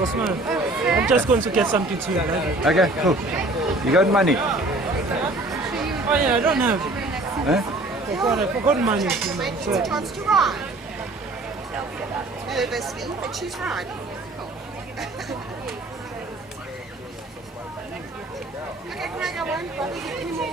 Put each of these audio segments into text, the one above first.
Osman, I'm just going to get something to you, right? Okay, cool. You got money? Oh yeah, I don't have it. Huh? I forgot money. You know, so. She wants to ride. Nervously, but she's riding. Okay, Greg, I won't bother you anymore.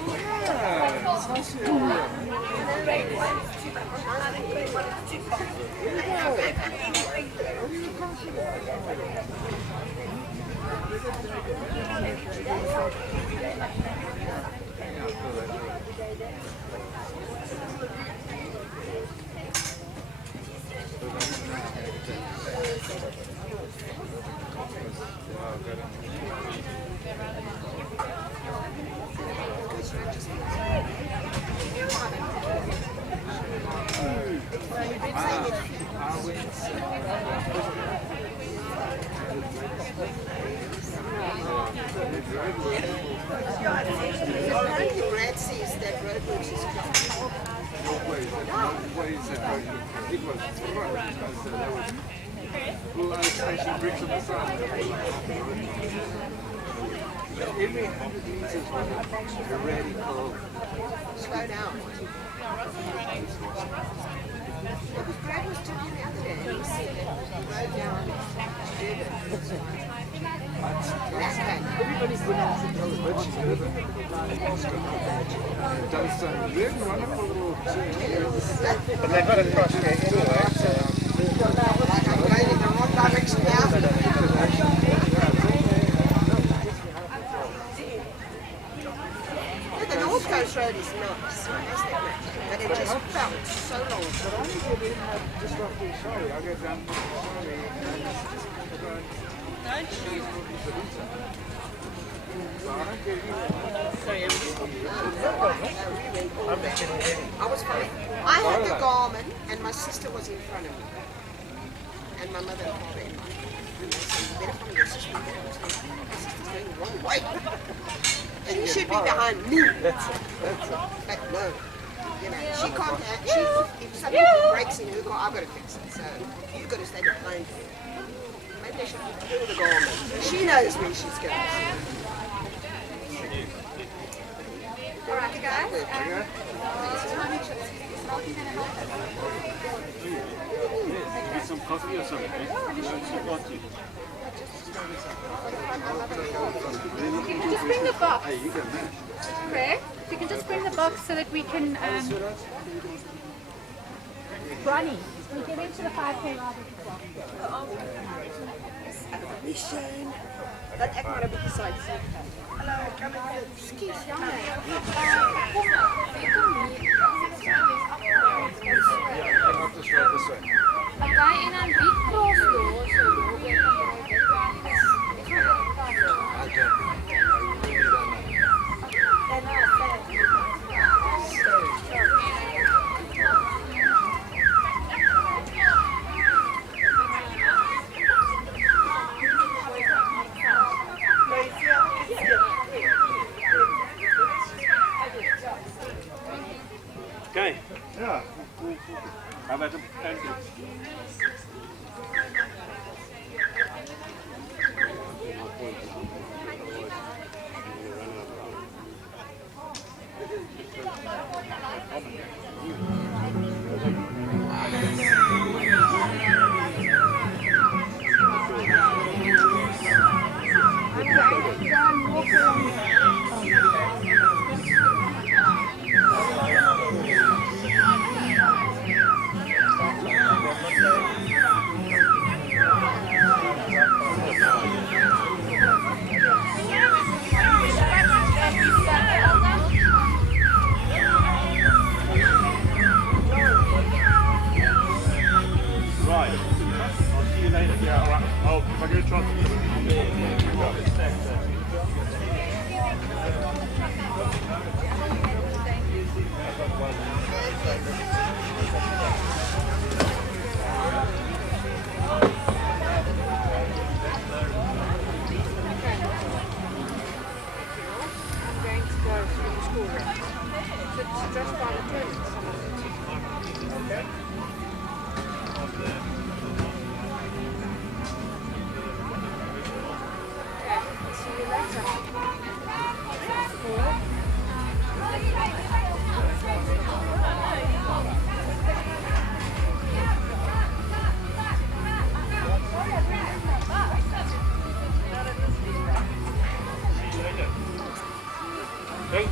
Apparently Brad says that roadworks is closed. Every 100 meters, a radical. Slow down. Because Brad was talking the other day, he said that he rode down to Everybody's been out to tell us what she's doing. Done some really wonderful little tours. But they've got to cross there anyway, so... I'm going in the wrong direction now. The North Coast Road is nice, but it just felt so long. But I only get in just after Shari. I go down to Shari and so I don't get in. I was fine. I had the Garmin and my sister was in front of me. And my mother and father in front of me. And they said, you better follow your sister. My sister's going the wrong way. And you should be behind me. That's it. But no. You know, she can't if something breaks in her car, I've got to fix it. So you've got to stay behind her. Maybe they should kill the Garmin. She knows where she's going. Alright guys. Get some coffee or something, eh? You can just bring the box. Craig, you can just bring the box so that we can... Ronnie, we get into the 5K rather as well. Mission. Don't act like a bit beside you. Hello, come in. Excuse me. A guy in a big clothes Okay. Yeah. How about the pancakes?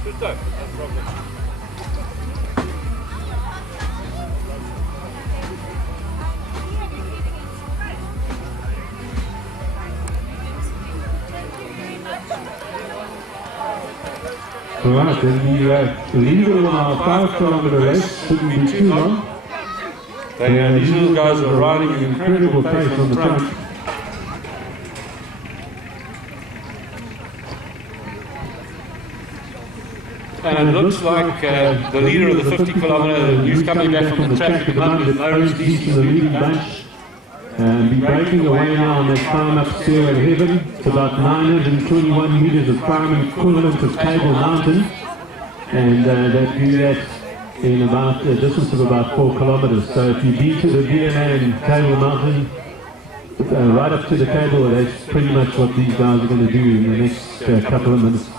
Good stuff. No problem. Right, then the leader on our 5 kilometer race shouldn't be too long. These little guys are riding an incredible pace on the front. And it looks like the leader of the 50 kilometer, who's coming back from the track at the moment, is Lawrence East in the leading bunch. And be breaking away now on that climb up Stairway to Heaven. It's about 921 meters of climb equivalent of Table Mountain. And they do that in about a distance of about 4 kilometers. So if you beat to the DNA and Table Mountain, right up to the cable, that's pretty much what these guys are going to do in the next couple of minutes.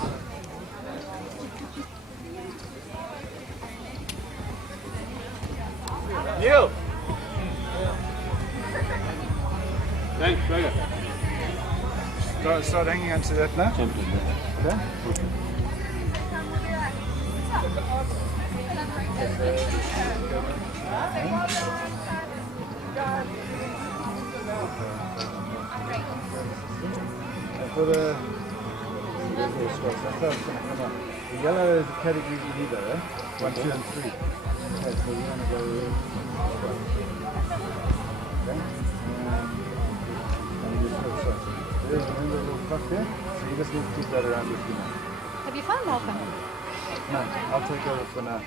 Neil! Thanks, Roger. Start hanging onto that now. Okay. For the yellow is the category leader, eh? 1, 2, and 3. Okay, so we're going to go okay. And you just go so. There's a little clock there, so you just need to keep that around with you now. Have you found Malcolm? No, I'll take over for now.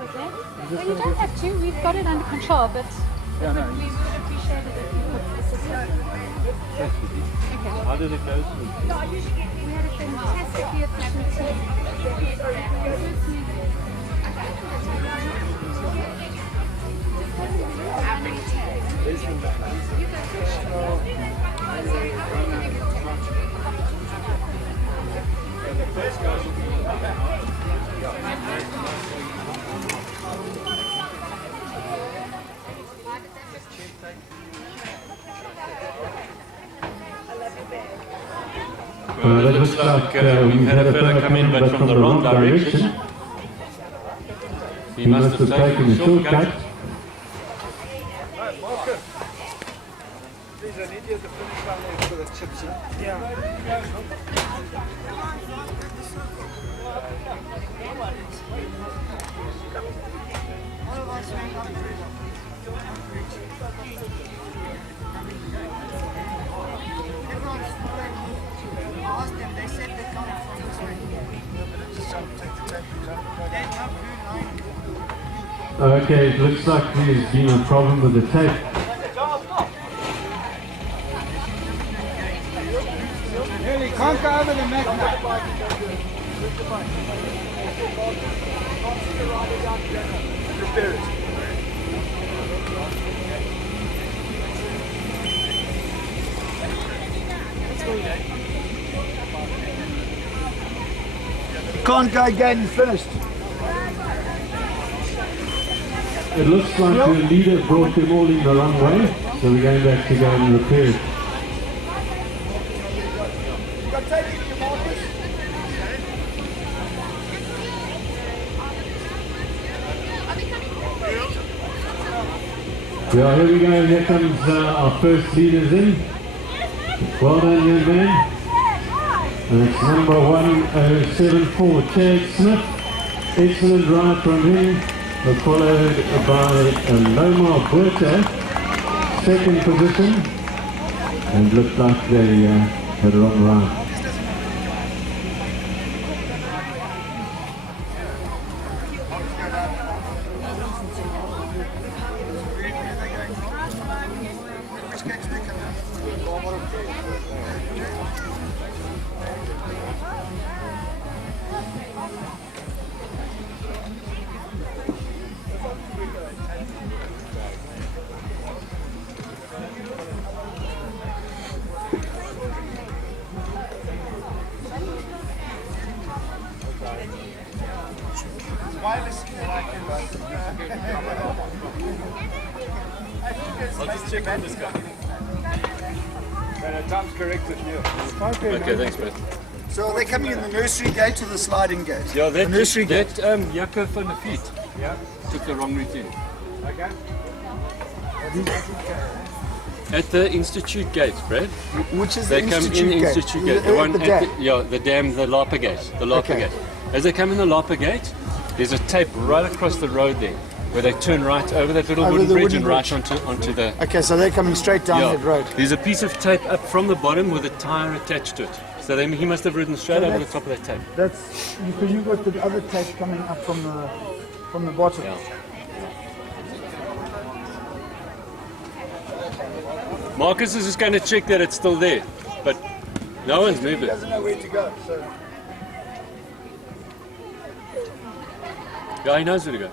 Okay. Well, you don't have to. We've got it under control, but Yeah, no. we would appreciate it if you could assist us. Okay. How did it go? We had a fantastically efficient team. That looks like we've had a fella come in but from the wrong direction. He must have taken a shortcut. Right, Marcus. Please, I need you at the finish line there for the chips, huh? Okay, it looks like there's been a problem with the tape. Nearly can't go over the Mac now. Can't go again, finished. It looks like the leader brought them all in the wrong way, so we're going back to go and repair it. Yeah, here we go, here comes our first leaders in. Well done, young man. And it's number 1074, Chad Smith. Excellent ride from him. Followed by Lomar Burta, second position. And looked like they had a wrong ride. I'll just check on this guy. Time's corrected, Neil. Okay, thanks, mate. So are they coming in the nursery gate or the sliding gate? Yeah, the nursery gate. Jaco van der Vliet took the wrong route in. Okay. At the Institute gate, Brad. Which is They the come Institute in gate? Institute gate. The one the at dam. the dam, the Lapa gate. The Lapa Okay. gate. As they come in the Lapa gate, there's a tape right across the road there, where they turn right over that little Over wooden the bridge wooden and right onto the. Okay, so they're coming straight down that road. There's a piece of tape up from the bottom with a tire attached to it. So he must have ridden straight over the top of that tape. That's because you've got the other tape coming up from the bottom. Yeah. Marcus is just going to check that it's still there, but no one's moved He it. doesn't know where to go. So Yeah, he knows where to go.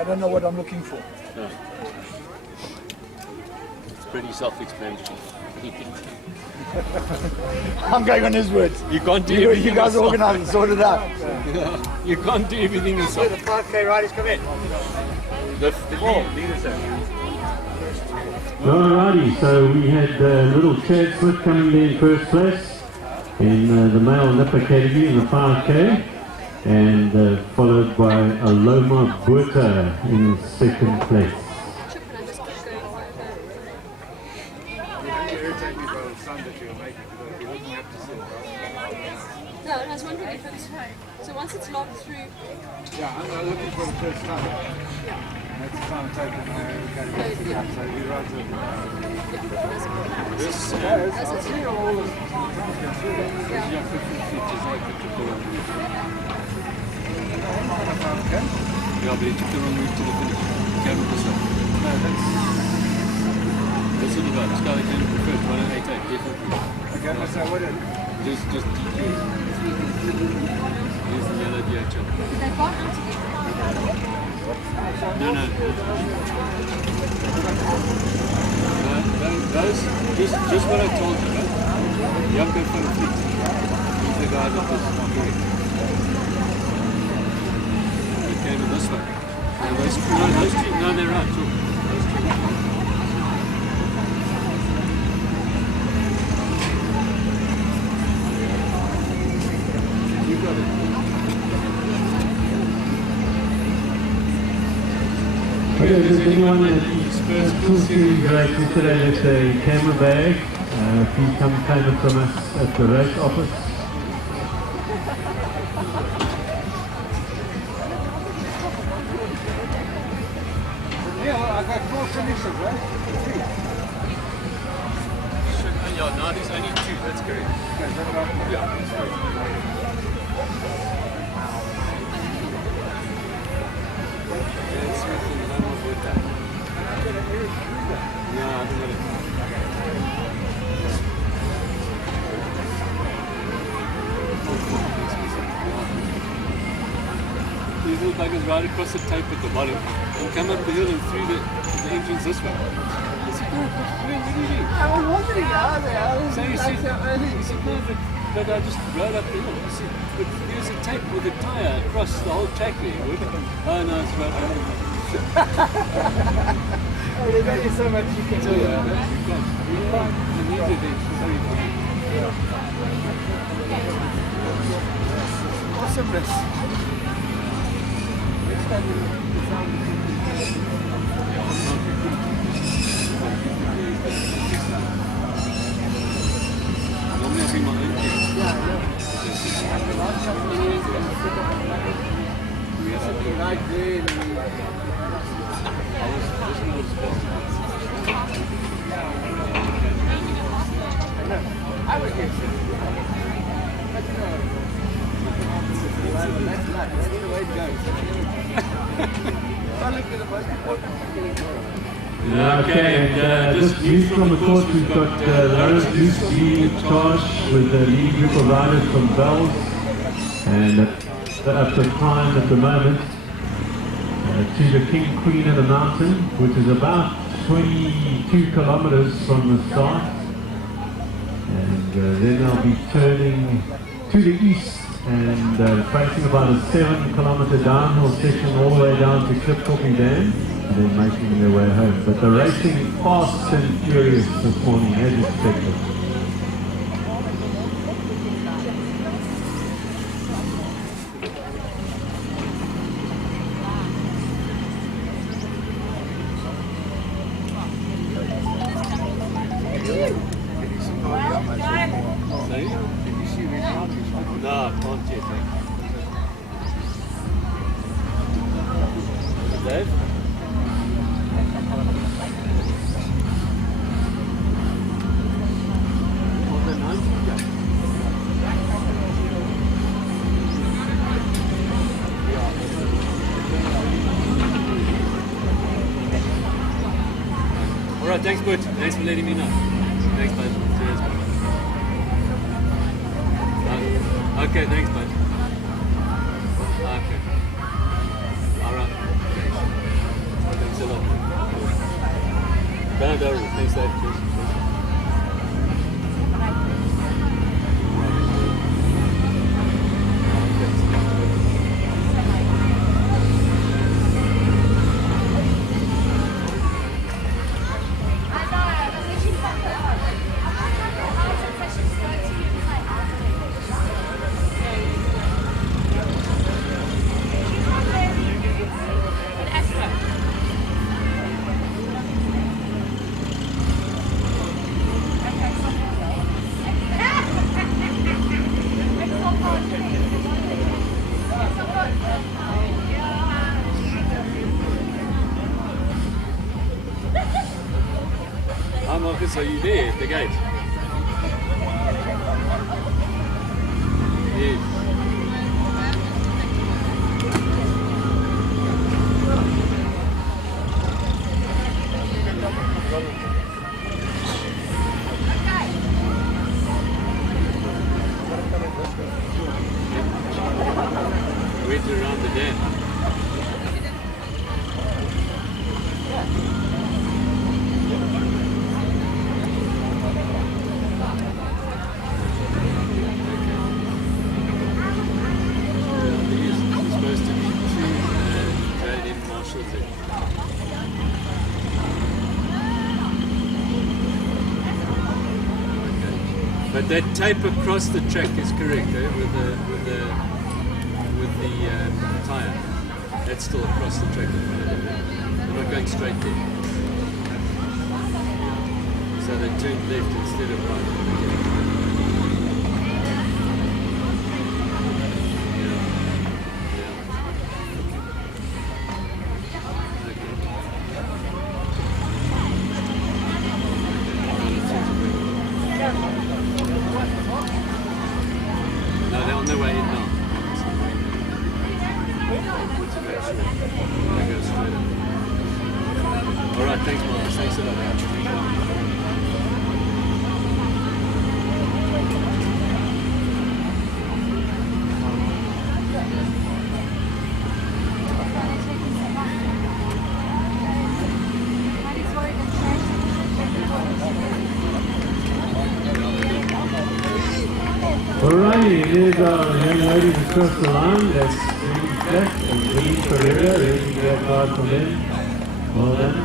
I don't know what I'm looking for. No. It's pretty self-explanatory. I'm going on his words. You can't do You everything guys yourself. organise and sort it out. You can't do everything yourself. The 5K riders come in. The leaders Alrighty, so we had little Chad Smith coming there in first place in the male nipper category in the 5K, and followed by Aloma Buerta in second place. No, I was wondering if it's so once it's locked through. Yeah, I'm looking for the first time. That's the time taken. So we ride Yeah, but he took the wrong route to the finish. Came up this way. No, that's what about. This guy that came up first, 188, definitely. Okay, so what is it? Just DQ. Here's the yellow DHL. They've gone out together. No. Those, just what I told you, right? Jaco van der Vliet. He's the guy that was correct. It came in this way. And those two, no, they're right, too. Those two. You got it. Okay, does anyone that took the race yesterday left a camera bag? Please come claim it from us at the race office. Yeah, well, I got 4 finishes, right? Yeah, no, there's only 2, that's correct. Yeah, that's correct. These little buggers right across the tape at the bottom and come up the hill and through the entrance this way. I said, no, what are you doing? I was wondering how they are. So you said, no, but I just rode up the hill. I said, but there's a tape with a tyre across the whole track there. Oh no, it's right there. Oh, there's only so much you can do. You can't. You need it there. Very funny. Awesomeness. Normally I bring my own kit. We have something Right there. this one was supposed to I would get it. But you know, that's the way it goes. I look at the most important thing. Okay, and just news from the course, we've got Lawrence Luce leading in charge with the lead group of riders from Bells, and up the climb at the moment to the King Queen of the Mountain, which is about 22 kilometers from the start, and then they'll be turning to the east and facing about a 7-kilometer downhill section all the way down to Cliff Talking Dam, and then making their way home. But they're racing fast and furious this morning, as expected. Alright, thanks, Bert. Thanks for letting me know. Thanks, bud. Cheers, bud. Okay, thanks, bud. Okay. Alright. Thanks a lot. Don't worry. Thanks, Dave. Cheers. Hi Marcus, are you there at the gate? Yes. Wait around the dam. But that tape across the track is correct, eh? With the tyre. That's still across the track. They're not going straight there. So they turned left instead of right. No, they're on their way in now. Alright, thanks Marcus. Thanks a lot. Alrighty, here's our young ladies across the line. That's Judy Flack and Judy Pereira. There's their card from them. Well done.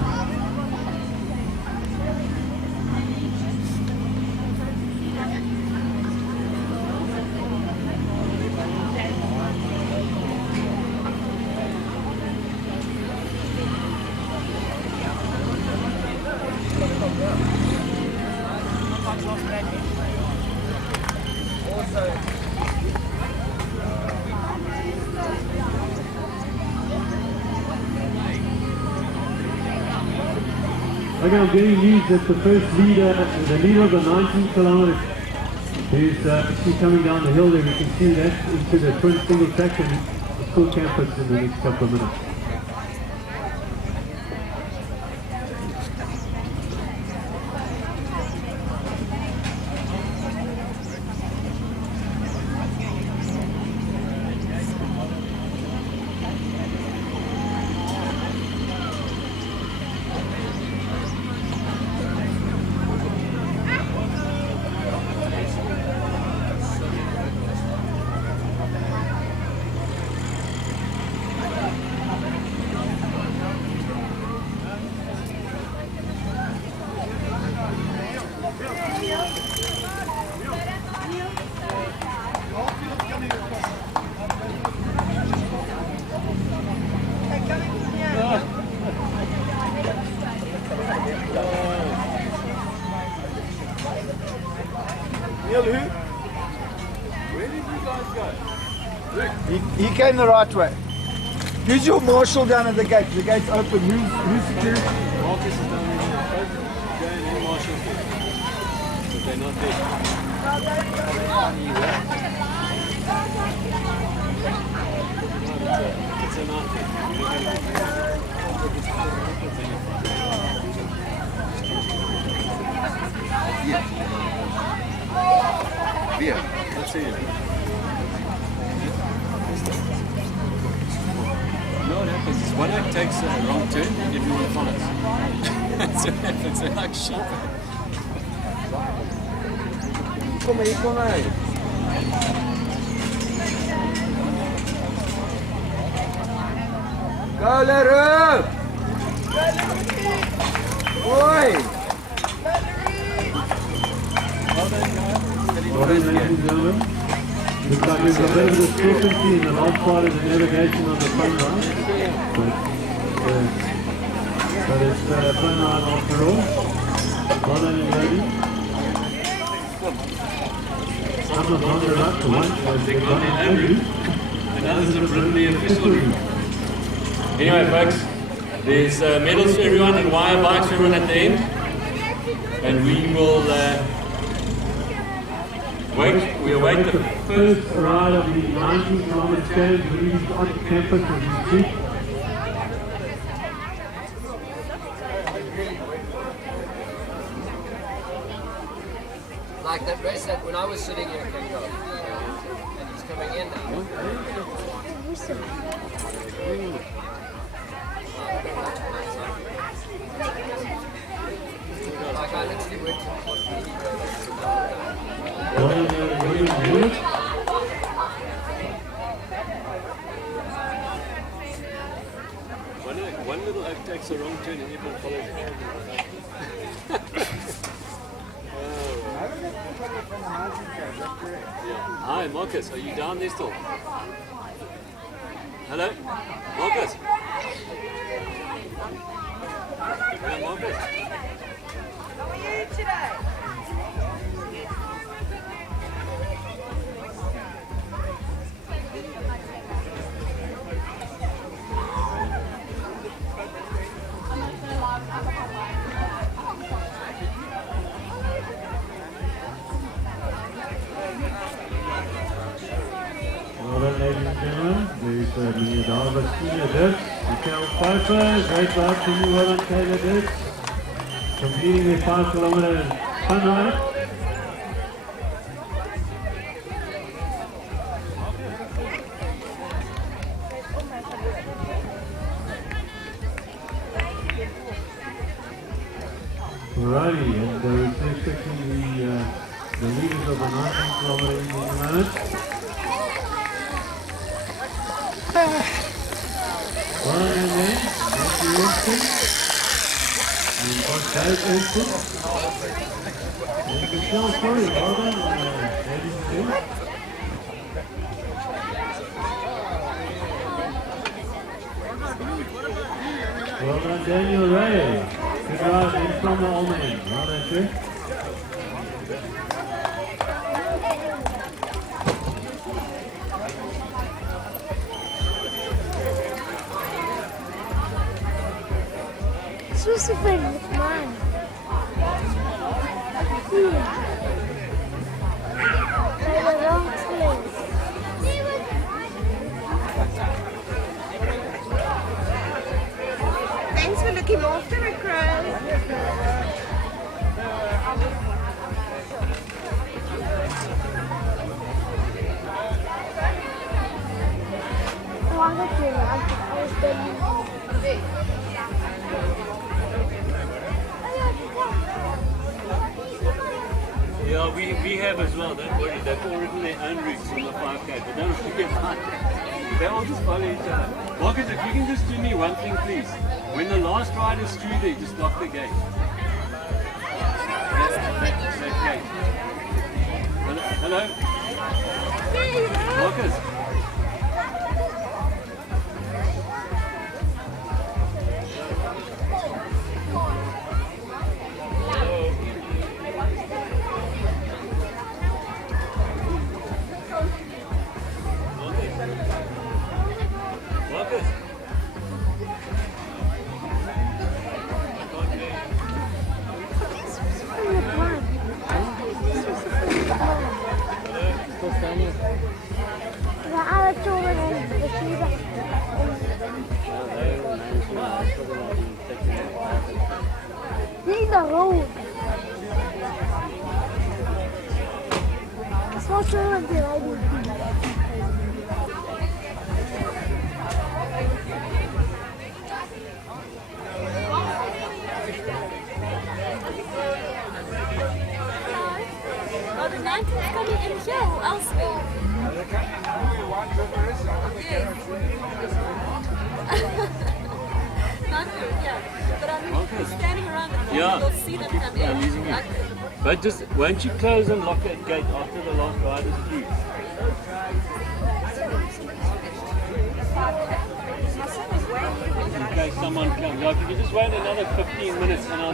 Okay, I'm getting news that the first leader, the leader of the 19 kilometers, is actually coming down the hill there. We can see that into the twin single track and the school campus in the next couple of minutes. Neil, who? Where did you guys go? He came the right way. Who's your marshal down at the gate? The gate's open. Who's security? Marcus is down there. Both Jane and Marshall's there. But they're not there. It's a night. see you. You know what happens is one act takes a wrong turn, everyone follows. That's what happens, they're like sheep. Kom hier, kom uit. Go, Leroux! Oi! Ladies and gentlemen, looks like there's a bit of discrepancy in the last part of the navigation on the front line. But it's front line after all. Well done, young lady. Some have wandered up to one, but they've gone in two. And others have ridden the official route. Anyway, folks, there's medals for everyone and wire bikes for everyone at the end. And we will we await the first ride of the 19 kilometer challenge released on campus as we speak. Like that race that when I was sitting here, can go. And he's coming in now. Like I literally went One little act takes a wrong turn and everyone follows yeah. Hi, Marcus, are you down there still? Hello? Marcus? Hello, Marcus? How are you today? Well done, ladies and gentlemen. There's Mia Dalva, Senior Dirks, Michael Pfeiffer, great ride to you, well done, Taylor Dirks. Completing their 5 kilometer fun ride. Alrighty, and we're expecting the leaders of the 19 kilometer in the moment. Well done, young man. Thank you, Winston. And both guys, Winston. And you can tell a story. Well done, ladies and gentlemen. Well done, Daniel Ray. Good ride in from the old man. Well done, sir. This was a friend of mine. They were wrong place. Thanks for looking after it, Crow. Yeah, we have as well, don't worry. They've all written their own routes on the 5K, but don't forget mine. They all just follow each other. Marcus, if you can just do me one thing, please. When the last rider's through there, just lock the gate. That gate. Hello? Marcus? Need the road. Social and divided. Oh, the 19's coming in here or elsewhere? Not good, yeah. But I mean, if you're standing around the corner, Yeah. you'll see them come in. Like, But just, won't you close and lock that gate after the last rider's through? In case someone comes. Like, if you just wait another 15 minutes and our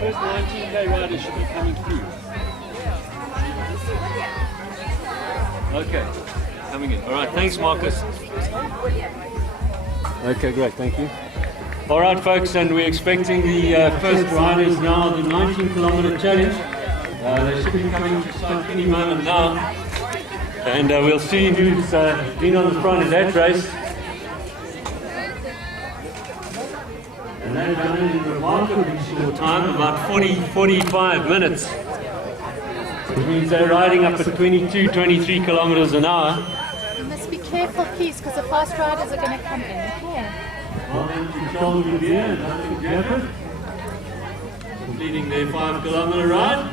first 19K riders should be coming through. Okay, coming in. Alright, thanks Marcus. Okay, great, thank you. Alright folks, and we're expecting the first riders now, the 19-kilometer challenge. They should be coming to start any moment now. And we'll see who's been on the front in that race. And they've done it in a remarkably short time, about 45 minutes. Which means they're riding up at 22, 23 kilometers an hour. You must be careful, please, because the fast riders are going to come in. Okay. Well, then control the gear and don't forget it. Completing their 5-kilometer ride.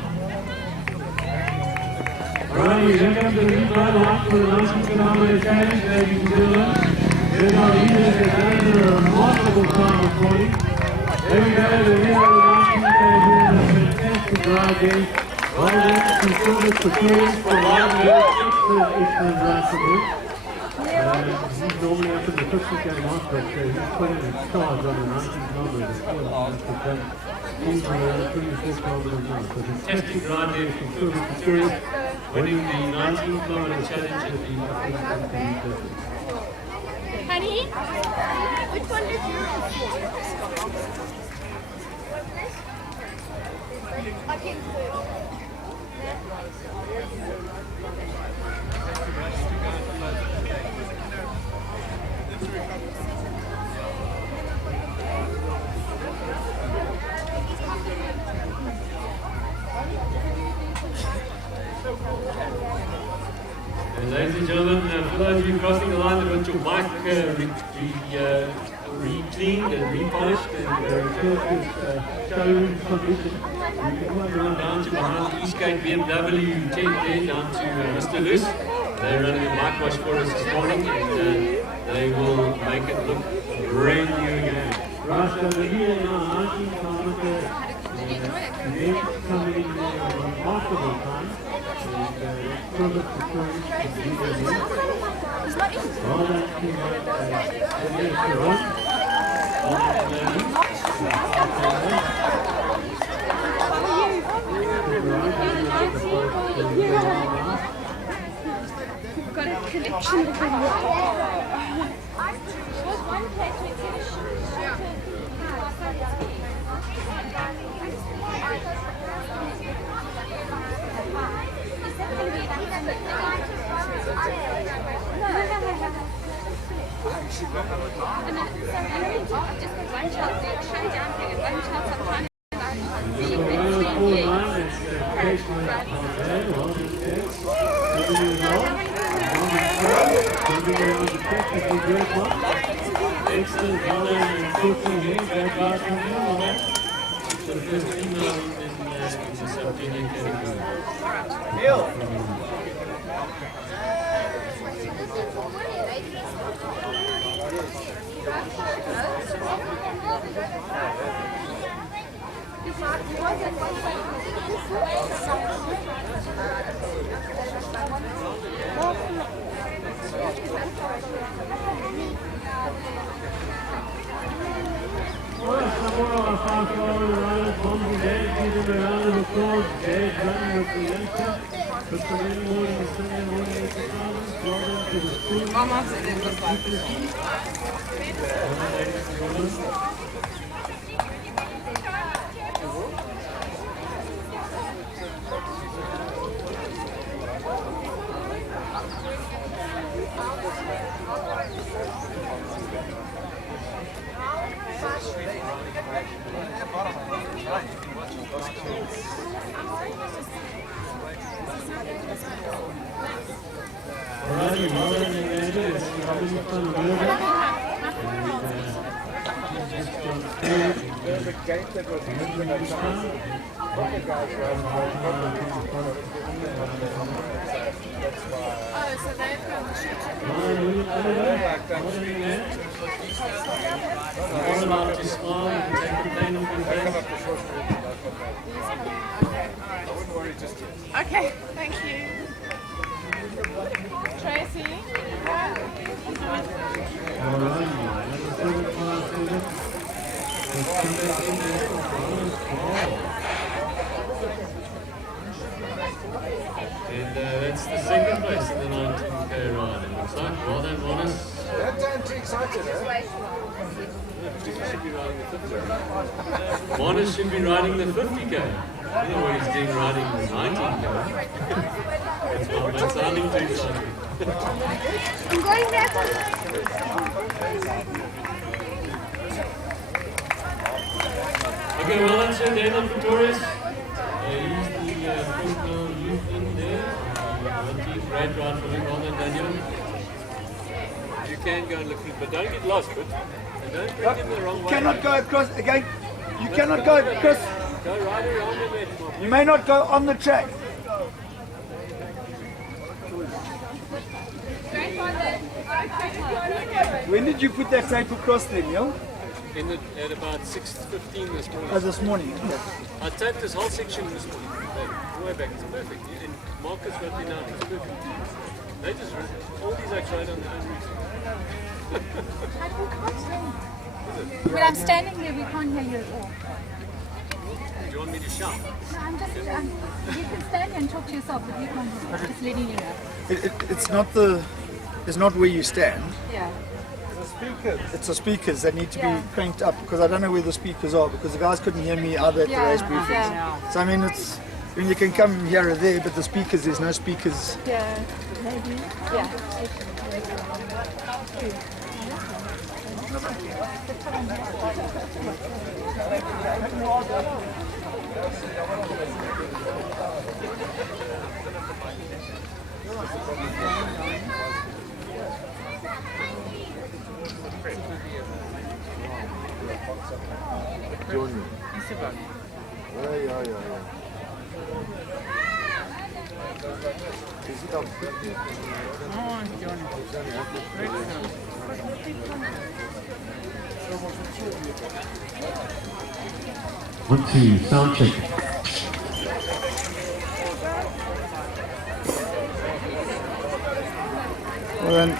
Alright, here comes the replay line for the 19-kilometer challenge, ladies and gentlemen. There's our leaders that done a remarkable time of 40. There we go, the leader of the 19K doing a fantastic ride there. Well done to Silver Securities for riding an excellent ride from him. He's normally up in the 50K mark, but he's putting his stars on the 19 kilometers. He's around 24 kilometers now. So Fantastic ride there from Silver Securities, winning the 19-kilometer challenge at the Uplands Mtb Classic. honey, which one did you Ladies and gentlemen, for those of you crossing the line that want your bike re-cleaned and repolished and showroom condition. down to behind the Eastgate BMW tent there, down to Mr. Luce. They're running a bike wash for us this morning and they will make it look brand new again. Right, so the leader now, 19 kilometers. Then coming in there a remarkable time. Silver Securities is leading there. Well done to there's Sharon. We've got a connection with them. One place we Excellent runner and coaching here, back out from you. So the first email in the sub-10 category. Well, some more of our fast-forward riders, Bombs and Dad, give them a round of applause. Dad running with the youngsters. Put some in morning and Sunday morning at the Commons. Well done to the school. Ladies and gentlemen. There's a gate that was used in that time. Proper guys were out that's why. Oh, so they've got the shit. Like that. Come up the short street. I wouldn't worry just yet. Okay, thank you. Tracy? And that's the second place in the 19K ride. It looks like. Well done, Wallace. That time too excited, eh? Should be riding the 50K. Wallace should be riding the 50K. I don't know what he's doing riding the 19K. That's why I'm not sounding too excited. I'm going back on Okay, well done, sir. Daniel Pretorius. He's the professional youth in there. Great ride for him. Well done, Daniel. You can go and look, but don't get lost, but don't bring him the wrong way. Cannot go across again. You cannot go across. Go right around the net. You may not go on the track. When did you put that tape across there, Neil? At about 6:15 this morning. Oh, this morning. I taped this whole section this morning. Way back, it's perfect. And Marcus wrote me down, it's perfect. They just all these are tried on their own route. When I'm standing there, we can't hear you at all. Do you want me to shout? No, I'm just, you can stand here and talk to yourself, but we can't hear you. Just letting you know. It's not where you stand. Yeah. It's the speakers that need to be cranked up, because I don't know where the speakers are, because the guys couldn't hear me either at the race briefings. Yeah. So I mean, it's when you can come here or there, but the speakers, there's no speakers. Yeah. Maybe. Yeah. Johnny. Ja. Is it up? One, two, sound check. Well then,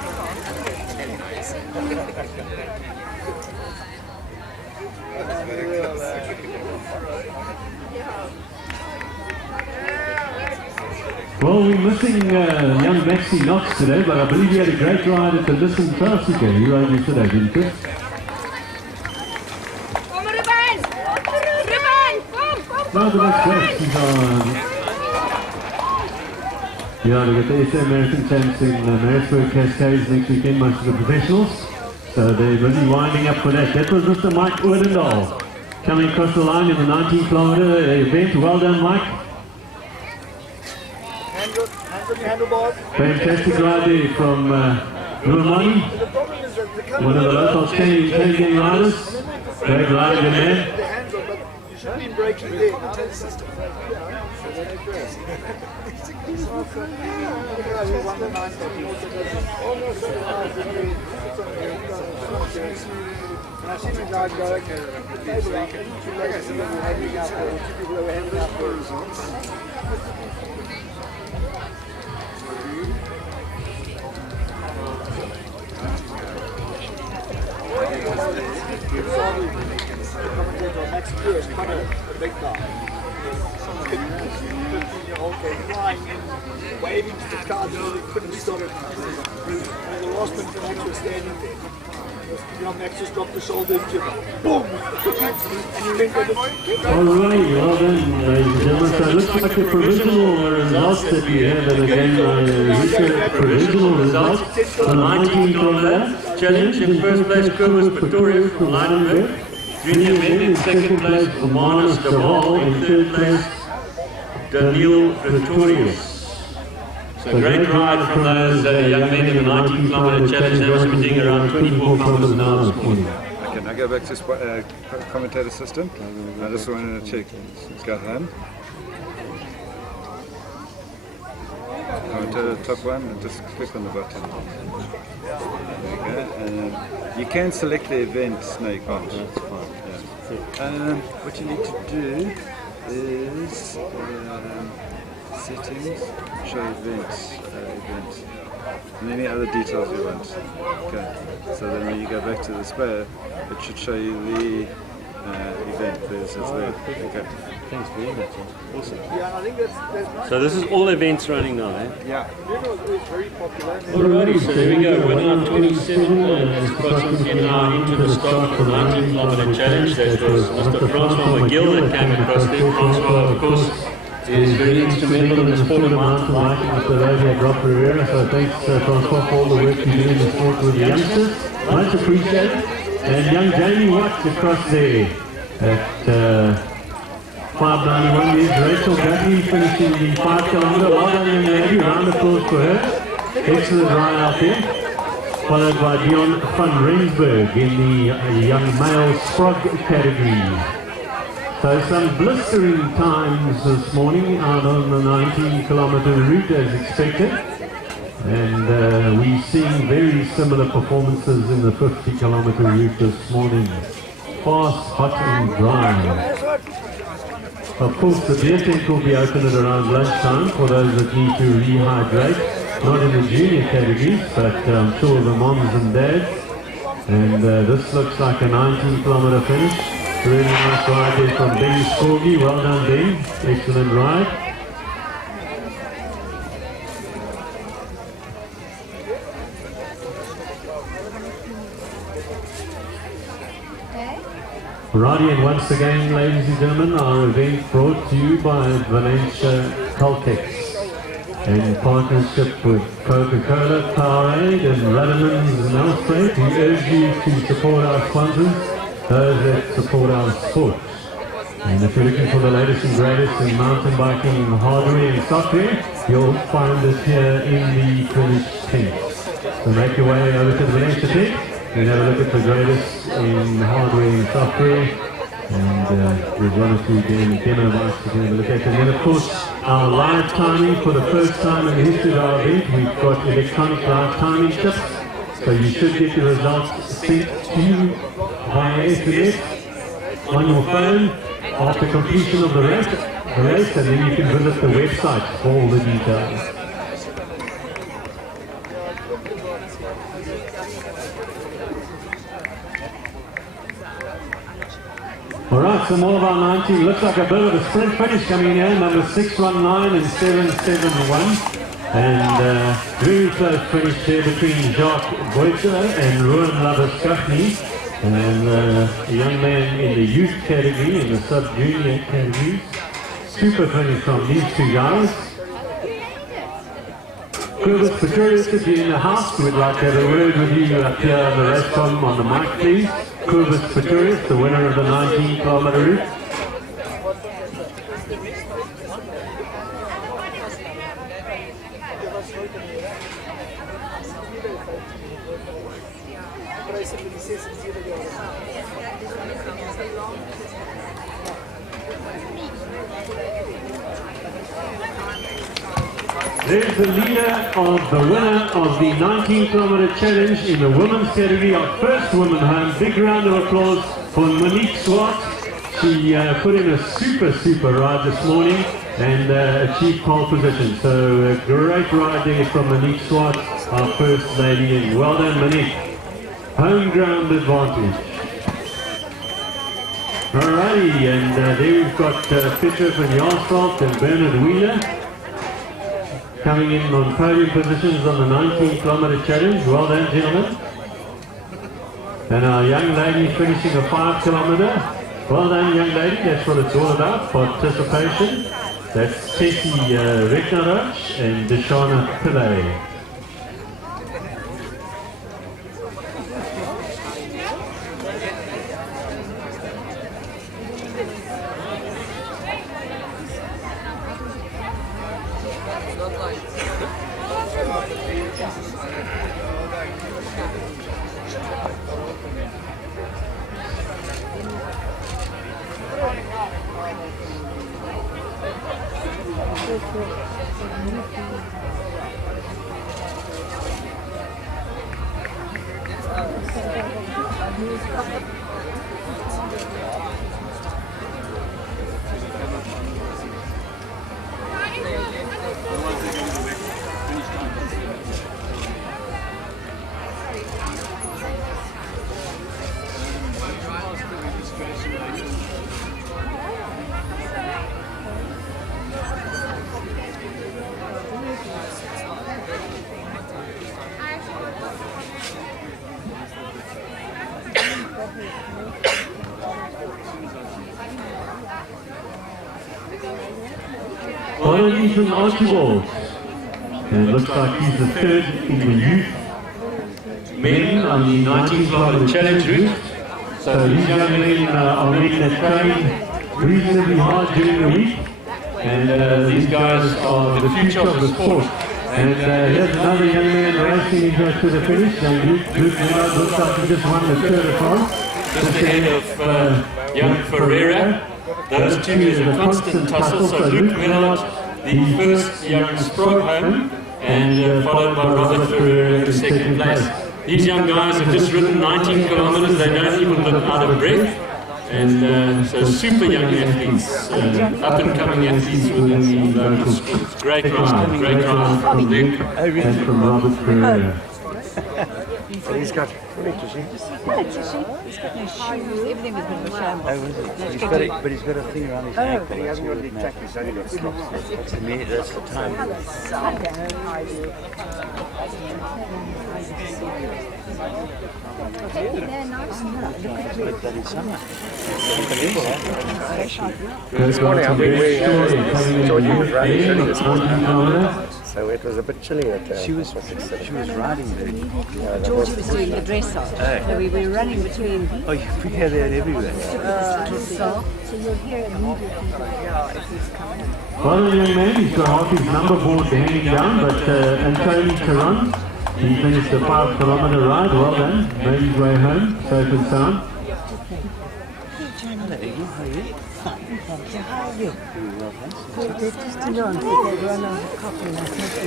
Well, we're missing young Maxi Knox today, but I believe he had a great ride at the Uplands Classic. He rode you today, didn't you? Kom Ruben! Ruben! Kom! No, the next race is on. Yeah, they got the SA American Champs in Maritzburg Cascades next weekend, most of the professionals. So they're busy winding up for that. That was Mr. Mike Odendahl coming across the line in the 19-kilometer event. Well done, Mike. hands on your handlebars. Fantastic ride there from Ruamani, The problem is that they come one of the local Canadian riders. Great rider, man. the hands on, but you should be breaking there. Now that's system. I've seen the guy go like big guy. 15-year-old guy flying in, waving to the crowd, and they couldn't stop it. And the last minute when Max was standing there, Max just dropped the shoulder into him. Boom! And he went with it. Alright, well done, ladies and gentlemen. So it looks like the provisional results that we have, and again, provisional results for the 19-kilometer challenge. In first place, Kobus Pretorius from Leidenburg. Junior men in second place, Romanus de Waal. In third place, Daniel Pretorius. So great ride from those young men in the 19-kilometer challenge. They must be doing around 24 kilometers an hour this morning. Okay, now go back to commentator system. I just wanted to check. Let's go home. Commentator top one, and just click on the button. There you go. And you can select the event, no you can't. That's fine. Yeah. What you need to do is settings, show events, and any other details you want. Okay, so then when you go back to the display, it should show you the event. It's there. Okay. Thanks very much. Awesome. Yeah, I think that's So this is all events running now, eh? Yeah. it's very popular. Alrighty, so there we go. We're now 27 and it's approximately now into the start for the 19-kilometer challenge. That was Mr. Francois McGill that came across there. Francois, of course, is very instrumental in the sport of mountain biking with the Rosie Drop Rivera. So thanks Francois for all the work you do in the sport with the youngsters. Much appreciated. And young Jamie Watts across there at 591 is Rachel Guthrie finishing the 5 kilometer. Well done, young lady. Round of applause for her. Excellent ride out there. Followed by Dion van Rensburg in the young male sprog category. So some blistering times this morning out on the 19-kilometer route as expected. And we're seeing very similar performances in the 50-kilometer route this morning. Fast, hot and dry. Of course, the beer tent will be open at around lunchtime for those that need to rehydrate. Not in the junior categories, but I'm sure the moms and dads. And this looks like a 19-kilometer finish. Really nice ride there from Ben Scorgi. Well done, Ben. Excellent ride. Righty, and once again, ladies and gentlemen, our event brought to you by Valencia Caltex in partnership with Coca-Cola, Powerade and Ruddermans and Alfred. We urge you to support our sponsors, those that support our sport. And if you're looking for the latest and greatest in mountain biking hardware and software, you'll find it here in the finished tent. So make your way over to the Valencia tent and have a look at the greatest in hardware and software, and there's one or two demo bikes to have a look at. And then of course our live timing for the first time in the history of our event, we've got electronic live timing chips, so you should get the results sent to you via SMS on your phone after completion of the race, and then you can visit the website for all the details. Alright, so more of our 19, looks like a bit of a sprint finish coming in here, number 619 and 771. And very close finish here between Jacques Boyter and Ruan Labaskachny. And a young man in the youth category, in the sub-junior category. Super finish from these two guys. Curtis Pretorius could be in the house. We'd like to have a word with you up here on the restaurant on the mic, please. Curtis Pretorius, the winner of the 19-kilometer route. There's the leader of the winner of the 19-kilometer challenge in the women's category, our first woman home. Big round of applause for Monique Swart. She put in a super ride this morning and achieved pole position. So a great ride there from Monique Swart, our first lady, and well done Monique. Home ground advantage. Alrighty, and there we've got Petra van Jaarsveld and Bernard Wheeler coming in on podium positions on the 19-kilometer challenge. Well done, gentlemen. And our young lady finishing a 5-kilometer. Well done, young lady. That's what it's all about, participation. That's Tessie Reknarach and Deshana Pillay. Following from Archibald. And it looks like he's the third in the youth men on the 19 kilometer challenge route. So these young men are men that train reasonably hard during the week. And these guys are the future of the sport. And here's another young man racing to the finish. And Luke Millard looks like he just won the Tour de France. Just ahead of young Ferreira. Those two is a constant tussle. So Luke Millard, the first young Sprague home, and followed by Robert Ferreira in second place. These young guys have just ridden 19 kilometers. They don't even look out of breath. And so super young athletes, up and coming athletes within the local schools. Great ride from Luke and from Robert Ferreira. He's got footage, you see? He's got no shoes. Everything was been shambles. Oh, is it? But he's got a thing around his ankle. He hasn't got any tackles, he's only got slops. That's the time. Bloody summer. This morning I've been wearing Georgie was riding early this morning. So it was a bit chilly at she was riding there. Georgie was doing the dress up. So we were running between. Oh, you hear that everywhere. So you'll hear it immediately. Well, the young man, he's got half his number board hanging down, but Anthony Caron, he finished the 5 kilometer ride. Well done. Made his way home, safe and sound.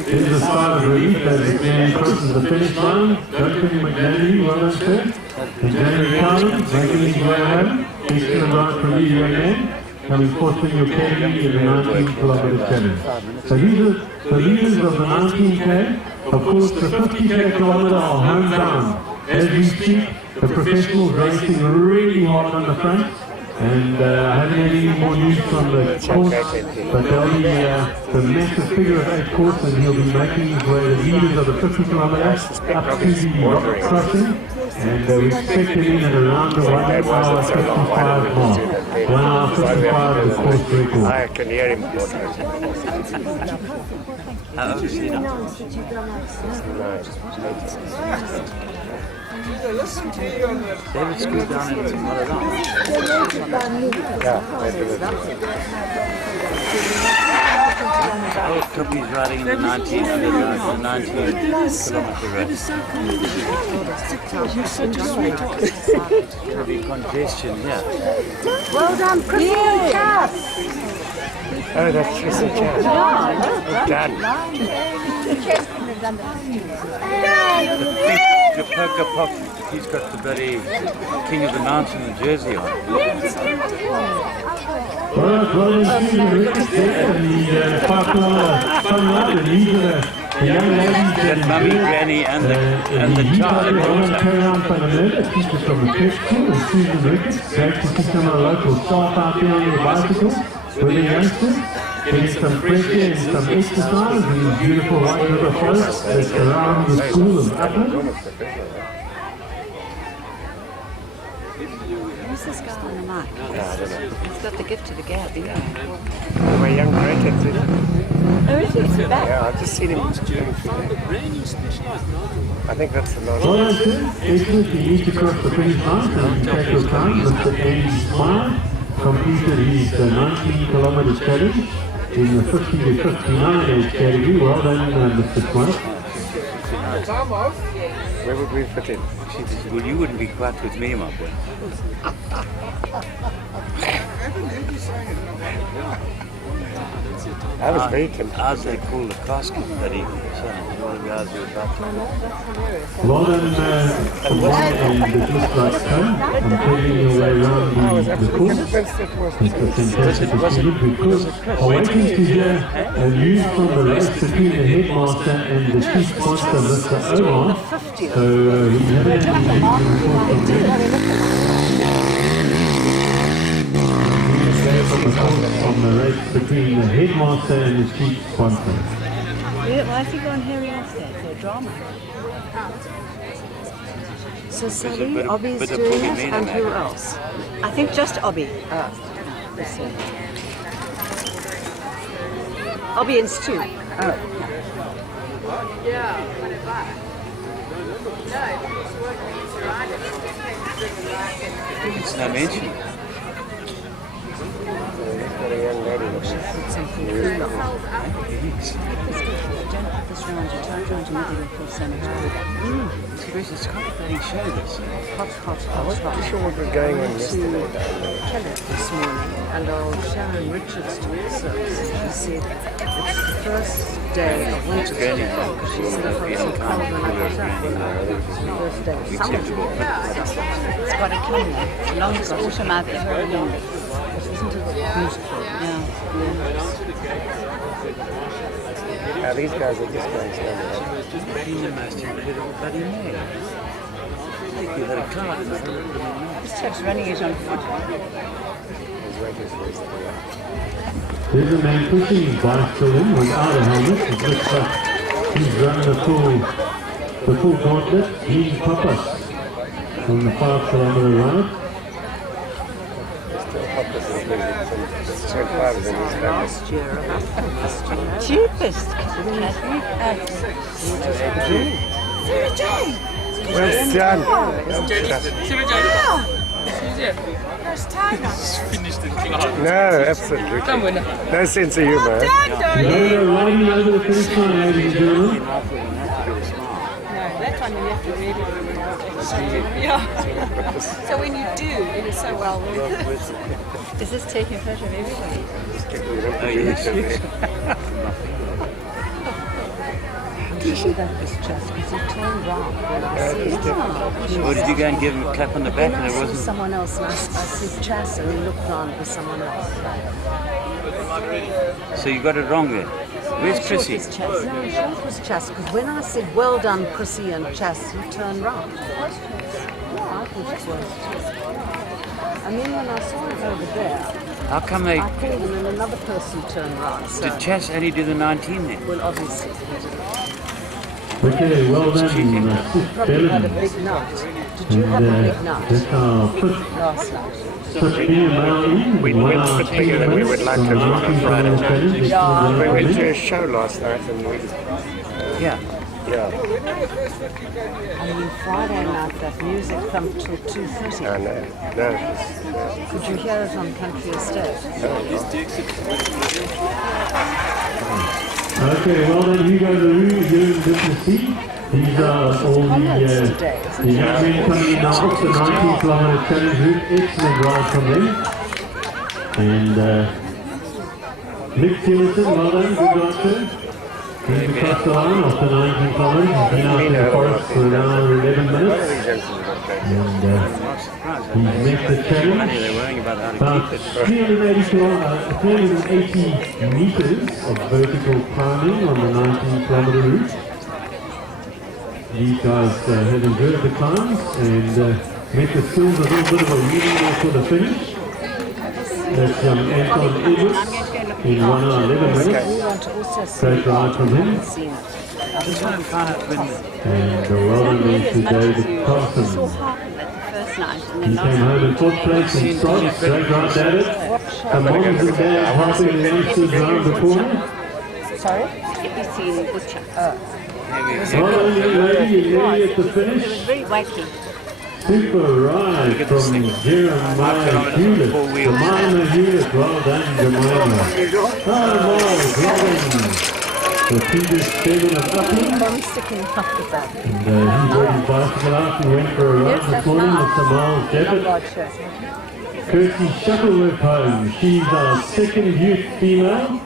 Here's the start of relief as the man crosses the finish line. Duncan McNally, well done, sir. And Jamie Collins making his way home. Excellent ride from you, young man. Coming fourth in your category in the 19 kilometer challenge. So these are the leaders of the 19K. Of course, the 50K kilometer are homebound. As we speak, the professionals racing really hard on the front. And I haven't had any more news from the course, but there'll be the massive figure of 8 course, and he'll be making his way, the leaders of the 50 kilometres up to the rock crossing, and we expect him in at around the 1 hour 55 mark. 1 hour 55 is the course record. I can hear him. How old is he now? David screwed down and it's not around. Oh, Tuppy's riding in the 19 kilometer race. There'll be congestion here. Well done, Christine Cass. Oh, that's Christine Cass. Well done. The poker pop, he's got the bloody King of the Mountain jersey on. Well, the 5 kilometer fun ride, and these are the young ladies that mummy, granny, and the child. Caroline van der Merwe, teachers from the church school, and Susan Ricketts. Great to see some of the local staff out there on the bicycles with the youngsters. Getting some fresh air and some exercise in the beautiful White River forest that surrounds the school of Uplands. Who's this guy on the mic? I don't know. He's got the gift of the gab, yeah. My young grandkids, you know? Oh, is he? Back. Yeah, I've just seen him. I think that's the last Well, that's it. Excellent. You need to cross the finish line, so you take your time. Mr. Andy Smile completed his 19 kilometer challenge in the 50 to 59 age category. Well done, Mr. Smile. Where would we fit in? She says, well, you wouldn't be quite with me, my boy. I was very tempted. How's they call the casket that he one of the guys who were about to Well done, and it looks like fun. I'm taking your way around the course. It's fantastic to see it because I'm waiting to hear a news from the race between the headmaster and the chief sponsor, Mr. Omar. So we haven't had any news to report from them. From the race between the headmaster and the chief sponsor. Why has he gone hairy instead? For a drama? So Sally, Obi's doing it, and who else? I think just Obi. Obi and Stu. It's not mentioned. Got a young lady. Put something cool on. Don't put this round your tight round your middle and pull some hard. It's quite a bloody show, this. I wasn't sure what was going on yesterday down there. Kellett this morning, and old Sharon Richards to her service. She said it's the first day of winter. She said it was so cold when I got up. It's the first day of summer. It's got a king there. The longest autumn I've ever remembered. Isn't it beautiful? Yeah. Now these guys are just going slowly. Just been the most incredible bloody man. Like you had a card in front of them. This chap's running it on foot. He's waiting for us to go. There's a man pushing his bicycle in without a helmet. It looks like he's run the full gauntlet. He's Papas on the 5 kilometer ride. Last year, Cheapest. Well done. First time finished in class. No, absolutely. No sense of humour. Riding over the finish line, ladies and gentlemen. That one you have to really yeah. So when you do, it is so well worth it. Is this taking a photo of everybody? Oh, yes. you see that was just because he turned round when I said, Or did you go and give him a clap on the back and it I wasn't? saw someone else and I said Chas and he looked round for someone else. So you got it wrong there. Where's Chrissy? No, I'm sure it was Chas, because when I said, well done, Chrissy and Chas, he turned round. No, I thought it was Chas. And then when I saw it over there, How come they... I called him and another person turned round. So, Did Chas only do the 19 then? well, obviously. Okay, well done. Probably had a big night. Did you have a big night That's our first last night? We went a bit bigger than we would like to have on Friday. We went to a show last night and we... Yeah. Yeah. I mean, Friday night, that music thumped till 2:30. I know. No. Could you hear it on Country Estate? Okay, well then you guys are really doing good to see. These are all the young men coming in now off the 19 kilometer challenge route. Excellent ride from them. And Nick Tillison, well done, good ride too. He's across the line after 19 kilometers. He's been out in the forest for an hour and 11 minutes. And he's met the challenge. About 380 meters of vertical climbing on the 19 kilometer route. These guys have enjoyed the climbs and met the skills a little bit of a reading there for the finish. That's Anton Edwards in 1 hour 11 minutes. Great ride from him. And the well done to David Carson. He came home in 4th place in Scots. Great ride, David. The moms and dads helping the youngsters around the corner. Sorry? Get me seen Butcher. Well done, young lady, you're nearly at the finish. It was very wacky. Super ride from Jeremiah Hewlett. Jemima Hewlett, well done, Jemima. Miles Robbins, the previous chairman of Uplands. I'm sticking up with that. And he brought his bicycle out and went for a ride this morning with Miles Devitt. Kirsty Shuttleworth home. She's our second youth female.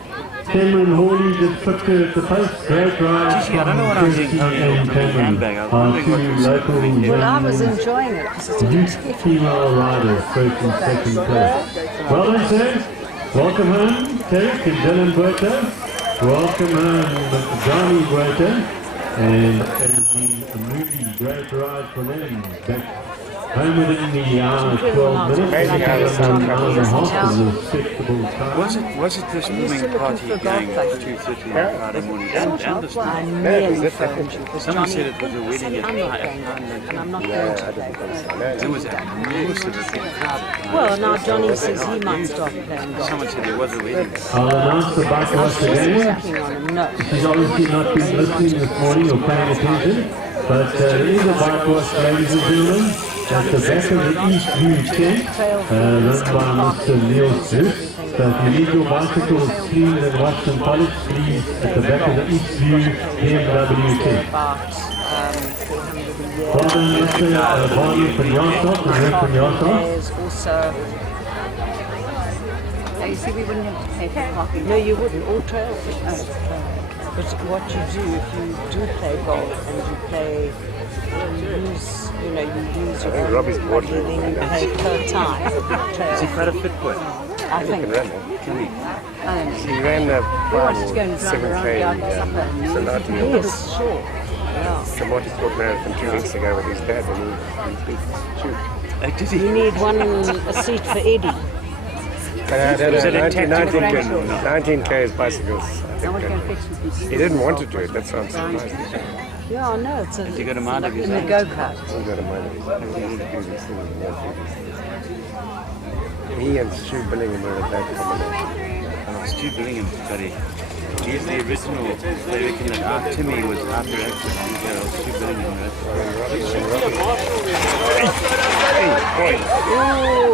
Cameron Hawley just took her at the post. Great ride from Kirsty and Cameron. Our two local Well, I was enjoying it because it's youth female riders, first and second place. Well done, sir. Welcome home, Derek and Dylan Buerta. Welcome home, Johnny Buerta. And a movie, great ride for them. Back home within the hour, 12 minutes. Amazing how the sound travels. Was it the swimming party going at 2:30 on Friday morning? And the swimming? Someone said it was a wedding at 9. I'm not going to play. There was a massive big crowd. Well, now Johnny says he might start playing golf. Someone said there was a wedding. I'll announce the bike wash again. She's obviously not been listening this morning or paying attention, but there is a bike wash, ladies and gentlemen, at the back of the East View tent, run by Mr. Neil Zeus. So if you need your bicycles cleaned and washed and polished, please, at the back of the East View BMW tent. Well done, Mr. Barney from Yarstock, and Rick from Yarstock. There's also... You see, we wouldn't have to pay for parking. No, you wouldn't. All trail fishing. But what you do, if you do play golf and you play, you use your own Robbie's body and then you pay per time. Is he quite a fit boy? I think. Can he? He ran the 7K Sonata. Yes, sure. Yeah. The multi-sport marathon 2 weeks ago with his dad, and he beat Did he? You need a seat for Eddie. Was it a 19 K's bicycles, I think. He didn't want to do it, that's why I'm surprised. Yeah, no, it's Did you go to mind of his in the go-kart. He and Stu Billingham were at that combination. Stu Billingham, buddy. He's the original. They reckon that our Timmy was hyperactive. Stu Billingham,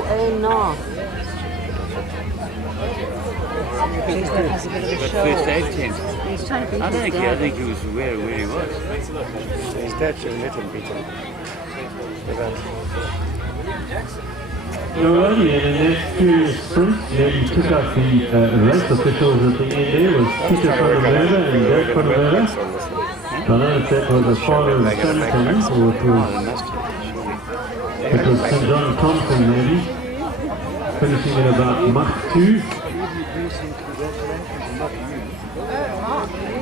Oh, no. Has a bit of a but show. first aid tent. He's trying to beat I his think he was where he was. His dad should let him beat him. Alrighty, and the next two sprints, he took out the race officials at the end there was Peter van der Merwe and Dirk van der Merwe. I don't know if that was as far as Santon or it was St. John Thompson maybe, finishing at about Mach 2.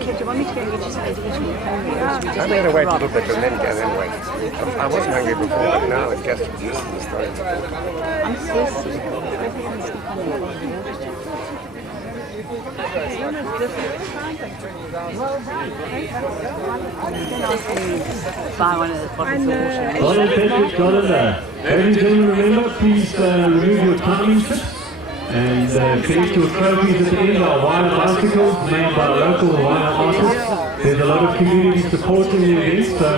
Do you want me to go and get you something to eat when you come here? I'm going to wait a little bit and then go and wait. I wasn't hungry before, but now it's gastroparesis is starting to I'm thirsty. Buy one of the bottles of water. Well done, Patrick, well done there. Ladies and gentlemen, remember, please remove your timing chips and finish your trophies at the end are wire bicycles made by local wire artists. There's a lot of community supporting the event, so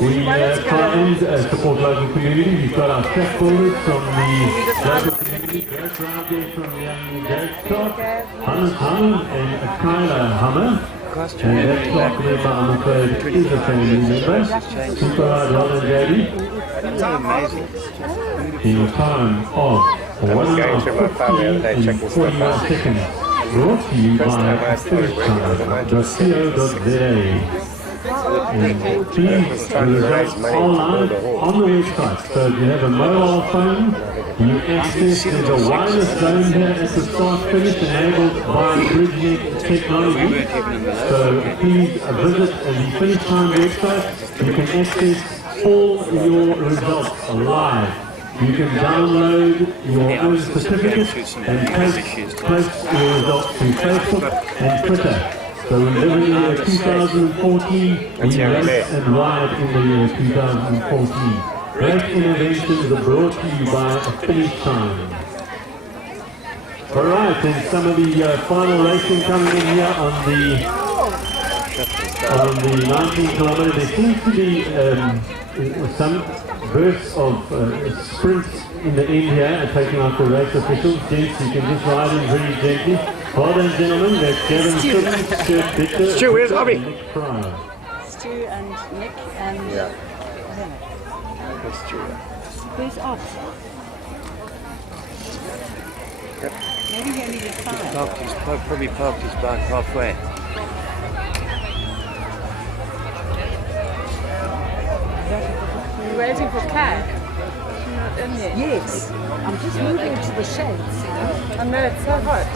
we try and support local community. We've got our track builders from the local community, Great Ride there from the young Gagstock, Hannes Hammer and Kyla Hammer. And that clock member, I'm afraid, is a family member. Super Ride Ron and Jody. In a time of 1 hour 15 and 41 seconds. Brought to you by firstcard.co.za. And please, the results are live on the website. So if you have a mobile phone, you access, there's a wireless zone here at the start finish enabled by BridgeNet technology. So please visit the finish time website. You can access all your results live. You can download your own certificate and post your results to Facebook and Twitter. So we're living in the year 2014, we race and ride in the year 2014. Race innovations are brought to you by a finish time. Alright, and some of the final racing coming in here on the 19 kilometer. There seems to be some bursts of sprints in the end here and taking out the race officials. Gents, you can just ride in very gently. Well done, gentlemen. That's Gavin Simmons, Stuart Victor, Stu, where's Robbie? and Nick Pryor. Stu and Nick and... Yeah. I don't know. That's Stu. Where's Oz? Maybe he only did 5. Probably parked his bike halfway. You're waiting for Kat. She's not in yet. Yes. I'm just moving to the shades. I know, it's so hot.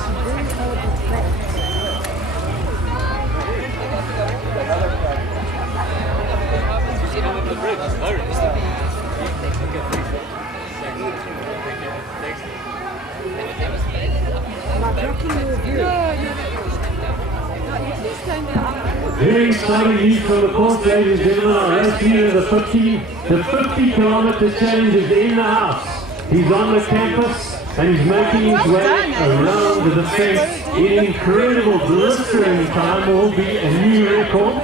Very exciting news from the course, ladies and gentlemen. Our race leader, the 50-kilometer challenge is in the house. He's on the campus and he's making his way around the fence in incredible blistering time. Will be a new record.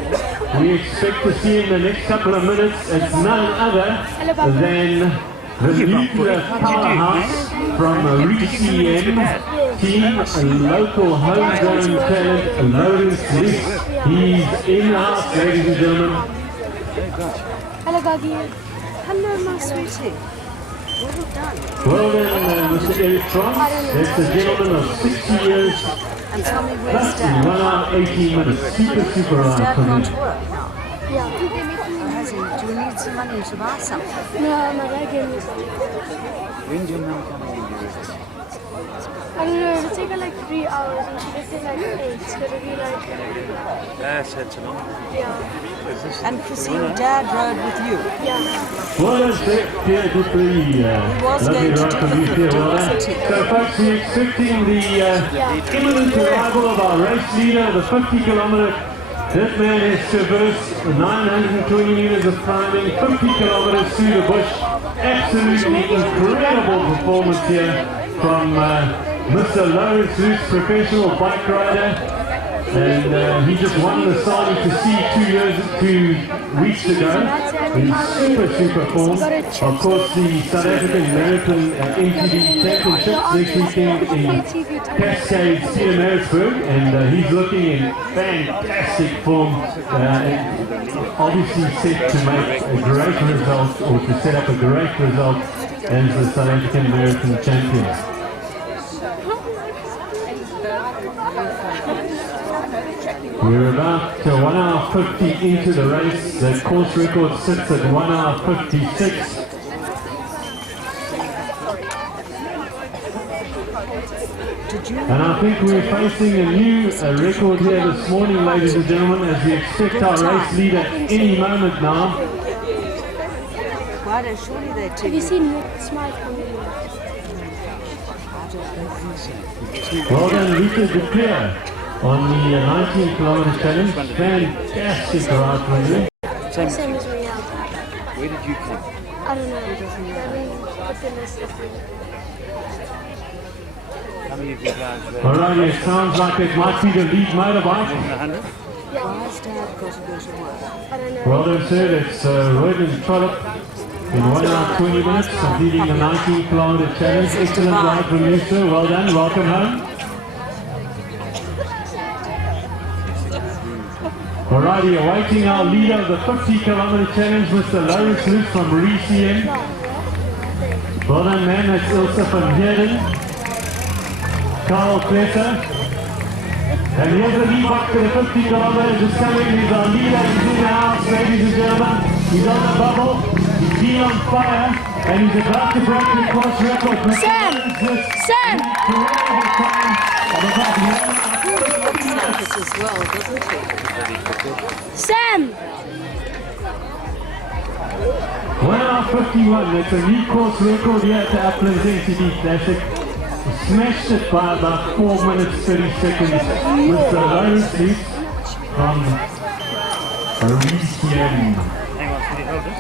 We expect to see in the next couple of minutes. It's none other than the nuclear powerhouse from RCM team, a local homegrown talent, Lawrence Leaf. He's in the house, ladies and gentlemen. Hello, Gaggy. Hello, my sweetie. Well done. Well done, Mr. Electron. That's a gentleman of 60 years. And tell me where's Plus Dad? 1 hour, 18 minutes. Super Has right Dad for gone me. to work now? Yeah. Has he? Do we need some money to buy something? No, my dad gave me some. When's your mum coming in? I don't know, it'll take her like 3 hours and she gets in like 8, so it'll be like, That's a long. yeah. And Chrissy, your dad rode with you? Yeah. Well done, Steph. Yeah, good for you. was Lovely going to ride do from the you there. 50, Well done. wasn't he? So, folks, we're expecting the imminent arrival of our race leader, the 50-kilometer. This man has traversed 920 meters of climbing, 50 kilometers through the bush. Absolutely incredible performance here from Mr. Lawrence Luce, professional bike rider. And he just won the Sani to see 2 weeks ago in super form. Of course, the South African American MTB Championship this weekend in Cascade, Pietermaritzburg, and he's looking in fantastic form. Obviously set to make a great result, or to set up a great result as the South African American champion. We're about 1 hour 50 into the race. The course record sits at 1 hour 56. And I think we're facing a new record here this morning, ladies and gentlemen, as we expect our race leader any moment now. Why don't surely they Have take you seen Nick Smile coming in? Well done, Lisa Duclair on the 19-kilometer challenge. Fantastic ride from you. Same as we have. Where did you come? I don't know. I mean, put the list of things. How many of you guys rode? Alright, it sounds like it might be the lead motorbike. 100? Why's Dad got to go to work? I don't know. Well done, sir. It's Royden Trollope in 1 hour 20 minutes, completing the 19-kilometer challenge. Excellent ride from you, sir. Well done. Welcome home. Alrighty, awaiting our leader of the 50-kilometer challenge, Mr. Lawrence Luke from RCM. Well done, man. That's Ilse van Heerden. Carl Klesser. And here's the lead back to the 50 kilometers. Just coming. He's our leader. He's in the house, ladies and gentlemen. He's on the bubble. He's been on fire. And he's about to break the course record. Sam! Sam! As well, doesn't he? Sam! 1 hour 51. That's a new course record here at the Uplands Mtb Classic. Smashed it by about 4 minutes 30 seconds with the Lawrence Luce from RCM.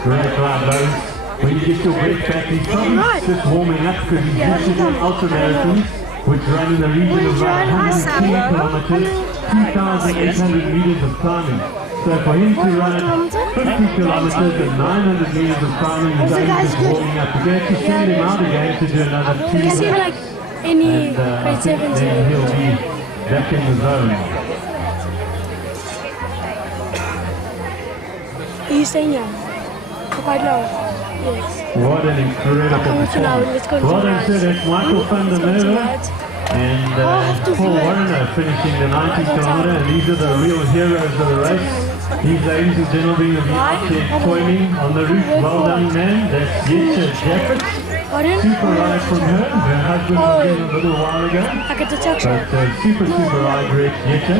Great ride, Lawrence. When you get your breath back, he's probably just warming up because he's used to doing ultramarathons, which run in the region of about 110 kilometers, 2,800 meters of climbing. So for him to run 50 kilometers and 900 meters of climbing, he's only just warming up. We're going to send him out again to do another 2 minutes. Any And I think then he'll be back in the zone. Are you staying here? For quite long? Yes. What an incredible performance. Let's go to Well done, the sir. That's Michael van der Merwe And Paul Warner finishing the 90 kilometer, and these are the real heroes of the race. These ladies and gentlemen will be out there toiling on the roof. Well done, man. That's Yetcha Jacket. Super ride from her. Her husband was in a little while ago. But super ride, Greg Yetcha.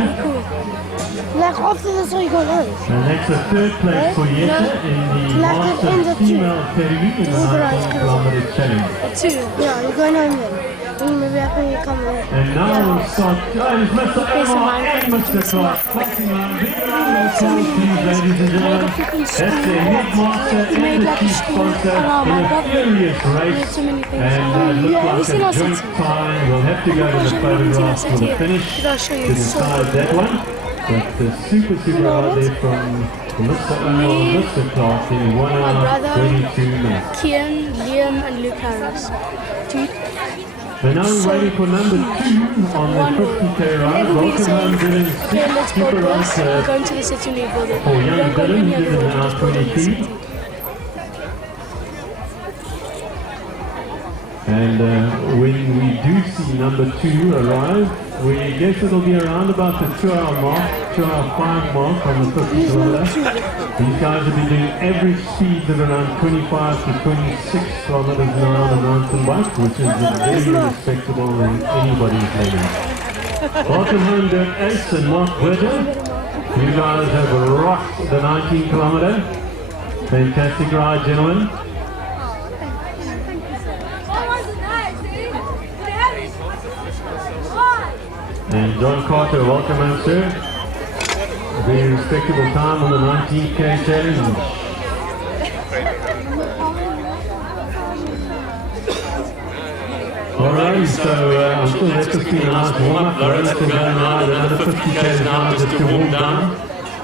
Like after this, we go home. And that's the third place for Yetcha in the Master Female category in the 19 kilometer challenge. Yeah, you're going home then. Maybe I can come home. And now we'll start. Guys, Mr. Omar and Mr. Clark. Flexing around. Big round of applause, please, ladies and gentlemen. That's the headmaster and the chief sponsor in a furious race. And look like a joint time. We'll have to go to the photographs for the finish to decide that one. But the super hard there from Mr. Omar and Mr. Clark in 1 hour 22 minutes. Kian, Liam, and Luke Harris. We're now waiting for number 2 on the 50k ride. Welcome home, Dylan. Super ride going to the city league building. for young Dylan, who's in hour 23. And when we do see number 2 arrive, we guess it'll be around about the 2 hour mark, 2 hour 5 mark on the 50 kilometer. These guys have been doing average speeds of around 25 to 26 kilometers an hour on a mountain bike, which is very respectable in anybody's level. Welcome home, Dirk Ace and Mark Berger. You guys have rocked the 19 kilometer. Fantastic ride, gentlemen. And John Carter, welcome home, sir. Very respectable time on the 19k challenge. Alright, so I'm still that's just been a nice warm-up. Lawrence will go now, another 50k's now just to warm down.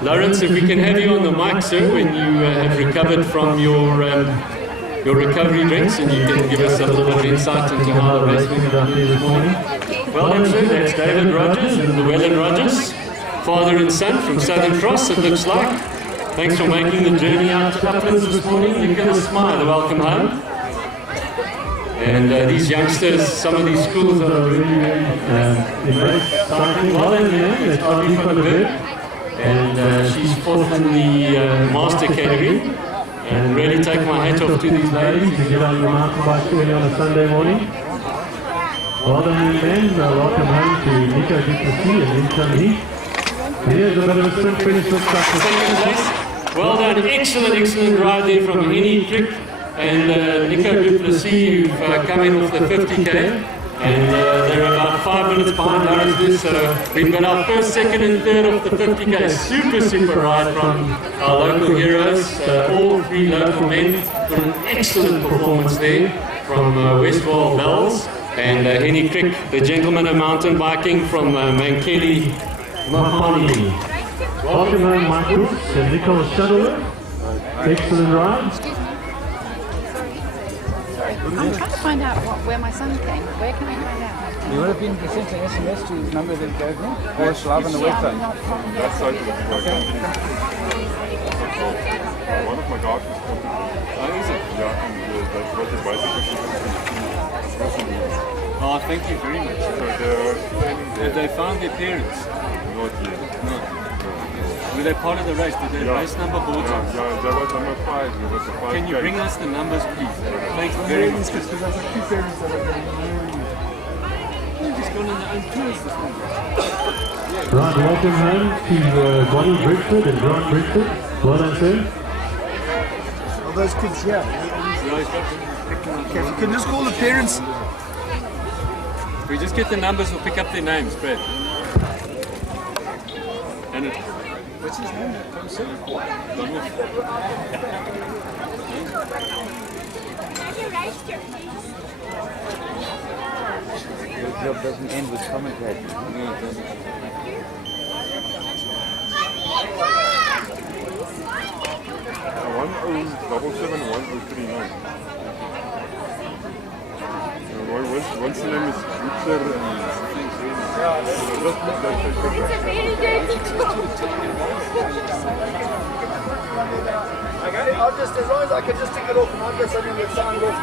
Lawrence, if we can have you on the mic, sir, when you have recovered from your recovery drinks, and you can give us a little bit of insight into how the race went this morning. Well done, sir. That's David Rogers and Llewellyn Rogers, father and son from Southern Cross, it looks like. Thanks for making the journey out to Uplands this morning. Nicholas Smythe, welcome home. And these youngsters, some of these schools are really embraced cycling. Well done, that's Audrey van der Berg. And she's fourth in the master category. And really take my hat off to these ladies to get on the mountain bike early on a Sunday morning. Well done, young men. Welcome home to Nico Duplessis and Lincoln Heath. Here's a bit of a sprint finish. Second place. Well done. Excellent ride there from Henny Crick and Nico Duplessis, who've come in off the 50k. And they're about 5 minutes behind Lawrence, so we've got our first, second and third off the 50k. Super ride from our local heroes, all 3 local men with an excellent performance there from Westwall Bells and Henny Crick, the gentleman of mountain biking from Mankeli, Mahoney. Welcome home, Michael and Nicole Shuttleworth. Excellent ride. I'm trying to find out where my son came. Where can I find out? You would have been sent an SMS to the number that you gave me, or shall I have on the website? That's right. One of my guys was contacted. Oh, is it? Yeah, and that's what the bicycle is. Oh, thank you very much. So they're have they found their parents? Not yet. No. Were they part of the race? Did they race number boards? Yeah, that was number 5. There was a 5. Can you bring us the numbers, please? Thank you very much. Because there's a few parents that are going We've just gone on their own tours this morning. Right, welcome home to Bonnie Bridgeford and Grant Bridgeford. Well done, sir. All those kids here. Okay, if you can just call the parents. If we just get the numbers, we'll pick up their names, Brad. And what's his name? Your job doesn't end with commentary. No, it doesn't. 10771039. What's the name is Richard and Okay, I'll just, as long as I can just take it off and I'll get something that sounds off.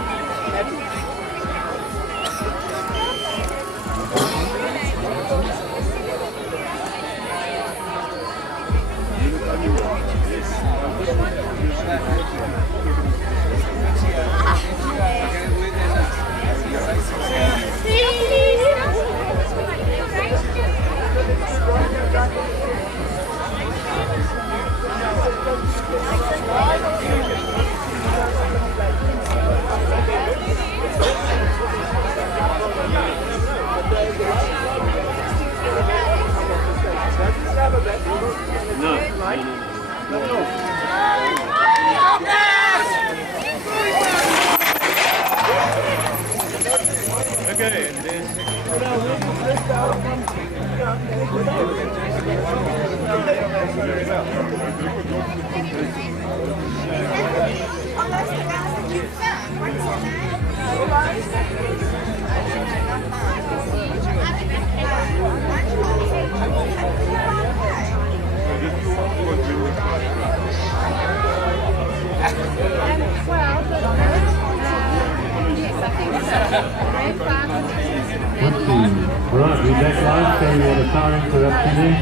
Right, we're back live, so we had a power interruption there.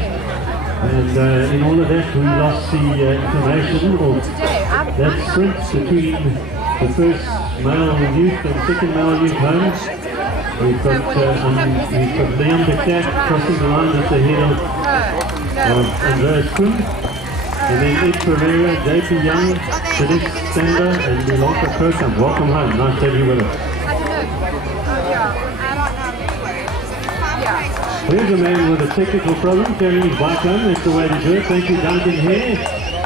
And in all of that, we lost the information of that sprint between the first male youth and second male youth home. We've got Liam de Cat crossing the line at the head of Andreas Kuhn. And then Ed Pereira, JP Young, Dennis Stander, and Milanka Krokamp. Welcome home, nice to have you with us. Here's a man with a technical problem, carrying his bike home. That's the way to do it. Thank you, Duncan here.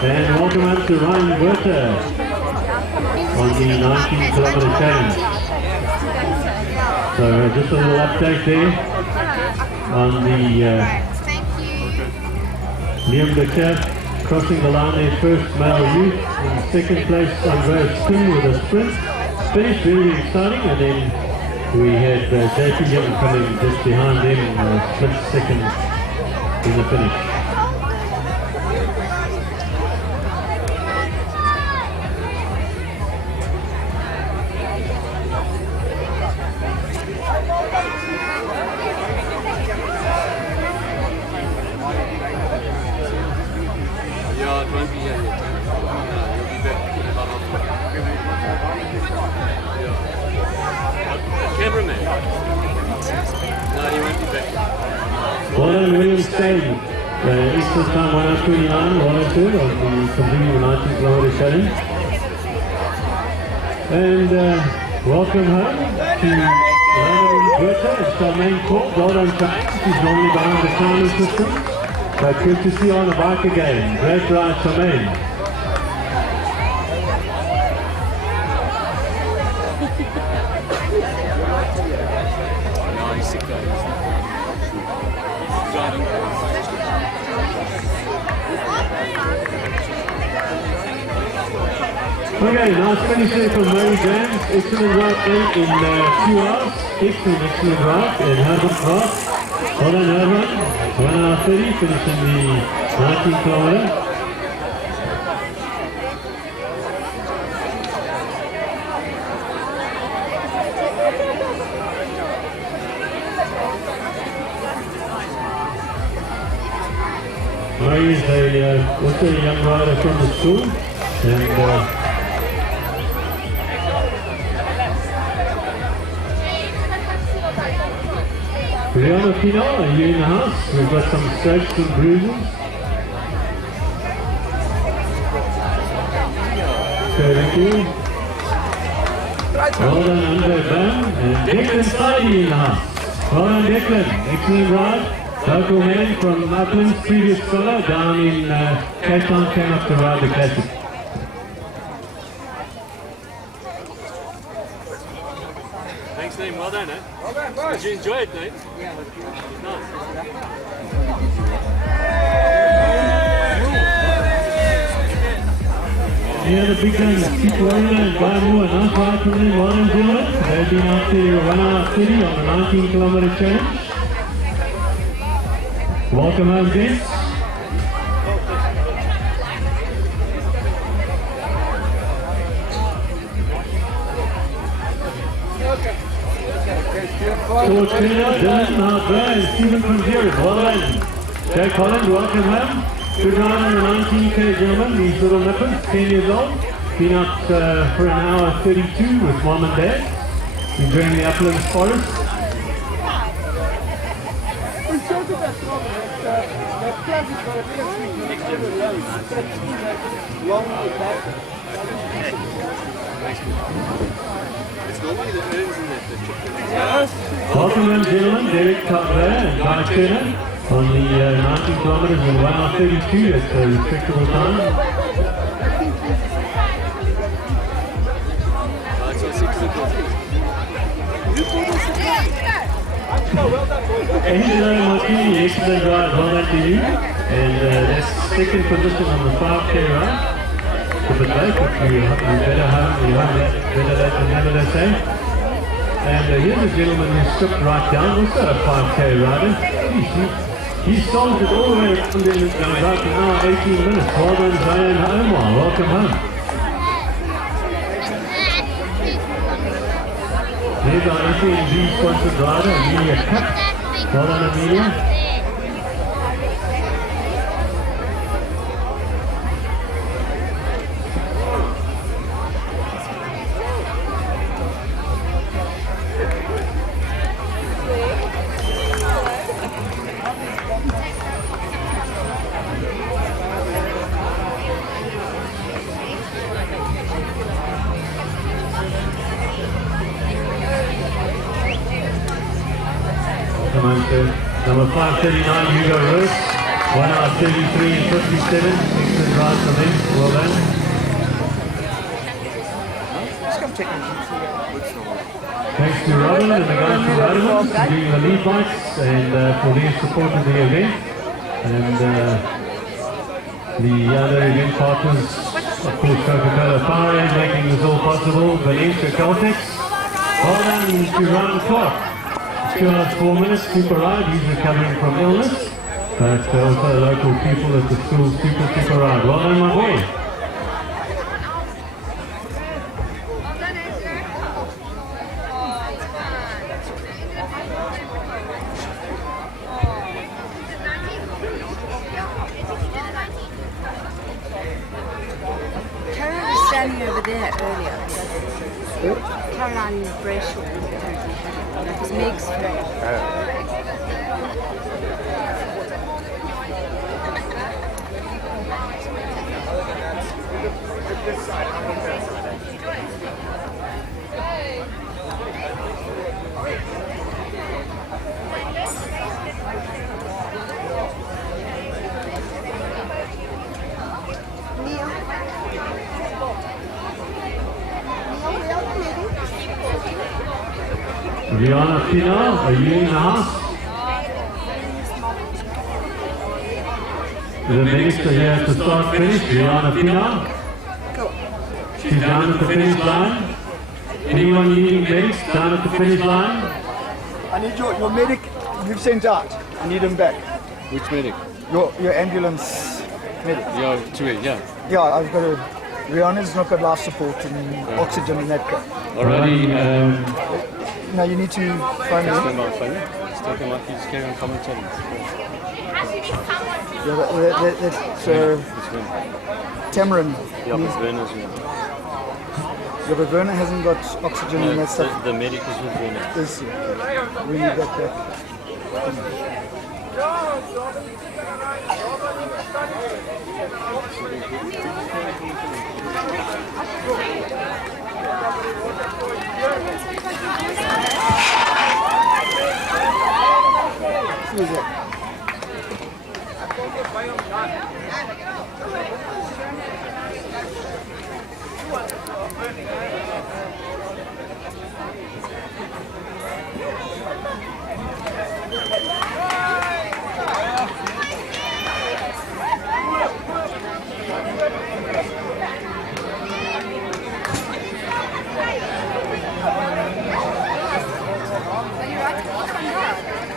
And welcome up to Ryan Bertha on the 19-kilometer challenge. So just a little update there on the Liam de Cat crossing the line there, first male youth. In second place, Andreas Kuhn with a sprint. Finish very exciting, and then we had JP Young coming just behind them, split second in the finish. Yeah, it won't be here yet. You'll be back in about half an hour. Cameraman? No, he won't be back. Well done, William Stady. Eastern time 1:29, 1:02 on the completing 19-kilometer challenge. And welcome home to Ryan Bertha and Charmaine Court. Well done, Charmaine. She's normally behind the timing system. But good to see you on the bike again. Great ride, Charmaine. Okay, nice finish there from Murray James. Excellent ride in 2 hours. Excellent ride. And Herbert Ross. Well done, Herbert. 1 hour 30, finishing the 19-kilometer. Murray is also a young rider from the school. And Rihanna Pino, are you in the house? We've got some scrapes and bruises. Okay, thank you. Well done, Andre Bam. And Declan Sidey in the house. Well done, Declan. Excellent ride. Local man from Uplands, previous fellow, down in Cape Town, came up to ride the Classic. Thanks, Nate. Well done, eh? Well done, boys. Did you enjoy it, Nate? Yeah. Nice. Yeah, the big guns, Pete Warner and Guy Moore, nice ride from them, well done, gentlemen. They've been out there 1 hour 30 on the 19-kilometer challenge. Welcome home, gents. George Taylor, Dylan, Hardra, and Stephen from Zurich. Well done. Jack Holland, welcome home. Good ride on the 19K, gentlemen. These little nippers, 10 years old. Been out for an hour 32 with mom and dad. Enjoying the Uplands forest. Welcome in, gentlemen, Derek Carver and Guy Turner on the 19 kilometers in 1 hour 32. It's a respectable time. Angelo Martini, excellent ride, well done to you. And that's second position on the 5K ride. It's a bit late, but you better late than never, they say. And here's a gentleman who stripped right down, also a 5K rider. He solved it all the way around in about an hour, 18 minutes. Well done, Zion Omar. Welcome home. Here's our FNG sponsored rider, Amelia Cup. Well done, Amelia. Come on, sir. Number 539, Hugo Roos. 1 hour 33 and 57. Excellent ride for them. Well done. Thanks to Robin and the guys from Rodman for doing the lead bikes and for their support of the event. And the other event partners, of course, Coca-Cola Power, making this all possible. Valencia Caltex. Well done to Ryan Clark. 2 hours 4 minutes, super ride. He's recovering from illness, but also local people at the school, super ride. Well done, my boy. Caroline was standing over there earlier. Caroline Brayshaw. That was Meg's friend. Rihanna Pina, are you in the house? The minister here to start finish, Rihanna Pina. She's down at the finish line. Anyone needing medics down at the finish line? I need your medic you've sent out. I need him back. Which medic? Your ambulance medic. Yeah. Yeah, I've got a... Rihanna's not got life support and oxygen in that crap. Already, No, you need to phone Just him. take him up, you just carry on commentating. Yeah, that's Tamarin. Yeah, but Werner's with him. Yeah, but Werner hasn't got oxygen in that stuff. The medic is with Werner. Is we need that back. Who is that?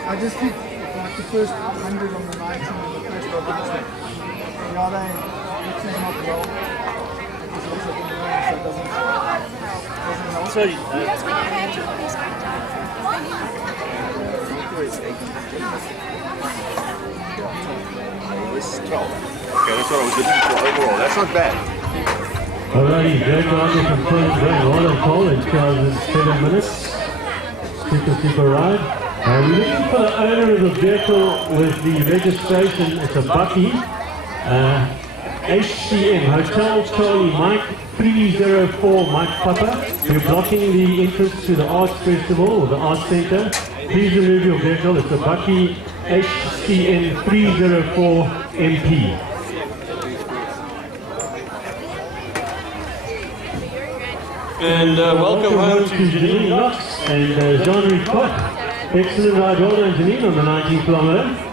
I just did like the first 100 on the 19 and the first obligation. Yeah, they mixing them up well. It's also been around, so it doesn't help. Sorry. This is 12. Okay, that's what I was looking for overall. That's not bad. Alrighty, Greg Rogers from Queen's Greg Royal Call in 7 minutes. Super ride. We're looking for the owner of the vehicle with the registration. It's a Bucky. HCM, Hotel Charlie Mike 304 Mike Papa. You're blocking the entrance to the Arts Festival or the Arts Centre. Please remove your vehicle. It's a Bucky HCM 304 MP. And welcome home to Janine Knox and Jean-Louis Koch. Excellent ride, well done Janine on the 19 kilometre.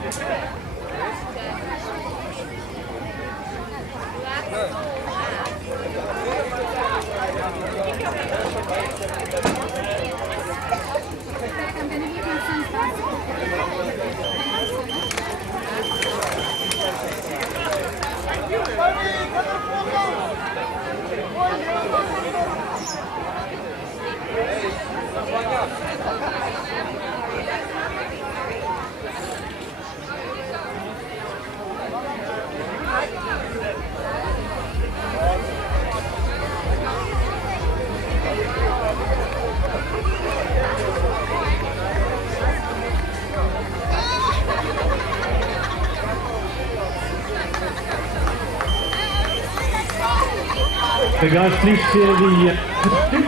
So guys, please share the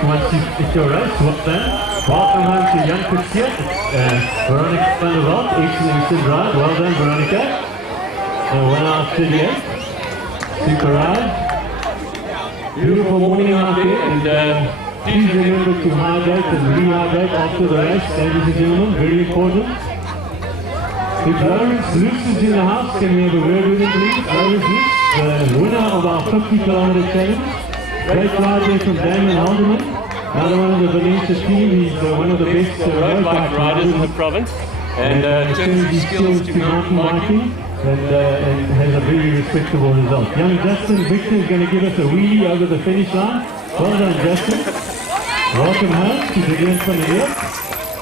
once it's your race. Well done. Welcome home to Young Kutsia. Veronica van der Walt, excellent ride. Well done, Veronica. 1 hour 38. Super ride. Beautiful morning out there, and please remember to hydrate and rehydrate after the race, ladies and gentlemen. Very important. If Lawrence Luce is in the house, can we have a word with him, please? Lawrence Luce, the winner of our 50-kilometer challenge. Great ride there from Damon Haldeman, another one of the Valencia team. He's one of the best road bike riders in the province, and turns his skills to mountain biking, and has a very respectable result. Young Justin Victor is going to give us a wheelie over the finish line. Well done, Justin. Welcome home to the Glen from the Hill.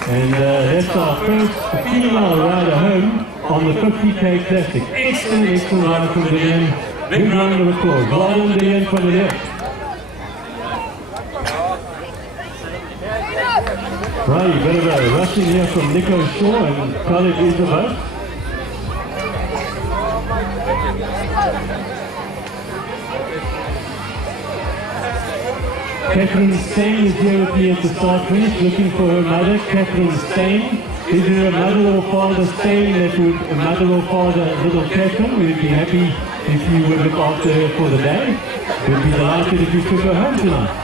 And that's our first female rider home on the 50k Classic. Excellent rider from the Glen. Big round of applause. Well done, Glen from the Hill. Right, a bit of a rushing here from Nico Shaw and Khalid Isabel. Catherine Stain is here with me at the start finish, looking for her mother, Catherine Stain. Is there a mother or father Stain that would, a mother or father little Catherine? We'd be happy if you would look after her for the day. We'd be delighted if you took her home tonight.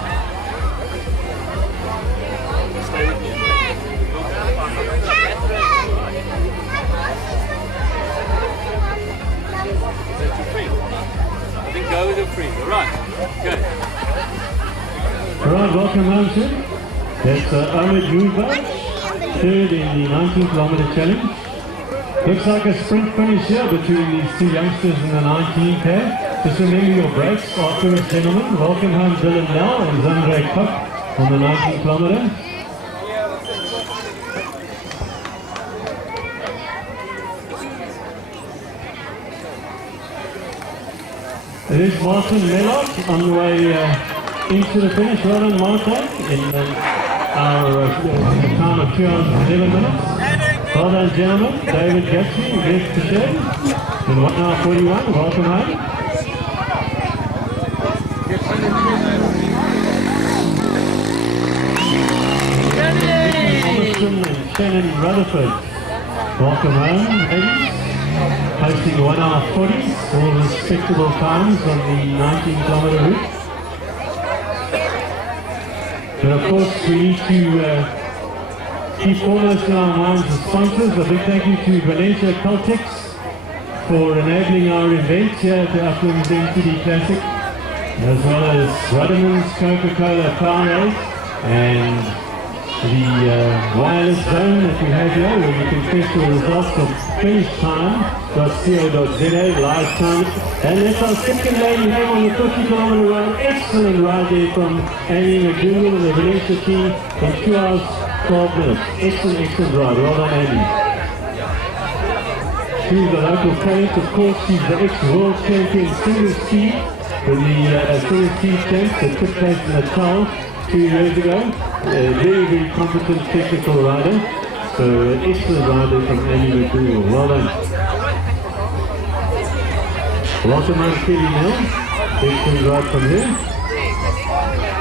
Go with your friend. Right, go. Alright, welcome home, sir. That's Ahmed Yuba, third in the 19 kilometer challenge. Looks like a sprint finish here between these two youngsters in the 19k. Just remember your brakes afterwards, gentlemen. Welcome home, Dylan Nell and Zandre Cook on the 19 kilometer. It is Martin Mellot on the way into the finish. Well done, Martin, in our time of 2 hours and 11 minutes. Well done, gentlemen. David Gatsby, Liz Pichet, in 1 hour 41. Welcome home. Robertson and Shannon Rutherford. Welcome home, ladies. Posting 1 hour 40, all respectable times on the 19 kilometer route. But of course we need to keep foremost in our minds the sponsors. A big thank you to Valencia Caltex for enabling our event here at the Uplands Mtb Classic, as well as Rudderman's Coca-Cola Powerade and the wireless zone that we have here, where you can test your results of finish time.co.za live time. And that's our second lady here on the 50 kilometer run. Excellent ride there from Annie McDougall and the Valencia team in 2 hours 12 minutes. Excellent ride. Well done, Annie. She's a local talent, of course. She's the ex-world champion single speed with the single speed champs that took place in Natal 2 years ago. Very competent technical rider. So an excellent rider from Annie McDougall. Well done. Welcome home, Kelly Mill. Excellent ride from here.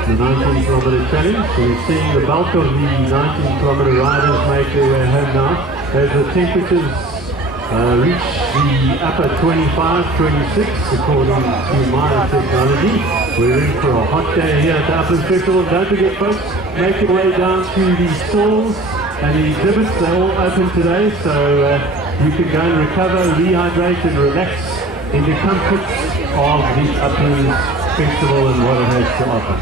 The 19 kilometer challenge. So we're seeing the bulk of the 19 kilometer riders make their way home now as the temperatures reach the upper 25, 26 according to my technology. We're in for a hot day here at the Uplands Festival. Don't forget, folks, make your way down to the stalls And the exhibits are all open today, so you can go and recover, rehydrate and relax in the comforts of the Uplands Festival and what it has to offer.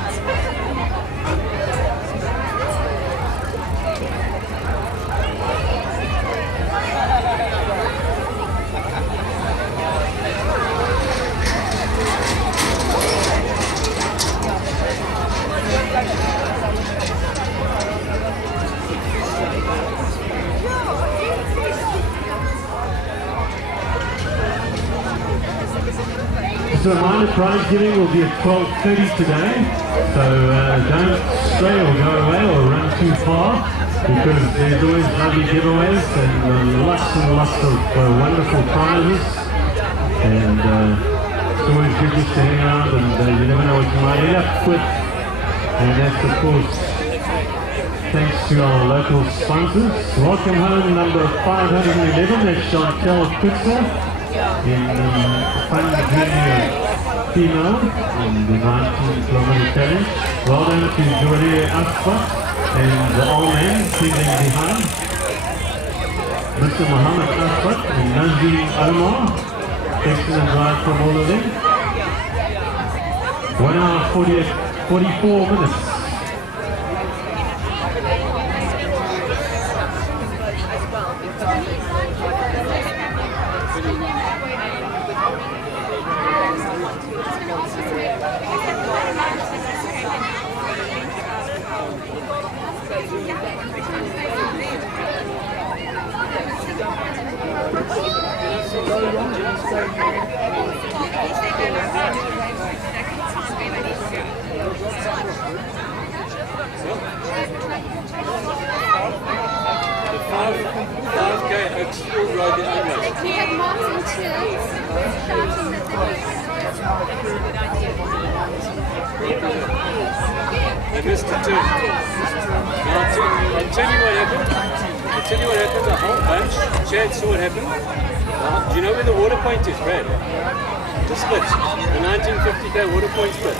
Just a reminder, prize giving will be at 12:30 today, so don't stray or go away or run too far, because there's always lovely giveaways and lots of wonderful prizes, and it's always good just to hang around, and you never know what you might end up with. And that's of course thanks to our local sponsors. Welcome home number 511, that's Chantel Putzer in the fun junior female in the 19-kilometer challenge. Well done to Jordi Asfat and the old man sitting behind, Mr. Muhammad Asfat and Nazim Omar. Excellent ride from all of them. 1 hour 44 minutes. We had moms and cheers shouting that They missed it too. I'll tell you what happened. A whole bunch. Chad saw what happened. Do you know where the water point is, Brad? The split. The 1950k water point split.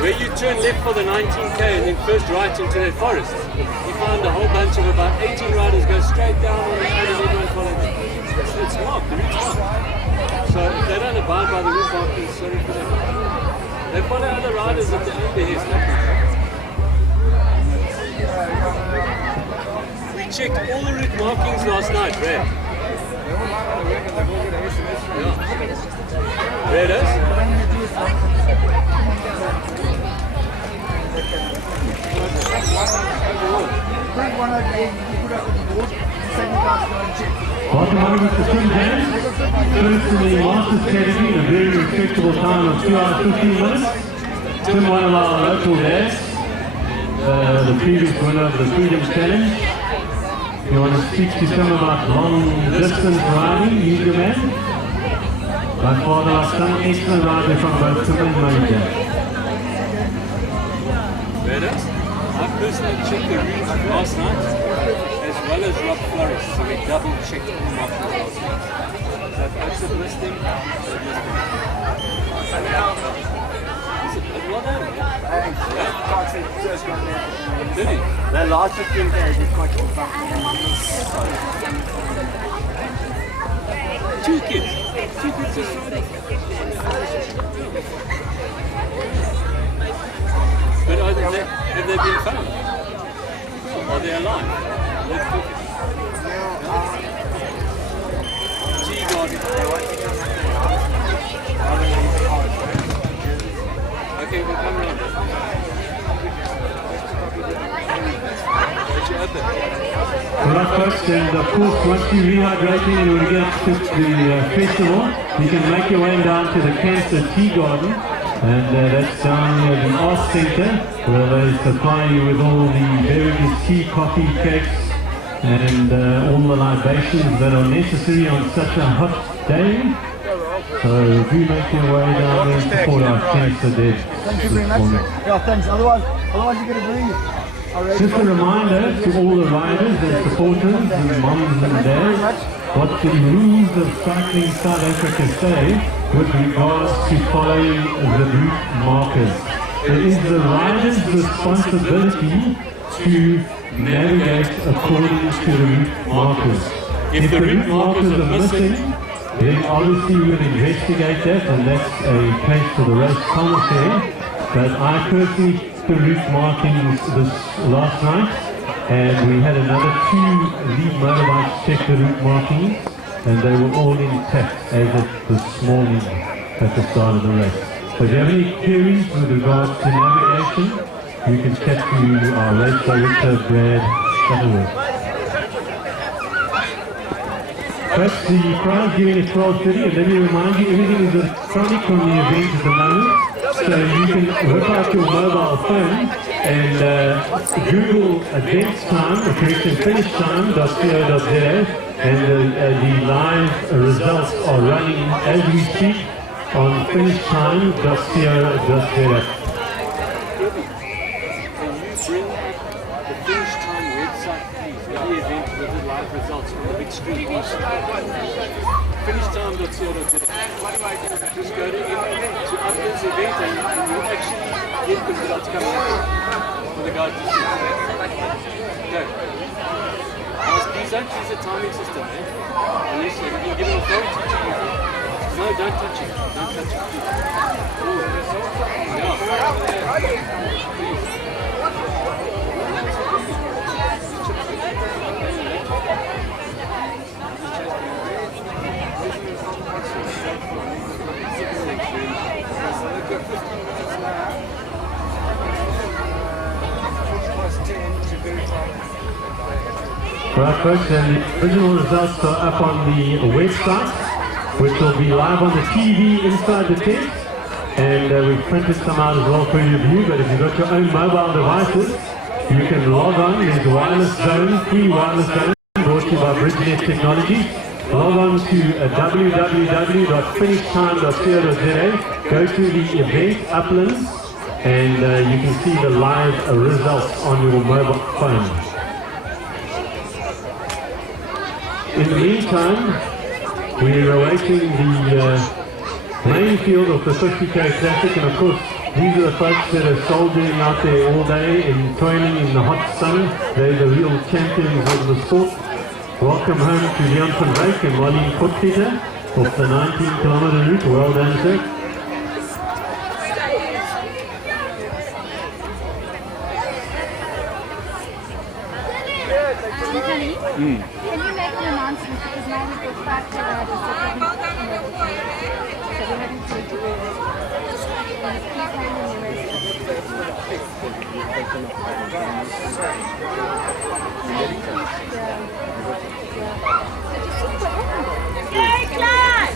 Where you turn left for the 19k and then first right into that forest, you found a whole bunch of about 18 riders go straight down on the road and everyone followed them. It's marked, the route's marked. So if they don't abide by the route markings, sorry for them. They follow other riders at the end behest. We checked all the route markings last night, Red. Yeah. Red is? Welcome home, Mr. Tim James. First in the Masters category in a very respectable time of 2 hours 15 minutes. Tim, one of our local lads, the previous winner of the Freedom Challenge. You want to speak to Tim about long distance riding, he's your man. By far there are some excellent riders from both Tim and Major. I personally checked the route last night, as well as Rob Flores, so we double checked all the markings last night. So if it's a listing, it's a listing. Well done. Did he? That last 15 days is quite fun. 2 kids. 2 kids just riding. But have they been found? Are they alive? Let's look at G-Garden. Okay, we'll come around. Alright folks, and of course once you rehydrating in order to get to the festival, you can make your way down to the Cancer Tea Garden. And that's down near the Art Centre, where they supply you with all the beverages, tea, coffee, cakes, and all the libations that are necessary on such a hot day. So do make your way down there and support our Cancer Day. Thank you very much. Yeah, thanks. Otherwise you're going to bring it. Just a reminder to all the riders and supporters and moms and dads what the rules of Cycling South Africa say with regards to following the route markers. It is the rider's responsibility to to navigate according to the route markers. If the route markers are missing, then obviously we'll investigate that, and that's a case for the race commissaire. But I personally checked the route markings this last night, and we had another 2 lead motorbikes check the route markings, and they were all intact as of this morning at the start of the race. So if you have any queries with regards to navigation, you can chat to our race director, Brad Shuttleworth. First, the prize giving is 12:30, and let me remind you, everything is electronic on the event at the moment, so you can whip out your mobile phone and Google event time, correction, finish time.co.za, and the live results are running as we speak on finishtime.co.za. Results on the big screen. Finishtime.co.za. What do I do? Just go to Uplands event and you actually get the results coming up for the guys to see. Go. Please don't use the timing system, unless you can give it a phone to you. No, don't touch it. Don't touch it, please. Right folks, and the original results are up on the website, which will be live on the TV inside the tent, and we've printed some out as well for your view. But if you've got your own mobile devices, you can log on. There's a wireless zone, free wireless zone, brought to you by BridgeNet Technology. Log on to www.finishtime.co.za, go to the event Uplands, and you can see the live results on your mobile phone. In the meantime, we're awaiting the main field of the 50k Classic, and of course these are the folks that are soldiering out there all day and toiling in the hot sun. They're the real champions of the sport. Welcome home to Leon van Wyk and Marlene Potgieter off the 19-kilometer route. Well done, sir. Anthony, can you make an announcement, because now we've got 5 riders that haven't taken the race. Please hand in the race. Hey, class!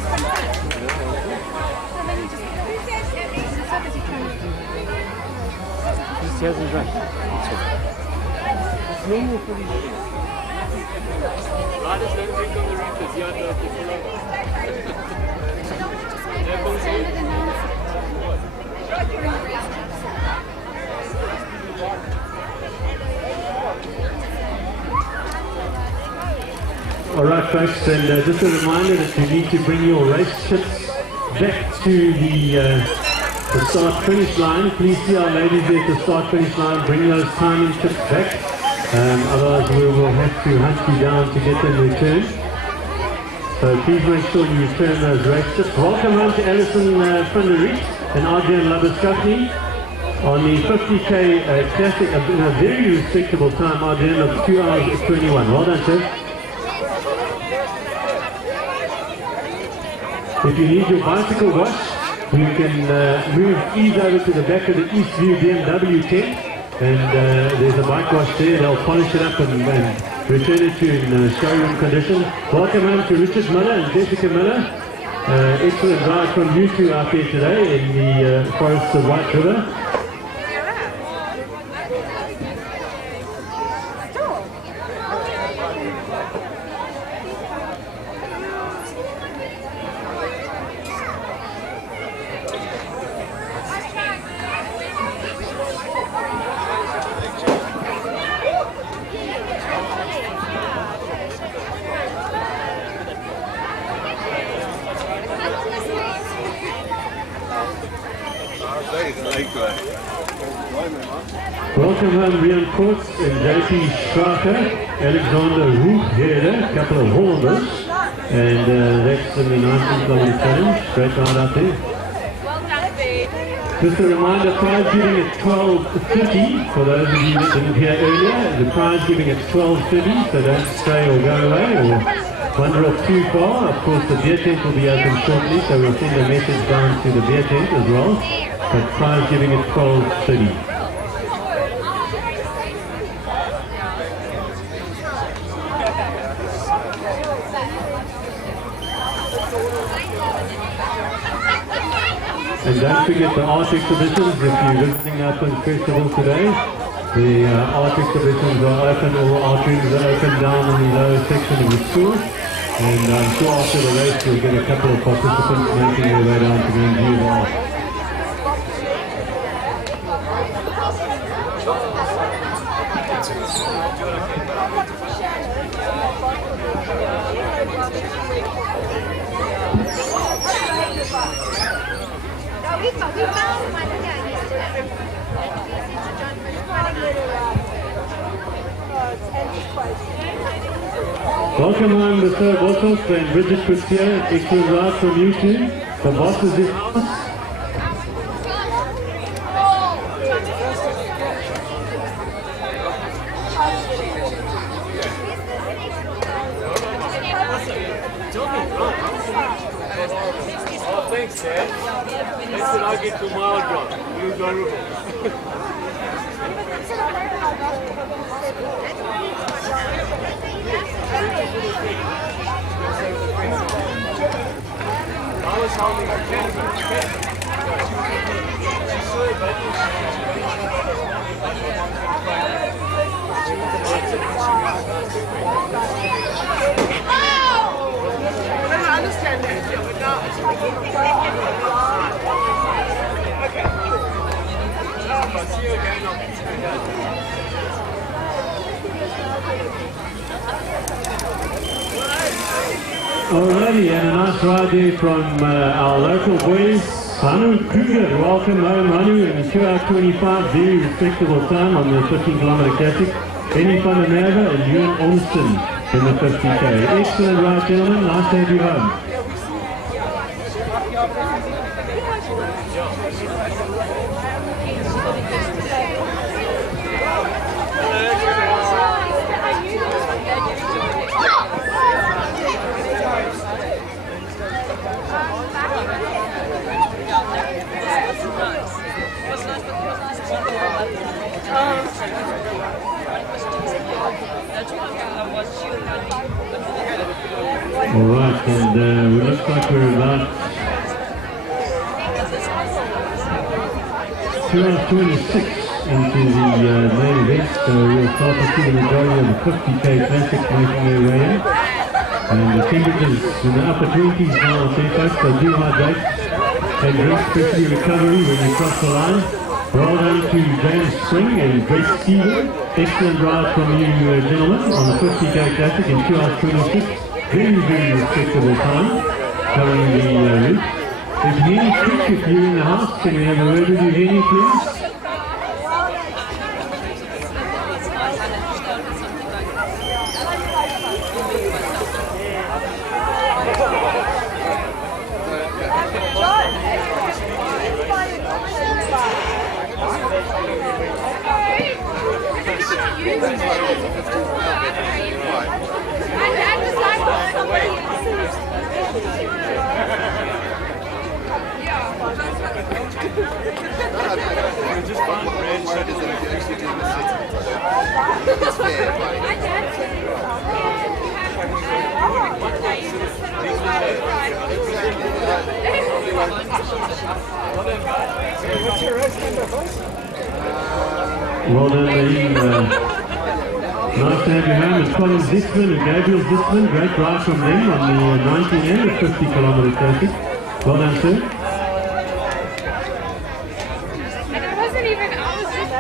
He hasn't run. It's normal for these. Riders don't drink on the route because you are the full Alright folks, and just a reminder that you need to bring your race chips back to the start-finish line. Please see our ladies there at the start-finish line, bring those timing chips back. Otherwise we will have to hunt you down to get them returned. So please make sure you return those race chips. Welcome home to Alison van der Riet and Adrian Labuschagne on the 50k Classic in a very respectable time, Adrian, of 2 hours 21. Well done, sir. If you need your bicycle wash, you can move ease over to the back of the Eastview BMW tent, and there's a bike wash there. They'll polish it up and return it to you in showroom condition. Welcome home to Richard Miller and Jessica Miller. Excellent ride from you two out there today in the forests of White River. Mooi man. Welcome home Rian Courts and JP Schraker, Alexander Hoefherde, a couple of Hollanders, and that's in the 19km challenge. Great ride out there. Just a reminder, prize giving at 12:30 for those of you that didn't hear earlier. The prize giving at 12:30, so don't stray or go away or wander off too far. Of course, the beer tent will be open shortly, so we'll send a message down to the beer tent as well. But prize giving at 12:30. And don't forget the art exhibitions. If you're visiting Uplands Festival today, the art exhibitions are open, all art rooms are open down in the lower section of the school. And I'm sure after the race you'll get a couple of participants making their way down to go and view the art. Welcome home Mr. Bossos and Bridget Christian. Excellent ride from you two. The boss is this house. Oh, thanks, Dad. That's what I'll get to mile drop. You got it. I was holding a camera. I understand that, yeah, but now See you again. Alrighty, and a nice ride there from our local boys. Hanu Kruger, welcome home Hanu, in a 2:25, very respectable time on the 15km classic. Benny van der Merwe and Ewan Olsen in the 50k. Excellent ride, gentlemen, nice to have you home. Alright, and we look like we're about 2:26 into the main event, so we'll start to see the majority of the 50k classics making their way in. And the temperatures in the upper 20s now, I'll say folks, so do hydrate and drink, especially recovery when you cross the line. Well done to James Spring and Grace Steven. Excellent ride from you gentlemen on the 50k classic in 2:26. Very, very respectable time covering the route. There's Henny Creek, if you're in the house, can we have a word with you, Henny, please? Well done, Lee. Nice to have you home. It's Colin Zisman and Gabriel Zisman. Great ride from them on the 19 and the 50km classic. Well done, sir. And it wasn't even, I was just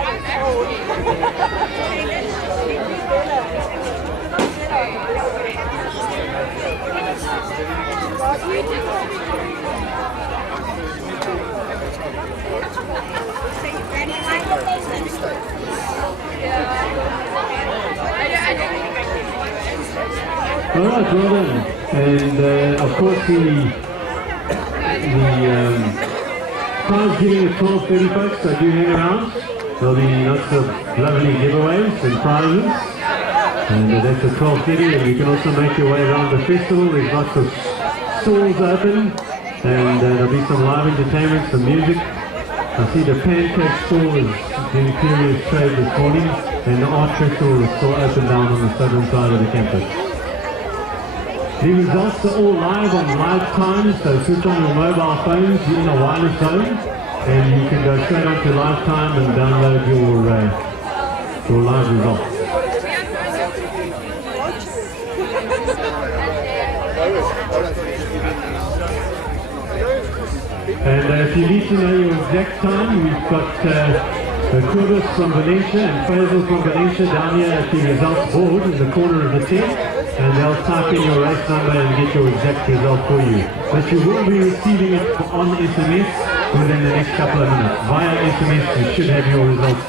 Alright, well done. And of course the prize giving at 12:30 folks, so do hang around. There'll be lots of lovely giveaways and prizes. And that's at 12:30, and you can also make your way around the festival. There's lots of stalls open, and there'll be some live entertainment, some music. I see the pancake stall is doing curious trade this morning, and the art festival is still open down on the southern side of the campus. The results are all live on live time, so switch on your mobile phones, you're in a wireless zone, and you can go straight onto live time and download your live results. And if you need to know your exact time, we've got Kobus from Valencia and Faisal from Valencia down here at the results board in the corner of the tent, and they'll type in your race number and get your exact result for you. But you will be receiving it on SMS within the next couple of minutes. Via SMS you should have your results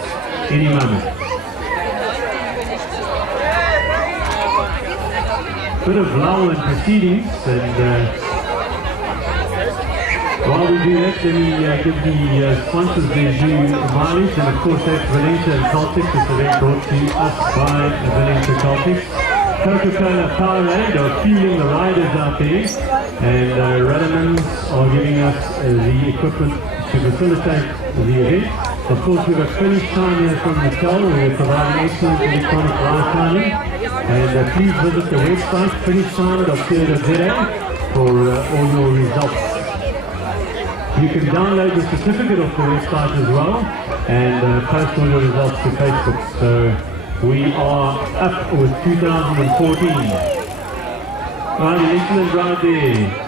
any moment. Bit of lull in proceedings, and while we do that, let me give the sponsors their due mileage, and of course that's Valencia and Celtic. This event brought to us by Valencia Celtic. Coca-Cola Powerade are fueling the riders out there, and Radamans are giving us the equipment to facilitate the event. Of course we've got finish time here from Mattel, who are providing excellent electronic live timing. And please visit the website finishtime.co.za for all your results. You can download the certificate off the website as well, and post all your results to Facebook. So we are up with 2014. Right, an excellent ride there.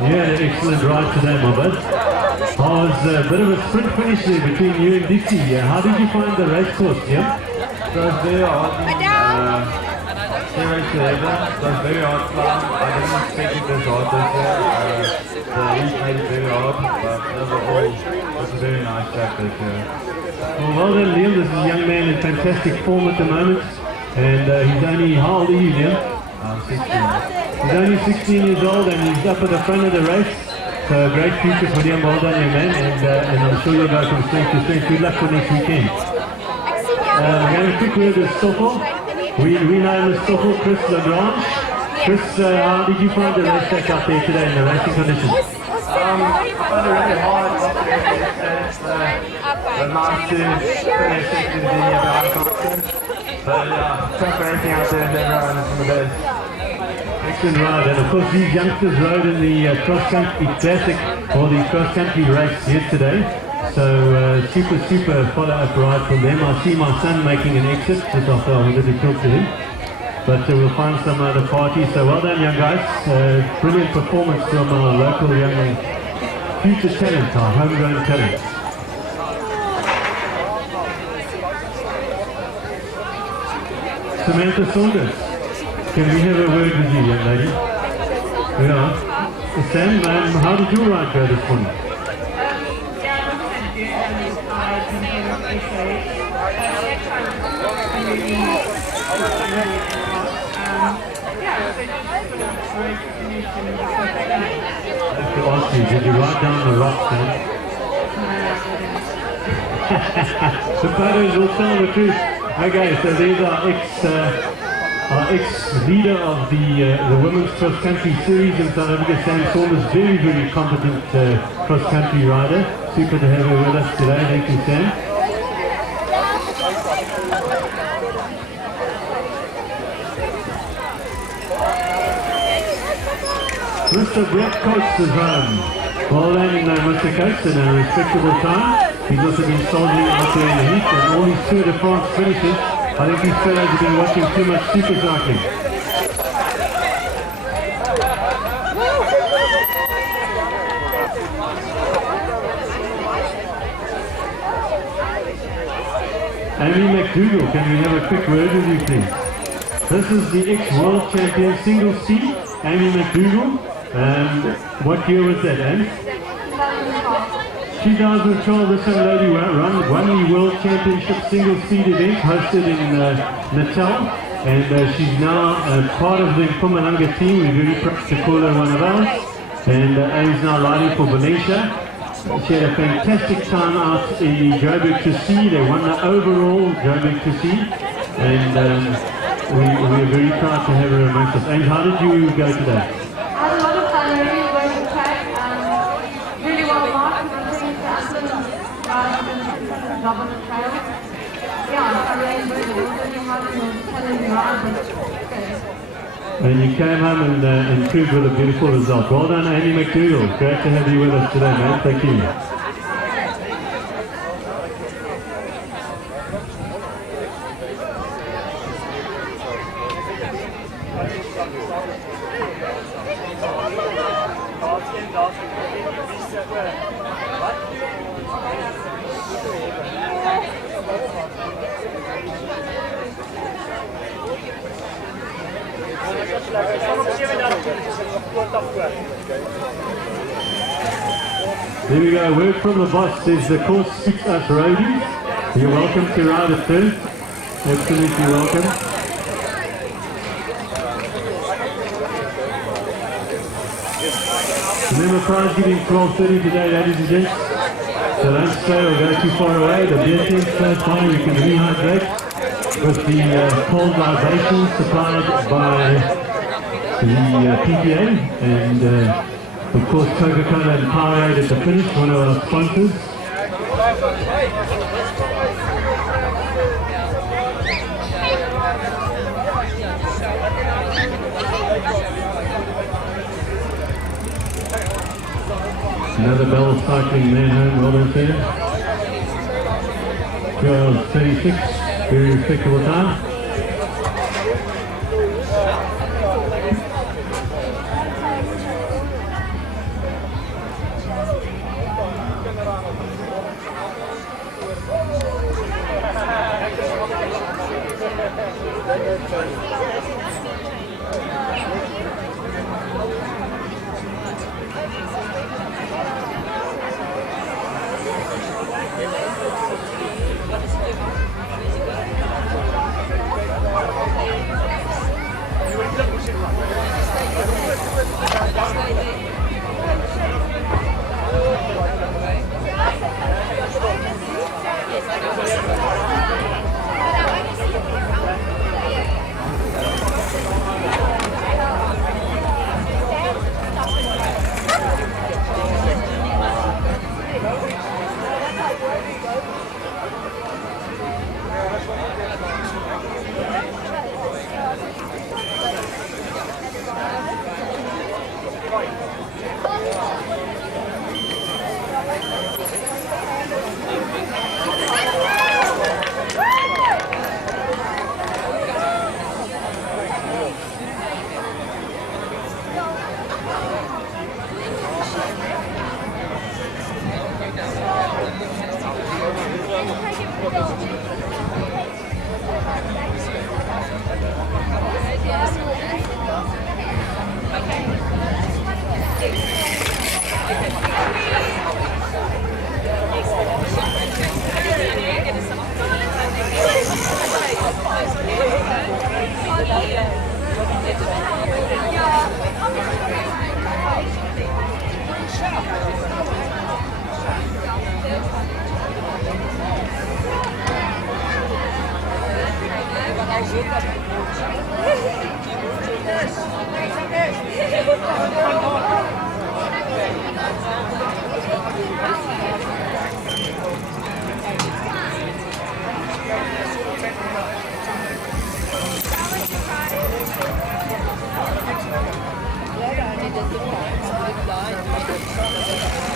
Yeah, excellent ride today, my bud. Was a bit of a sprint finish there between you and Dixie. How did you find the race course, yeah? It was very hard. Serious to ever. It was very hard climb. I didn't expect it this hard this year. The heat made it very hard, but overall, it was a very nice track this year. Well done, Liam. This is a young man in fantastic form at the moment, and he's only, how old are you, Liam? I'm 16. He's only 16 years old, and he's up at the front of the race. So great future for Liam. Well done, young man, and I'm sure you'll go from strength to strength. Good luck for next weekend. I'm going to quick word with Stoffel. We know Miss Stoffel, Chris Lagrange. Chris, how did you find the race track out there today in the racing conditions? I found it really hard. But nice to finish second in the competition. But yeah, tough racing out there in Denver, and it's the best. Excellent ride, and of course these youngsters rode in the cross-country classic, or the cross-country race yesterday. So super follow-up ride from them. I see my son making an exit, just after I wanted to talk to him. But we'll find some other party. So well done, young guys. Brilliant performance from our local young future talent, our homegrown talent. Samantha Saunders, can we have a word with you, young lady? Yeah. Sam, how did your ride go this morning? I have to ask you, did you ride down the rock, Sam? The photos will tell the truth. Okay, so there's our ex-leader of the Women's Cross Country Series in South Africa, Sam Saunders, very competent cross country rider. Super to have her with us today. Thank you, Sam. Mr. Brett Coates is home. Well done, Mr. Coates, in a respectable time. He's also been soldiering out there in the heat, and all his Tour de France finishes. I think these fellows have been watching too much super cycling. Amy McDougall, can we have a quick word with you, please? This is the ex-world champion single C, Amy McDougall. What year was that, Anne? 2012, this young lady won the World Championship single seed event hosted in Natal, and she's now part of the Mpumalanga team. We're very proud to call her one of ours, and Anne's now riding for Valencia. She had a fantastic time out in Joburg to see. They won the overall Joburg to see, and we're very proud to have her amongst us. And how did you go today? I had a lot of fun. I really enjoyed the track. Really well marked. I think the job on the trail. Yeah, I really enjoyed it. It was really hard and challenging ride, but good. And you came home and proved with a beautiful result. Well done, Andy McDougall. Great to have you with us today, man. Thank you. There we go, word from the boss says the course suits us roadies. You're welcome to ride it too. Absolutely welcome. Remember, prize giving 12:30 today, ladies and gents. So don't stay or go too far away. The beer tent's close by. You can rehydrate with the cold libation supplied by the PPA, and of course Coca-Cola and Powerade at the finish, one of our sponsors. Another Bell cycling man home, well done, sir. 12:36, very respectable time. Later, I need to look at it.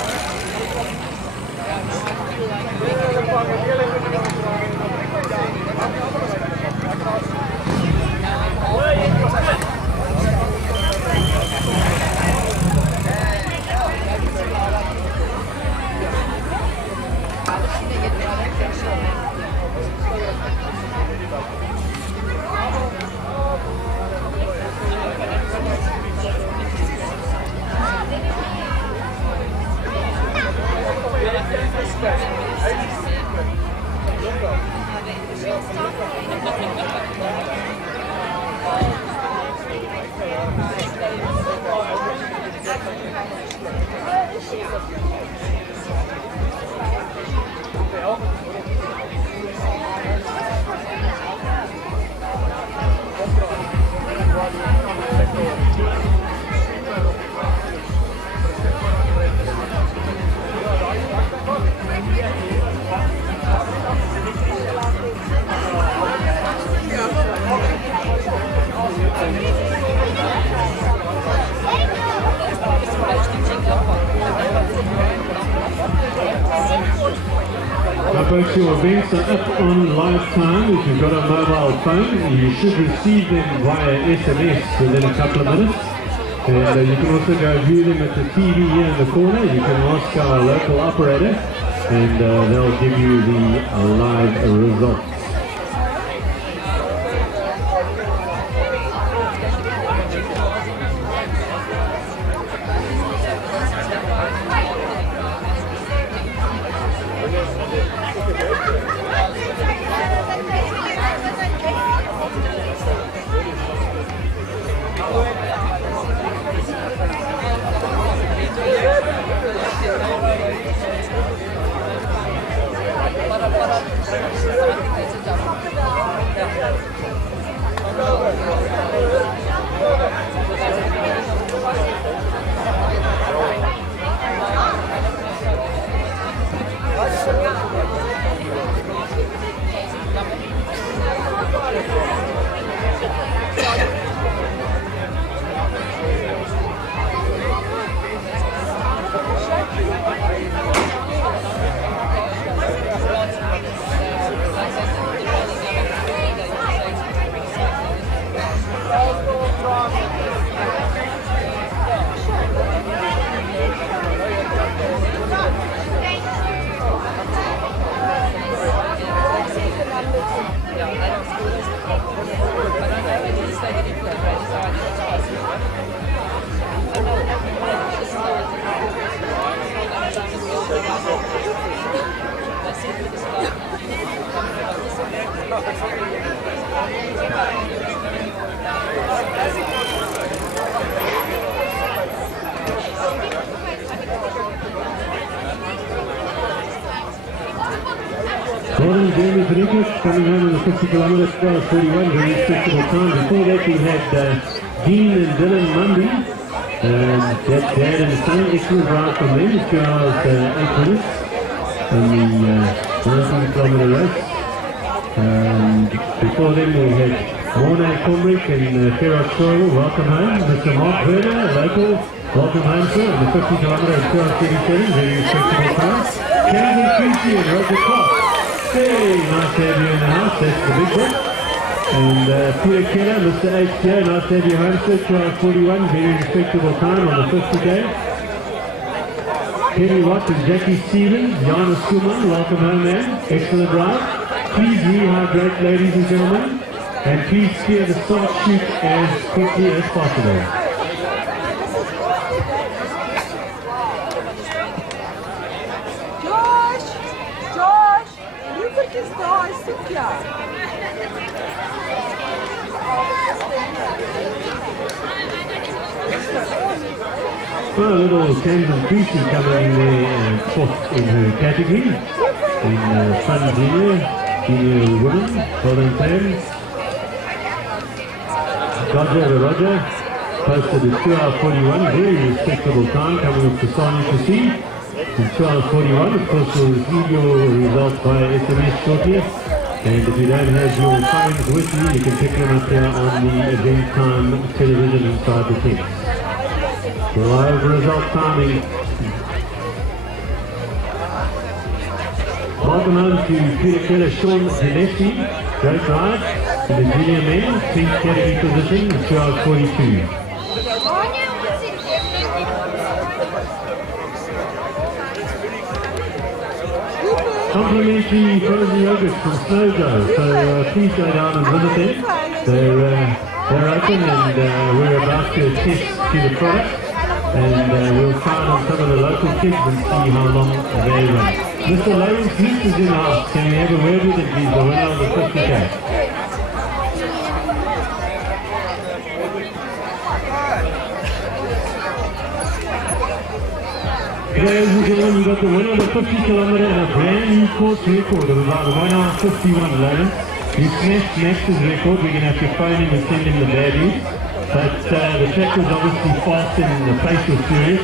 Folks, your events are up on live time. If you've got a mobile phone, you should receive them via SMS within a couple of minutes. And you can also go view them at the TV here in the corner. You can ask our local operator and they'll give you the live results. Coming home on the 50 kilometres, 12:41, very respectable time. Before that we had Dean and Dylan Mundy, that's dad and son, excellent ride from them, 2 hours 8 minutes on the 19 kilometre race. Before them we had Mornay Comrick and Ferrot Soil, welcome home. Mr. Mark Werner, local, welcome home sir, on the 50 kilometre at 12:37, very respectable time. Kevin Creasy and Roger Clark. Hey, nice to have you in the house, that's the big one. And Peter Keller, Mr. HCO, nice to have you home sir, 12:41, very respectable time on the 50K. Kenny Watt and Jackie Stevens, Jana Schumann, welcome home man, excellent ride. Please rehydrate ladies and gentlemen, and please clear the start chute as quickly as possible. Well, a little Kansas Creasy coming in there fourth in her category in Fun Junior Women, well done Sam. Roger posted a 2:41, very respectable time coming up to Sonia to see. In 2:41, of course we'll receive your results via SMS shortly. And if you don't have your phones with you, you can pick them up here on the event time television inside the tent. Live result timing. Welcome home to Peter Keller, Sean Gillespie, great ride. In the junior men, 10th category position, 2:42. Complimentary frozen yogurt from Snowgo, so please go down and visit them. They're open and we're about to attest to the product, and we'll try it on some of the local kids and see how long they run. Mr. Lawrence Luke is in the house. Can we have a word with him, please? The winner of the 50K. Ladies and gentlemen, we got the winner of the 50 kilometer and a brand new course record of about 1 hour 51, Lawrence. You smashed Max's record. We're going to have to phone him and send him the bad news. But the track was obviously fast and the pace was serious.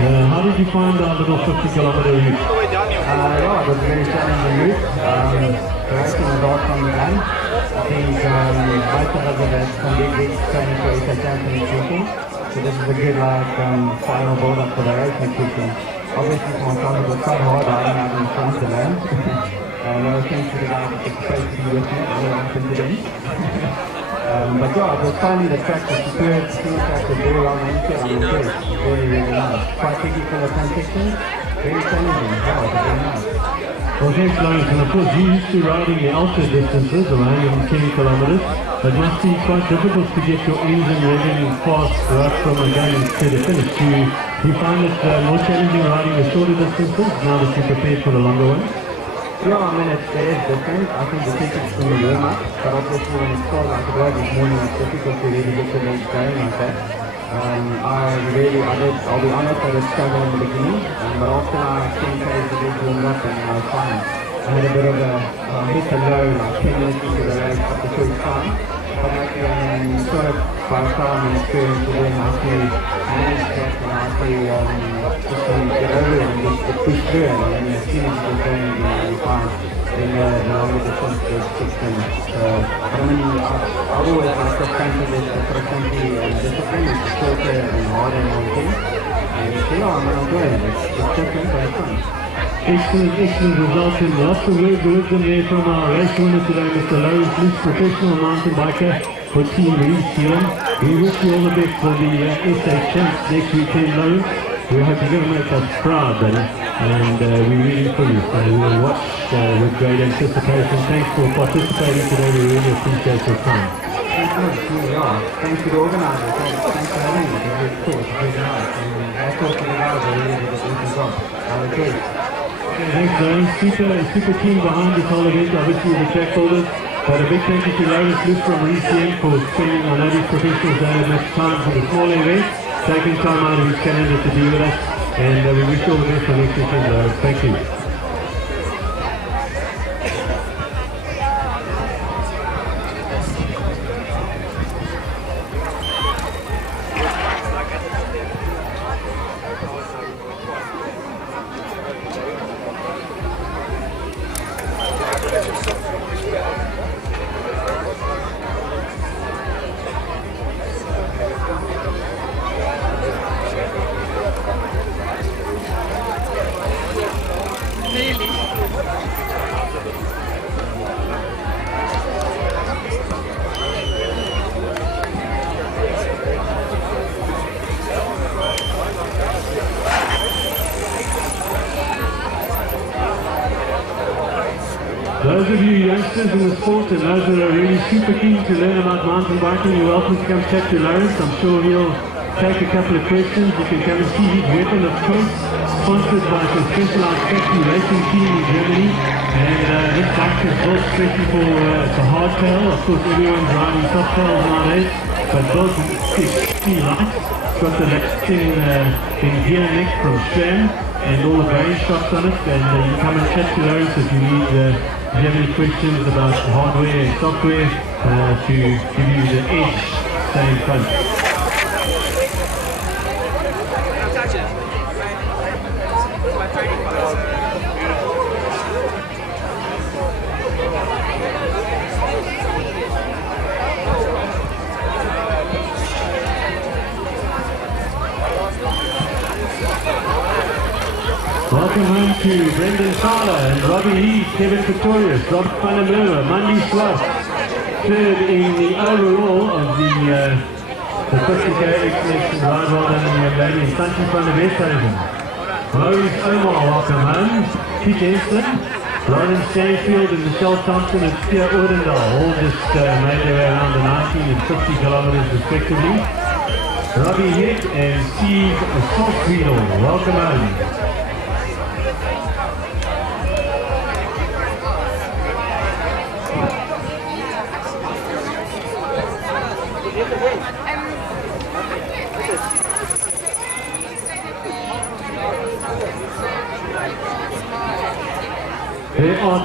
How did you find our little 50 kilometer route? Yeah, it was a very challenging route. The racing was all from the gun. I think most of us have had some big training for SA Championship weekend. So this is a good final build-up for the race next weekend. Obviously for myself it was quite hard riding out in front alone. No thanks to the guys that took space to be with me, all happened to them. But yeah, it was fun. The track was superb, the track was very well maintained. I'm impressed. Really, really nice. Quite technical at some sections. Very challenging. Yeah, it was very nice. Well, thanks, Lawrence. And of course, you used to riding the ultra distances, around 110 kilometers. It must be quite difficult to get your engine revving fast right from a game to the finish. Do you find it more challenging riding the shorter distances now that you're prepared for the longer ones? Yeah, I mean, it is different. I think the technique's from the warm-up, but obviously when it's cold like it was this morning, it's difficult to really get the legs going like that. I'll be honest, I did struggle in the beginning, but after I 10 k's the legs warmed up and I was fine. I had a bit of a hit and low, like 10 minutes into the race at the first time. But actually, sort of by the time and experience with them, how to manage that and how to just get over it and just push through it. And as soon as you get going, you're fine. Then the longer distance is 6 minutes. So, I mean, I've always liked cross-country, the cross-country discipline is shorter and harder and one thing. And so, yeah, I mean, I'm enjoying it. It's different, but it's fun. Excellent, excellent result, and lots of words of wisdom there from our race winner today, Mr. Lawrence Luke, professional mountain biker for Team New Zealand. We wish you all the best for the SA Champs next weekend, Lawrence. We hope you're going to make us proud, buddy, and we're rooting for you. So we'll watch with great anticipation. Thanks for participating today. We really appreciate your time. Thanks to the organisers. Thanks for having me. It was cool. It's very nice. And I talked to the guys. They really did a decent job. I enjoyed it. Thanks, Lawrence. Super team behind this whole event, obviously the track holders. But a big thank you to Lawrence Luke from ECM for spending on these professionals that much time for the small event, taking time out of his calendar to be with us. And we wish you all the best for next weekend, Lawrence. Thank you. Those of you youngsters in the sport and those that are really super keen to learn about mountain biking, you're welcome to come chat to Lawrence. I'm sure he'll take a couple of questions. You can come and see his weapon of choice, sponsored by some specialized factory racing team in Germany. And this bike is built especially for hardtail. Of course, everyone's riding softtails nowadays, but built extremely light. It's got the latching in gear neck from SRAM and all the bearing shops on it. And you come and chat to Lawrence if you need. If you have any questions about hardware and software to give you the edge, stay in front. Welcome home to Brendan Sala and Robbie Heath, Kevin Pretorius, Rob Panamura, Mandy Swart, third in the overall of the 50K Exhibition ride. Well done, young lady, and Sanchi van der Westhuizen. Maurice Omar, welcome home. Pete Enslin, Lawrence Stanfield and Michelle Thompson and Pierre Ordendal all just made their way around the 19 and 50 kilometers respectively. Robbie Heath and Steve Saltweedle, welcome home.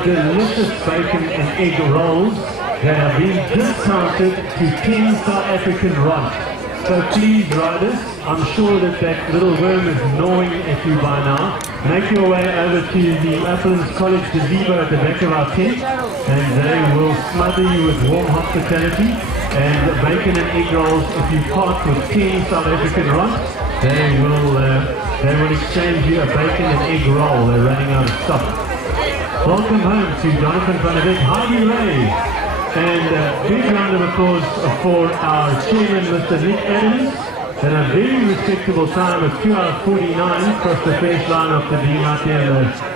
delicious bacon and egg rolls that have been discounted to 10 South African rand. So please, riders, I'm sure that that little worm is gnawing at you by now. Make your way over to the Uplands College gazebo at the back of our tent, and they will smother you with warm hospitality and bacon and egg rolls. If you part with 10 South African rand, they will exchange you a bacon and egg roll. They're running out of stock. Welcome home to Jonathan van der Beek, Heidi Ray. And a big round of applause for our chairman, Mr. Nick Adams, and a very respectable time of 2 hours 49 across the finish line after being out there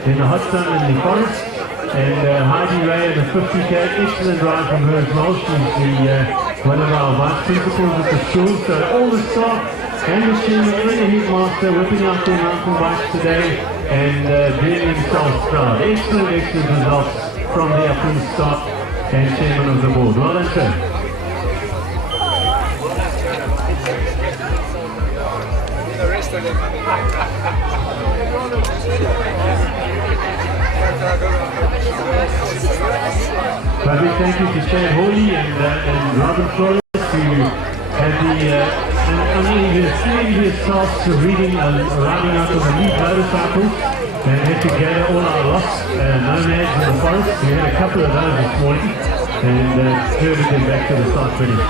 in the hot sun in the forest. And Heidi Ray and the 50k, excellent ride from her as well. She's one of our vice principals at the school. So all the staff and the chairman and the headmaster whipping out their mountain bikes today and doing themselves proud. Excellent results from the Uplands staff and chairman of the board. Well done, sir. The rest of them, But thank you to Shane Hawley and Robin Flores who had the unenvious task of riding out of the lead motorcycles. And had to gather all our lost nomads in the forest. We had a couple of those this morning and herded them back to the start finish.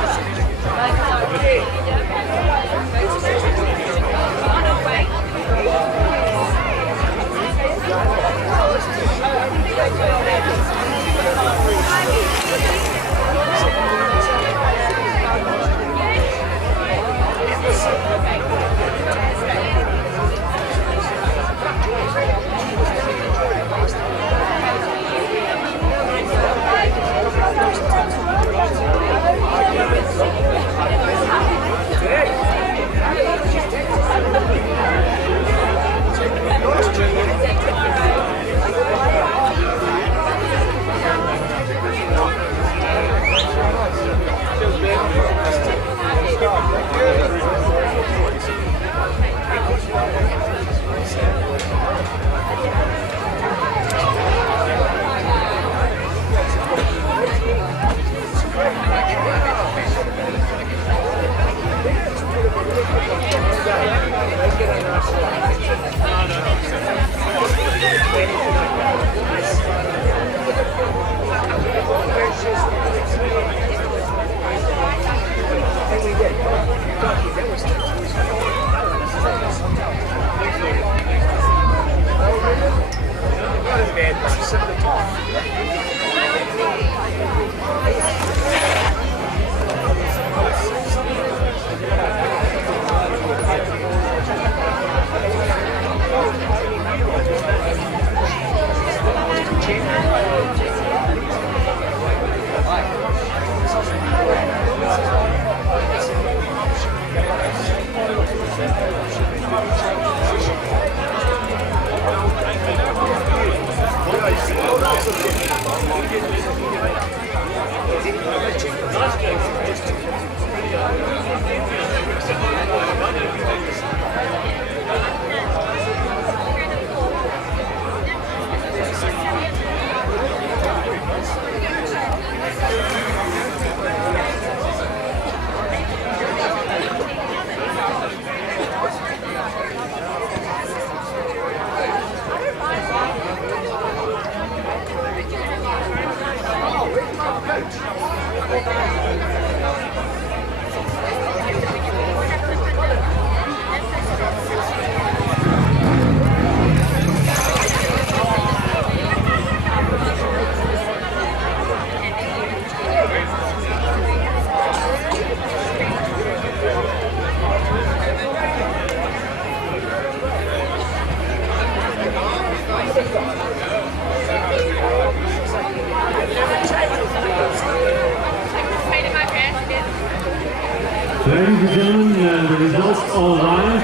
Ladies and gentlemen, the results are live.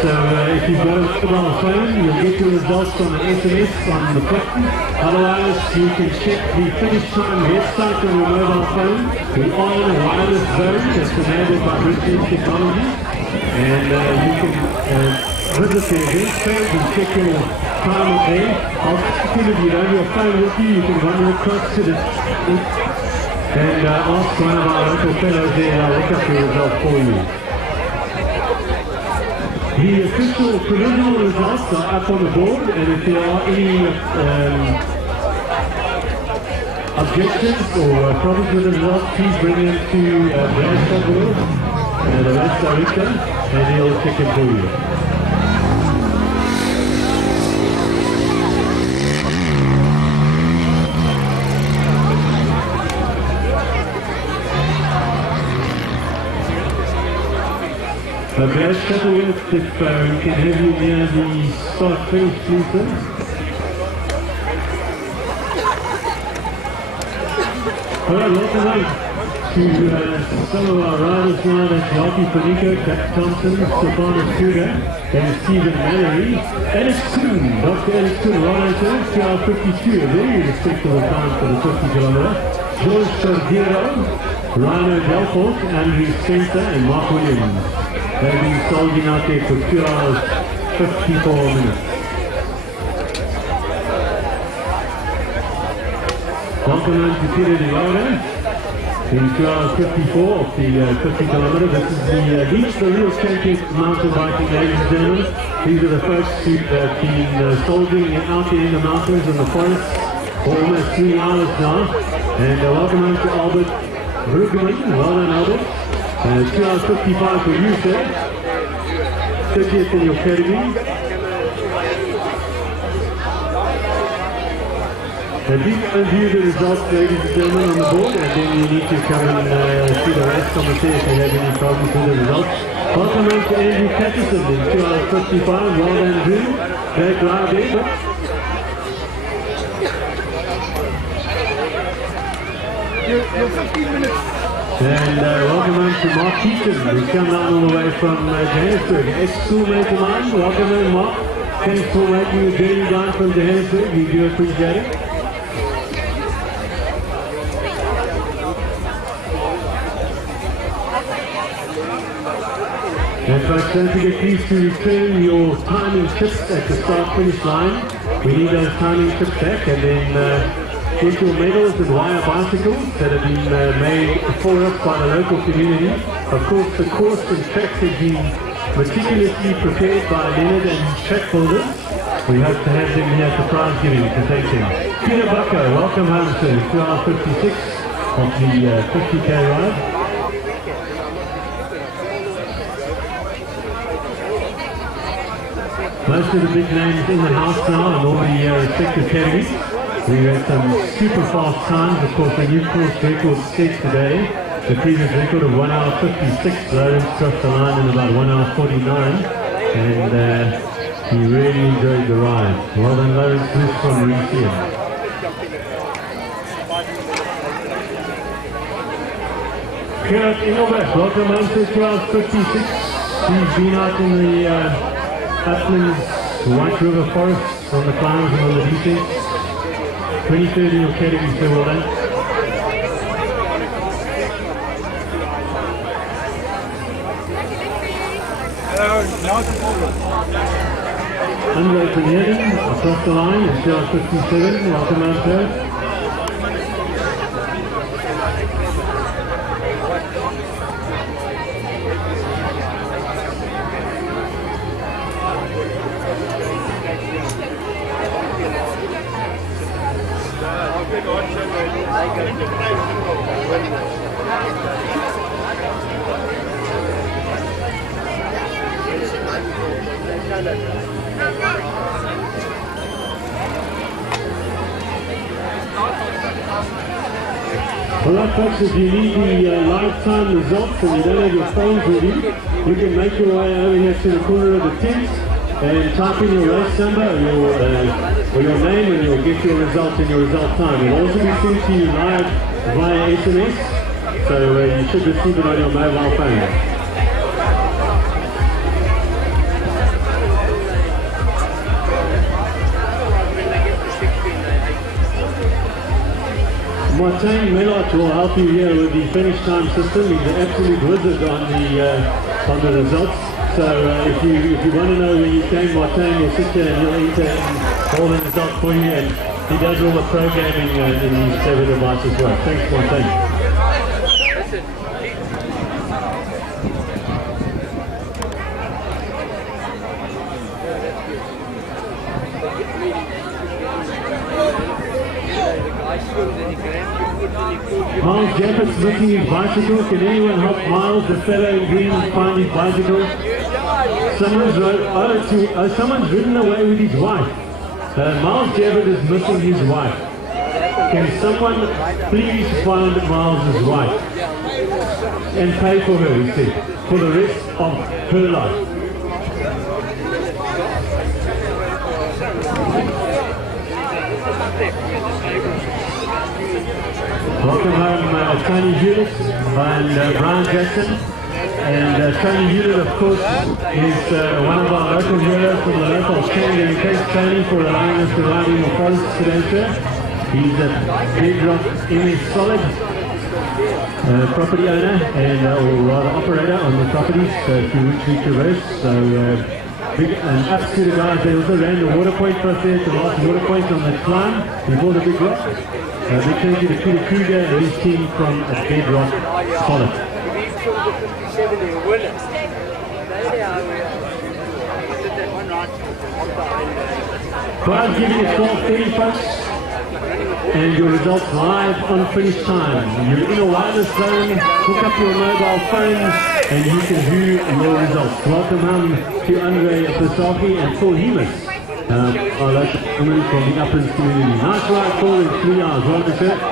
So if you've got it on the phone, you'll get your results on the SMS on the button. Otherwise, you can check the finish time website on your mobile phone. We are in a wireless zone that's enabled by British technology. And you can visit the event page and check your time up there. I'll tell you, you don't have your phone with you, you can run across to the and ask one of our local fellows there and I'll look up the result for you. The official provisional results are up on the board, and if there are any objections or problems with the results, please bring them to Brad Sutherland, the race director, and he'll check it for you. Brad Sutherland, if we can have you near the start finish, please, sir. Alright, welcome on to some of our riders now. That's Yaki Fanico, Jack Thompson, Stefano Suda, and Stephen Mallory. Alex Kuhn, Dr. Alex Kuhn, rider 2:52, a very respectable time for the 50 kilometer. George Sargero, Rhino Delfort, Andrew Spencer, and Mark Williams. They've been soldiering out there for 2 hours, 54 minutes. Welcome on to Peter De Yoda in 2 hours 54 of the 50 kilometer. This is the real champions mountain biking, ladies and gentlemen. These are the folks who've been soldiering out there in the mountains and the forests for almost 3 hours now. And welcome on to Albert Bruggeman. Well done, Albert. 2 hours 55 for you, sir. 30th in your category. Please review the results, ladies and gentlemen, on the board, and then you need to come and see the race commentary if you have any problems with the results. Welcome on to Andrew Patterson in 2 hours 55. Well done, Drew. Great ride there. You're 15 minutes. And welcome on to Mark Keaton, who's come down all the way from Johannesburg. Ex-schoolmate of mine, welcome in, Mark. Thanks for making the journey down from Johannesburg, we do appreciate it. And folks, don't forget please to return your timing chips at the start-finish line. We need those timing chips back, and then get your medals and wire bicycles that have been made for us by the local community. Of course, the course and tracks have been meticulously prepared by Leonard and track builders. We hope to have them here for prize giving to thank them. Peter Bucker, welcome home, sir. 2 hours 56 of the 50k ride. Most of the big names in the house now and all the respective categories. We had some super fast times. Of course, the new course record set today. The previous record of 1 hour 56. Lawrence crossed the line in about 1 hour 49. And he really enjoyed the ride. Well done, Lawrence Smith from Recife. Gerard Engelbert, welcome on to 2 hours 56. He's been out in the Uplands White River Forest on the climbs and on the descents. 23rd in your category, so well done. Andre Pineda across the line is 2 hours 57. Welcome on, sir. Alright folks, if you need the lifetime results and you don't have your phones with you, you can make your way over here to the corner of the tent and type in your race number or your name, and you'll get your results and your result time. It will also be sent to you live via SMS, so you should receive it on your mobile phone. Martin Mellot will help you here with the finish time system. He's an absolute wizard on the results. So if you want to know where you came, Martin will sit there and he'll enter all the results for you, and he does all the programming in these several devices as well. Thanks, Martin. Miles Jeffords missing his bicycle. Can anyone help Miles, the fellow in green, find his bicycle? Someone's ridden away with his wife. Miles Jeffords is missing his wife. Can someone please find Miles' wife and pay for her, he said, for the rest of her life? Welcome home, Tony Hewlett and Brian Jackson. And Tony Hewlett, of course, is one of our local heroes from the local stand. And thanks, Tony, for allowing us to ride in the forest today, sir. He's a Bedrock MS Solid property owner, and or rather operator on the properties through which we traverse. So big and up to the guys. They also ran the water point for us there, the last water point on the climb before the big rock. Big thank you to Peter Kruger and his team from Bedrock Solid. Prize giving at 12:30, folks, and your results live on finish time. You're in a wireless zone, hook up your mobile phones, and you can view your results. Welcome home to Andre Pasaki and Paul Hemus, our local women from the Uplands community. Nice ride, Paul, in 3 hours. Well deserved.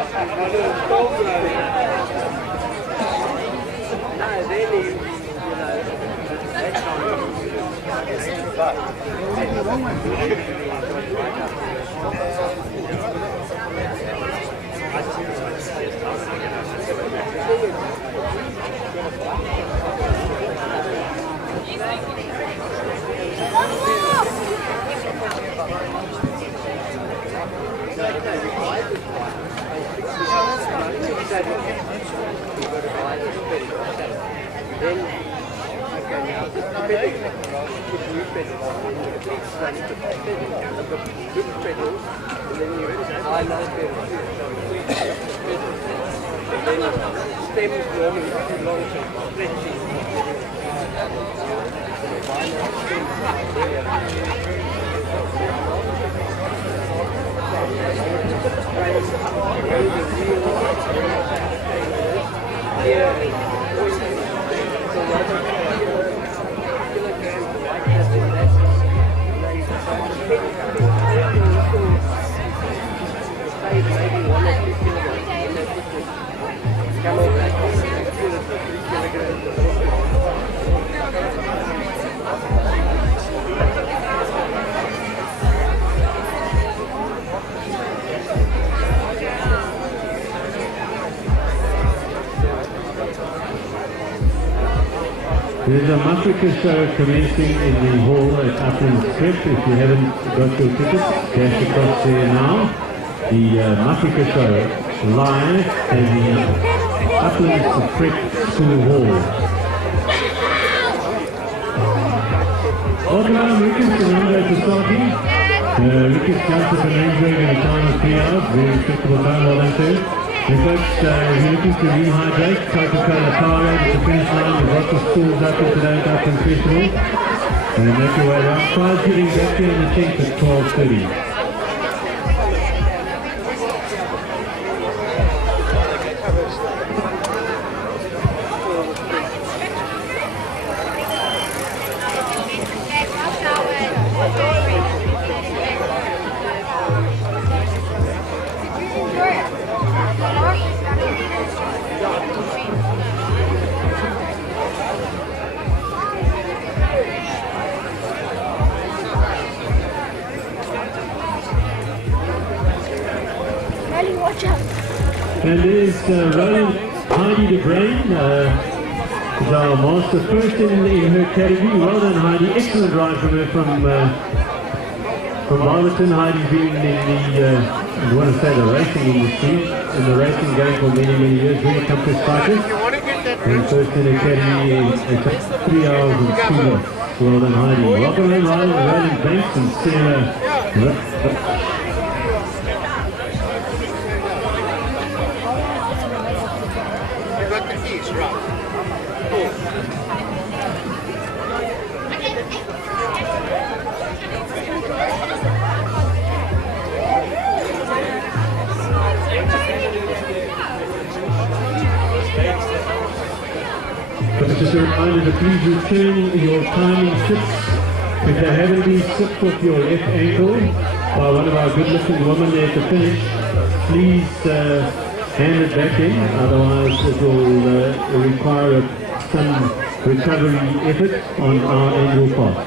There's a Africa show commencing in the hall at Uplands Mtb. If you haven't got your tickets, dash across there now. The Africa show live at the Uplands Mtb School Hall. Welcome home, Rickens and Andre Pasaki. Rickens jumps at the main break in a time of 3 hours. Very respectable time, well done too. And folks, if you're looking to rehydrate, Coca-Cola Powerade at the finish line. We've got the schools open today at Uplands Festival. And make your way around. Prize giving back here in the tent at 12:30. And there's Roland Heidi de Bruin, is our master first in her category. Well done, Heidi. Excellent ride from her from Barberton. Heidi being in the, I want to say the racing industry, in the racing game for many, many years. Very accomplished cyclist. And first in her category in 3 hours and 2 minutes. Well done, Heidi. Welcome in, Roland Banks and Sarah got the keys, right? Cool. But just a reminder to please return your climbing sits if they haven't been sipped off your left ankle by one of our good looking women there to finish. Please hand it back in, otherwise it will require some recovery effort on our annual part.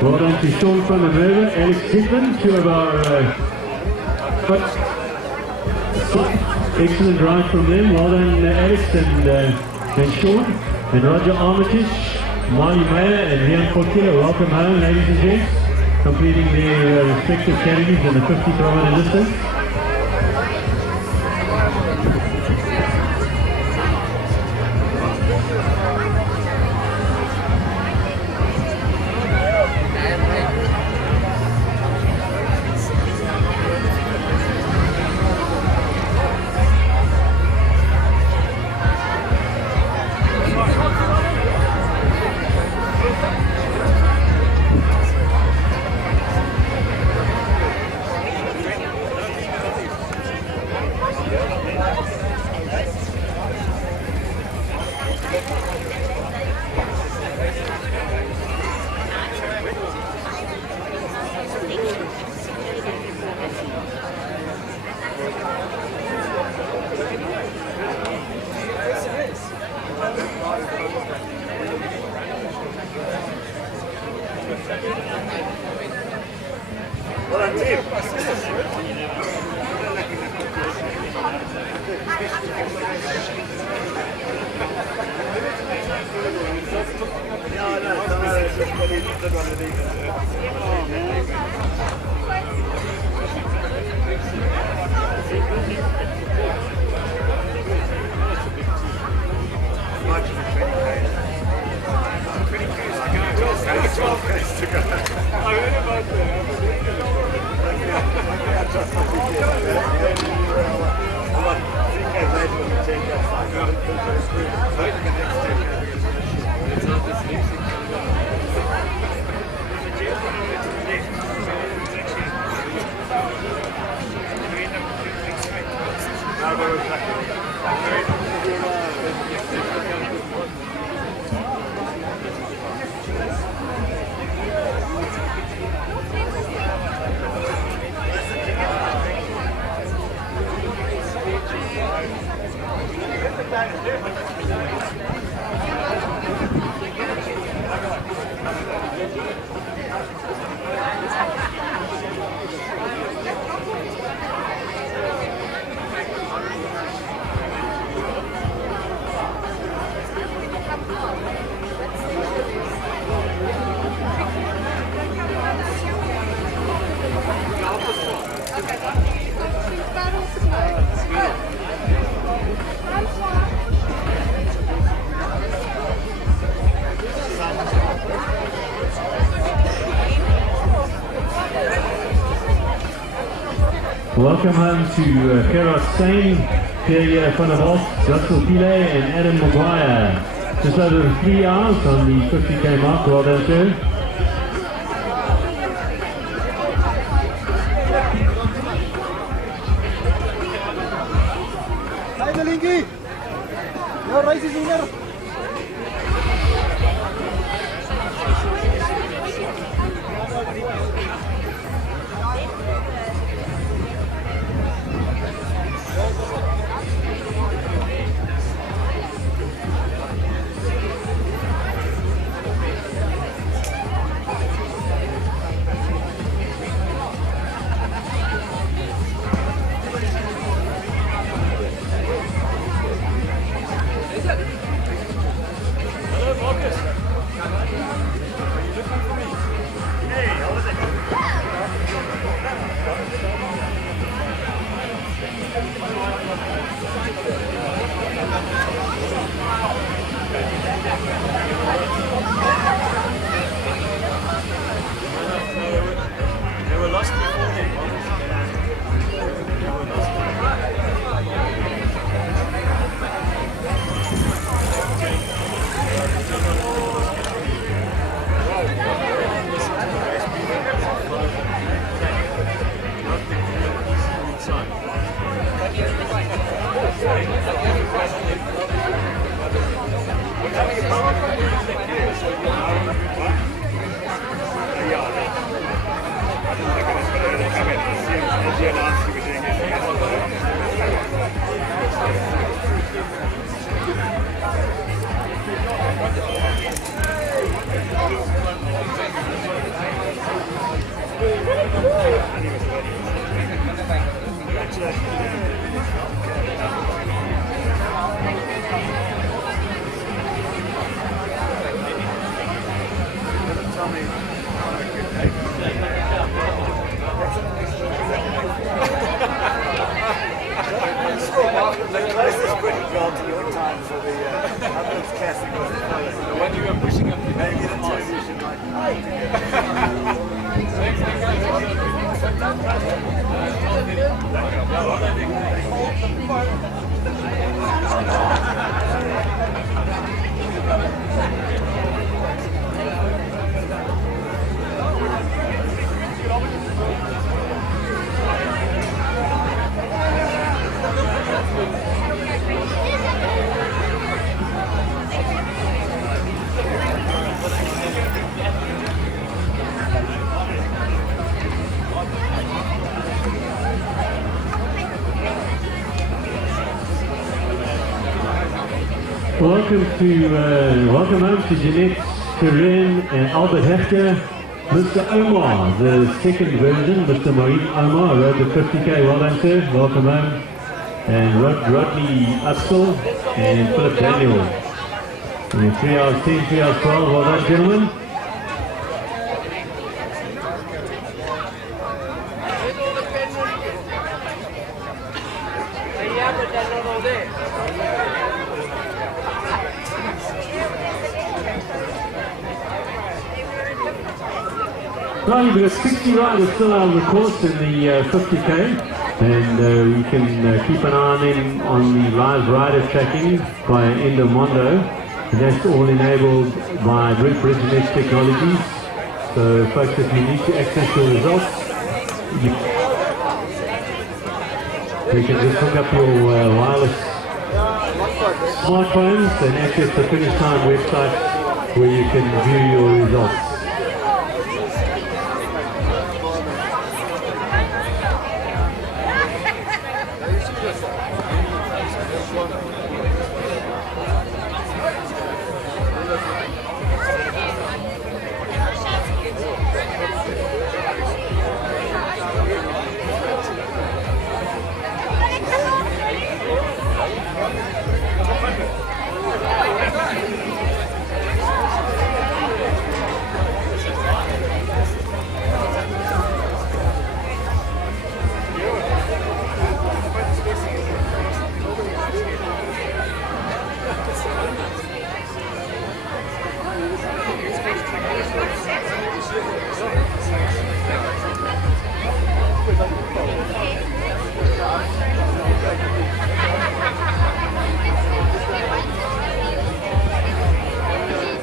Well done to Sean van der Merwe, Alex Zitman, two of our excellent ride from them. Well done Alex and Sean, and Roger Armitage, Marley Mayer and Leon Portillo. Welcome home, ladies and gents, completing their respective categories in the 50 km distance. Well done, team. Oh, man. to go. I heard about Welcome home to Gerard Sane, Pierre van der Hof, Russell Pile and Adam Maguire. Just over 3 hours on the 50k mark. Well done, sir. Hi, Malingi. Your rice is winner. The closest British goal to your time for the Uplands Classic was the one you were pushing up the maybe the television Welcome home to Jeanette Corinne and Albert Hefter. Mr. Omar, the second version, Mr. Maurice Omar, rode the 50k. Well done, sir. Welcome home. And Rodney Upsall and Philip Daniel. And 3 hours 10, 3 hours 12. Well done, gentlemen. Right, we've got 60 riders still on the course in the 50k, and we can keep an eye on them on the live rider tracking by Endomondo. And that's all enabled by Bridgenet Technologies. So folks, if you need to access your results, you can just hook up your wireless smartphones and access the Finish Time website where you can view your results.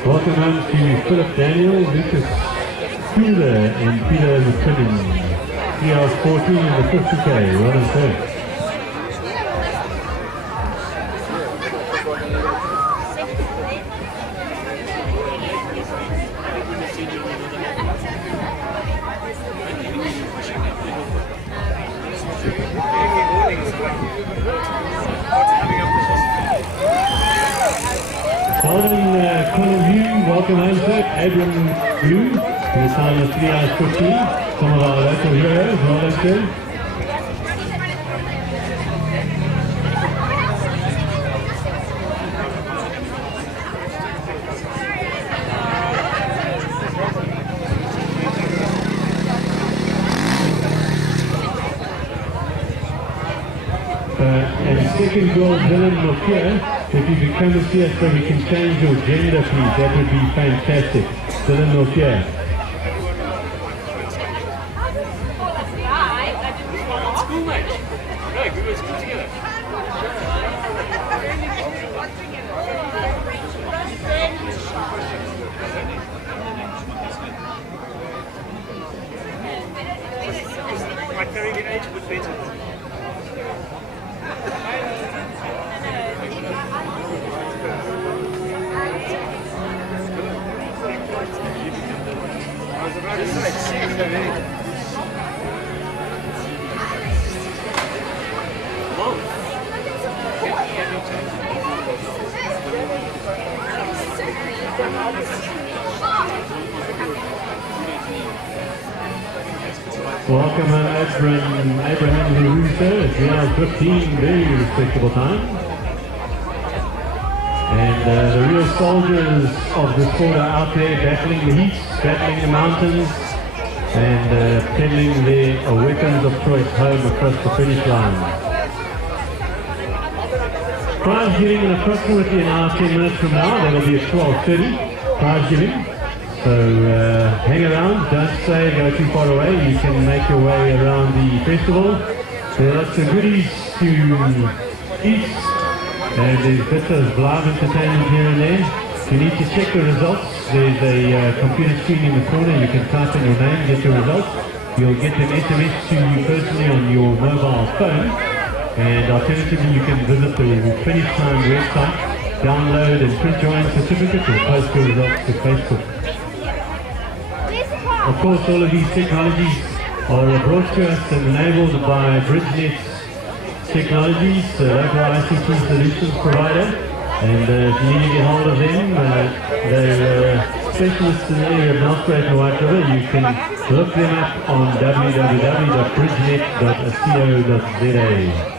Welcome home to Philip Daniel, Lucas Fuller and Peter McKinnon. 3 hours 14 in the 50k, well done sir. Welcome home sir, Adrian Blue, in the time of 3 hours 15, some of our local heroes, well done sir. And second goal, Dylan Nokia. If you could come and see us so we can change your gender, please, that would be fantastic. Dylan Nokia. Schoolmate. Right, we were school together. My carrying age would better. Welcome on Abraham Larusa, 3 hours 15, very respectable time. And the real soldiers of the sport are out there battling the heat, battling the mountains, and peddling their weapons of choice home across the finish line. Prize giving in approximately an hour, 10 minutes from now, that'll be at 12:30, prize giving. So hang around, don't stay, go too far away, you can make your way around the festival. There are lots of goodies to eat, and there's bits of live entertainment here and there. If you need to check the results, there's a computer screen in the corner, you can type in your name, get your results. You'll get an SMS to you personally on your mobile phone, and alternatively you can visit the Finish Time website, download and print your own certificate or post your results to Facebook. Of course, all of these technologies are brought to us and enabled by Bridgenet Technologies, the local ICT solutions provider. And if you need to get hold of them, they're specialists in the area of Nelspruit and White River. You can look them up on www.bridgenet.co.za.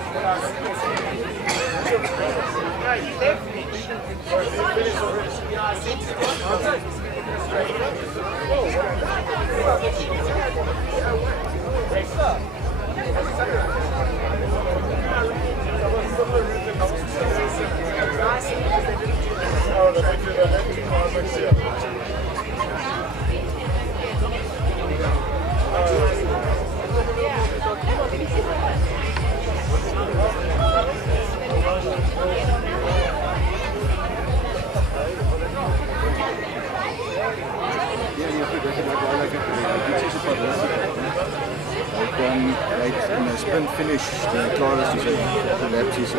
haven't finished the classes to say the labs is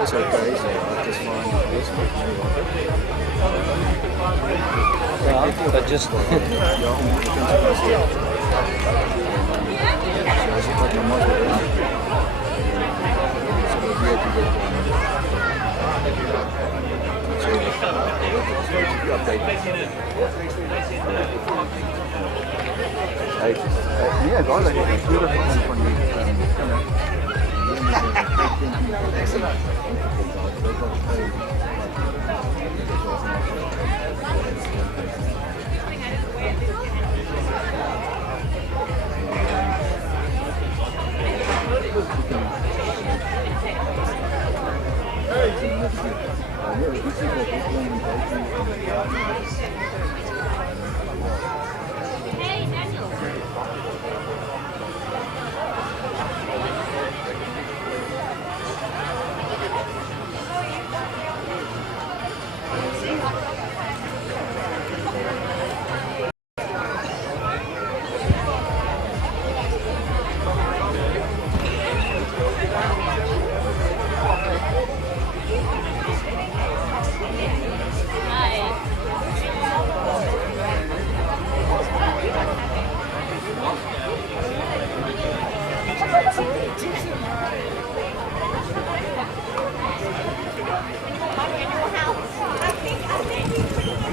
it's okay, so I just find this Yeah, but just yeah, guys, I get beautiful from you. Excellent.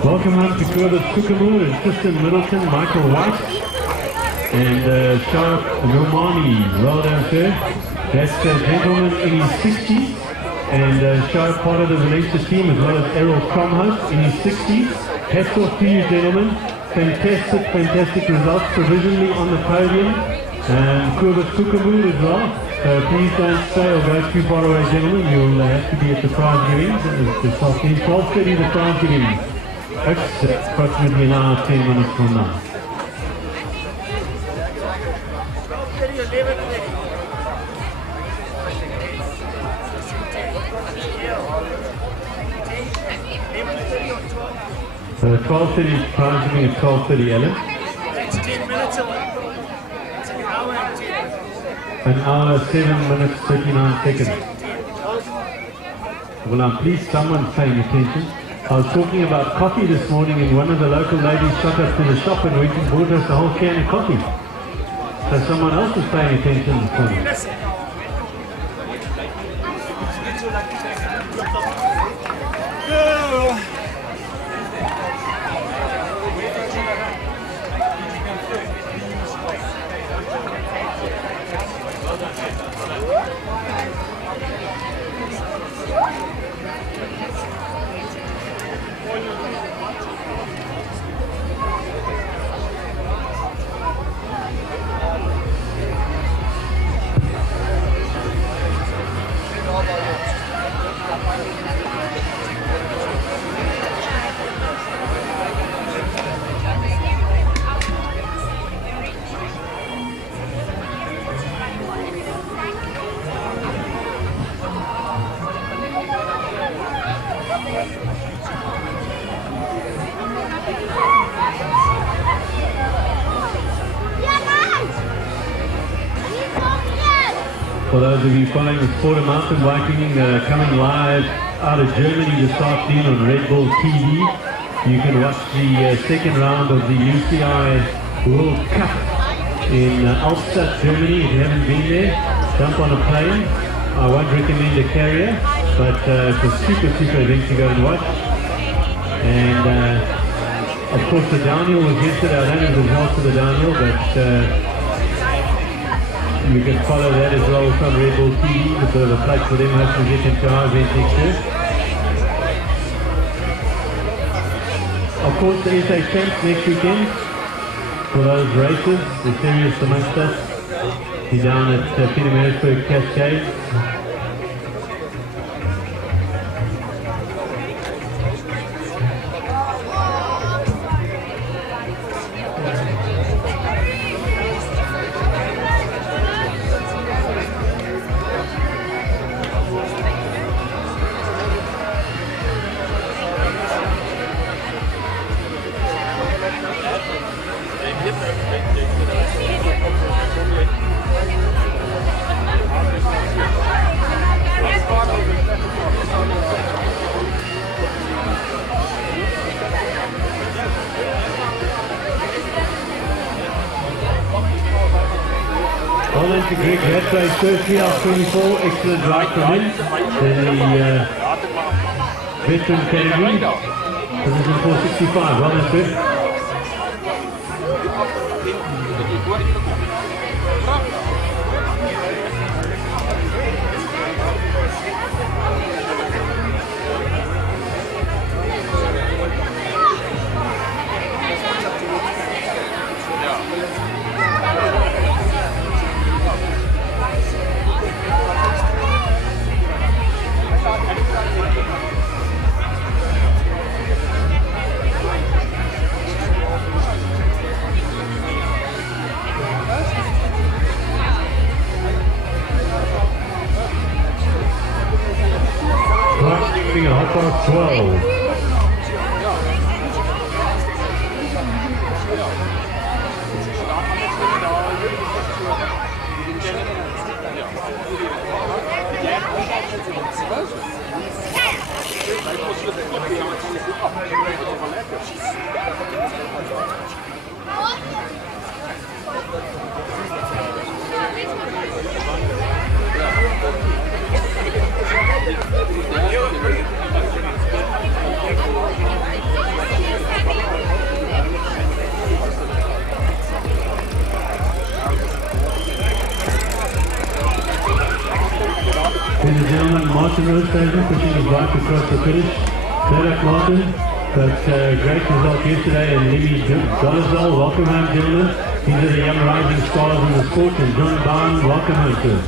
Welcome home to Curtis Kukamu and Tristan Middleton, Michael White, and Sharp Romani. Well done, sir. That's a gentleman in his 60s, and Sharp part of the Valencia team, as well as Errol Cromhouse in his 60s. Hats off to you, gentlemen. Fantastic, fantastic results provisionally on the podium. Curtis Kukamu as well. Please don't stay or go too far away, gentlemen. You'll have to be at the prize giving. It's 12:30, the prize giving. It's approximately an hour, 10 minutes from now. So 12:30 is prize giving at 12:30, Ellen. That's 10 minutes away. It's an hour and 10. An hour, 7 minutes, 39 seconds. Well, now please, someone's paying attention. I was talking about coffee this morning, and one of the local ladies shot up to the shop and went and bought us a whole can of coffee. So someone else is paying attention this morning. For those of you following the sport of mountain biking, coming live out of Germany this afternoon on Red Bull TV, you can watch the second round of the UCI World Cup in Albstadt, Germany. If you haven't been there, jump on a plane. I won't recommend a carrier, but it's a super event to go and watch. And of course the downhill was yesterday. I don't know the results of the downhill, but you can follow that as well from Red Bull TV. It's a bit of a plug for them, hopefully get into our event next year. Of course, the SA Champs next weekend for those races, the serious amongst us. He's down at Pietermaritzburg Cascade. to Greg Rattray, first 3 hours 24, excellent ride from him. Then the veteran category, position 465, well done, Greg. Right, a hot box 12. Ladies and gentlemen, Martin Roosevelt pushing his bike across the finish. Derek Martin got a great result yesterday, and Lemmy Dolizal, welcome home gentlemen. These are the young rising stars in the sport, and John Barnes, welcome home sir.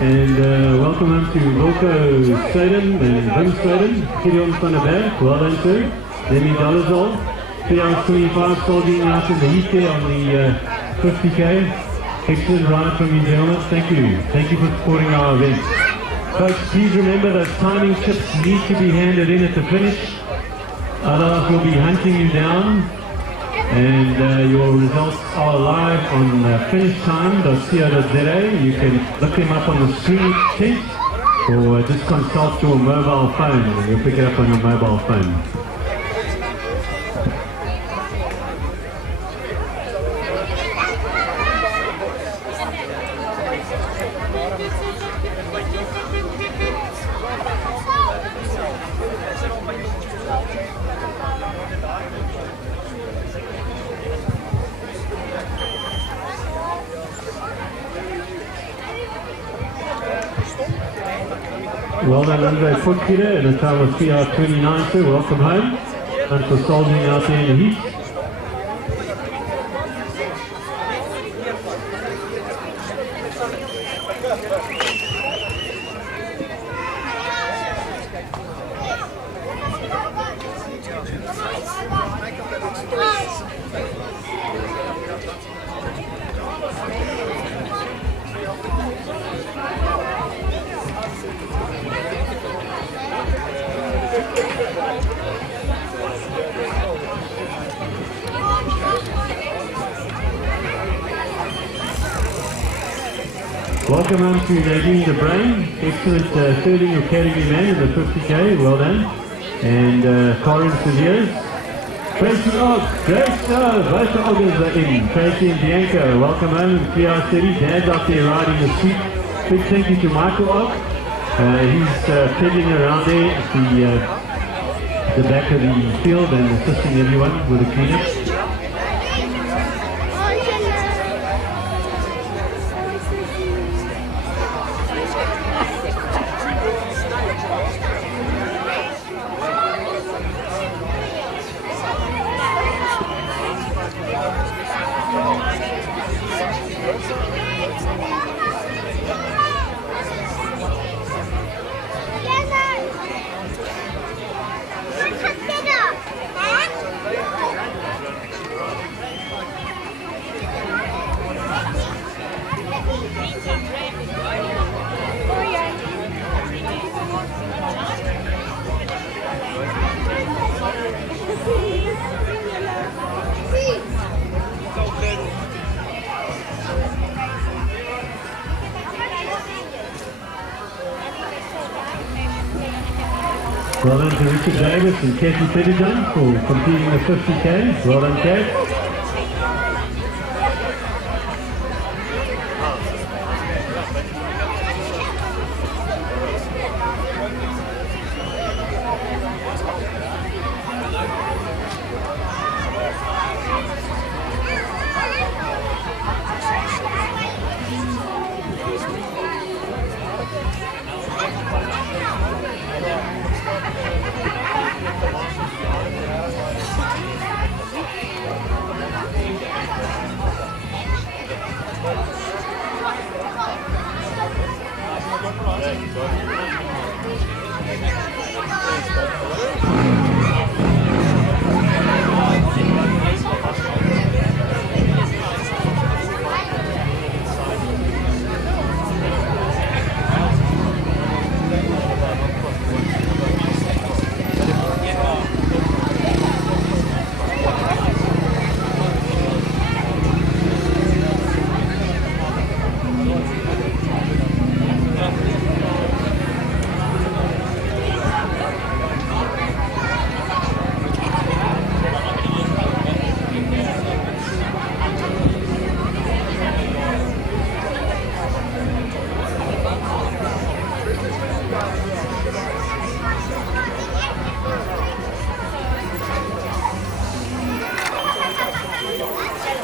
And welcome on to Wilco Staden and Vin Staden, Gideon van der Berg, well done sir. Lemmy Dolizal, 3 hours 25, soldering out in the heat there on the 50k. Excellent ride from you gentlemen, thank you. Thank you for supporting our event. Folks, please remember those timing chips need to be handed in at the finish, otherwise we'll be hunting you down. And your results are live on finishtime.co.za. You can look them up on the screen sheet or just consult your mobile phone and you'll pick it up on your mobile phone. Well done, Andre Putkira, in a time of 3:29, sir. Welcome home. Thanks for soldiering out there in the heat. Welcome on to Nadine the Brain. Excellent third in your category, man, in the 50k. Well done. And Corin Seviers. Tracy Ogg. Great stuff. Both the Oggers are in. Tracy and Bianca. Welcome home in 3:30. Dad's out there riding the sweep. Big thank you to Michael Ogg. He's pedaling around there at the back of the field and assisting everyone with the cleanup. Well done to Richard Davis and Casey Pettijohn for completing the 50k. Well done, Kat.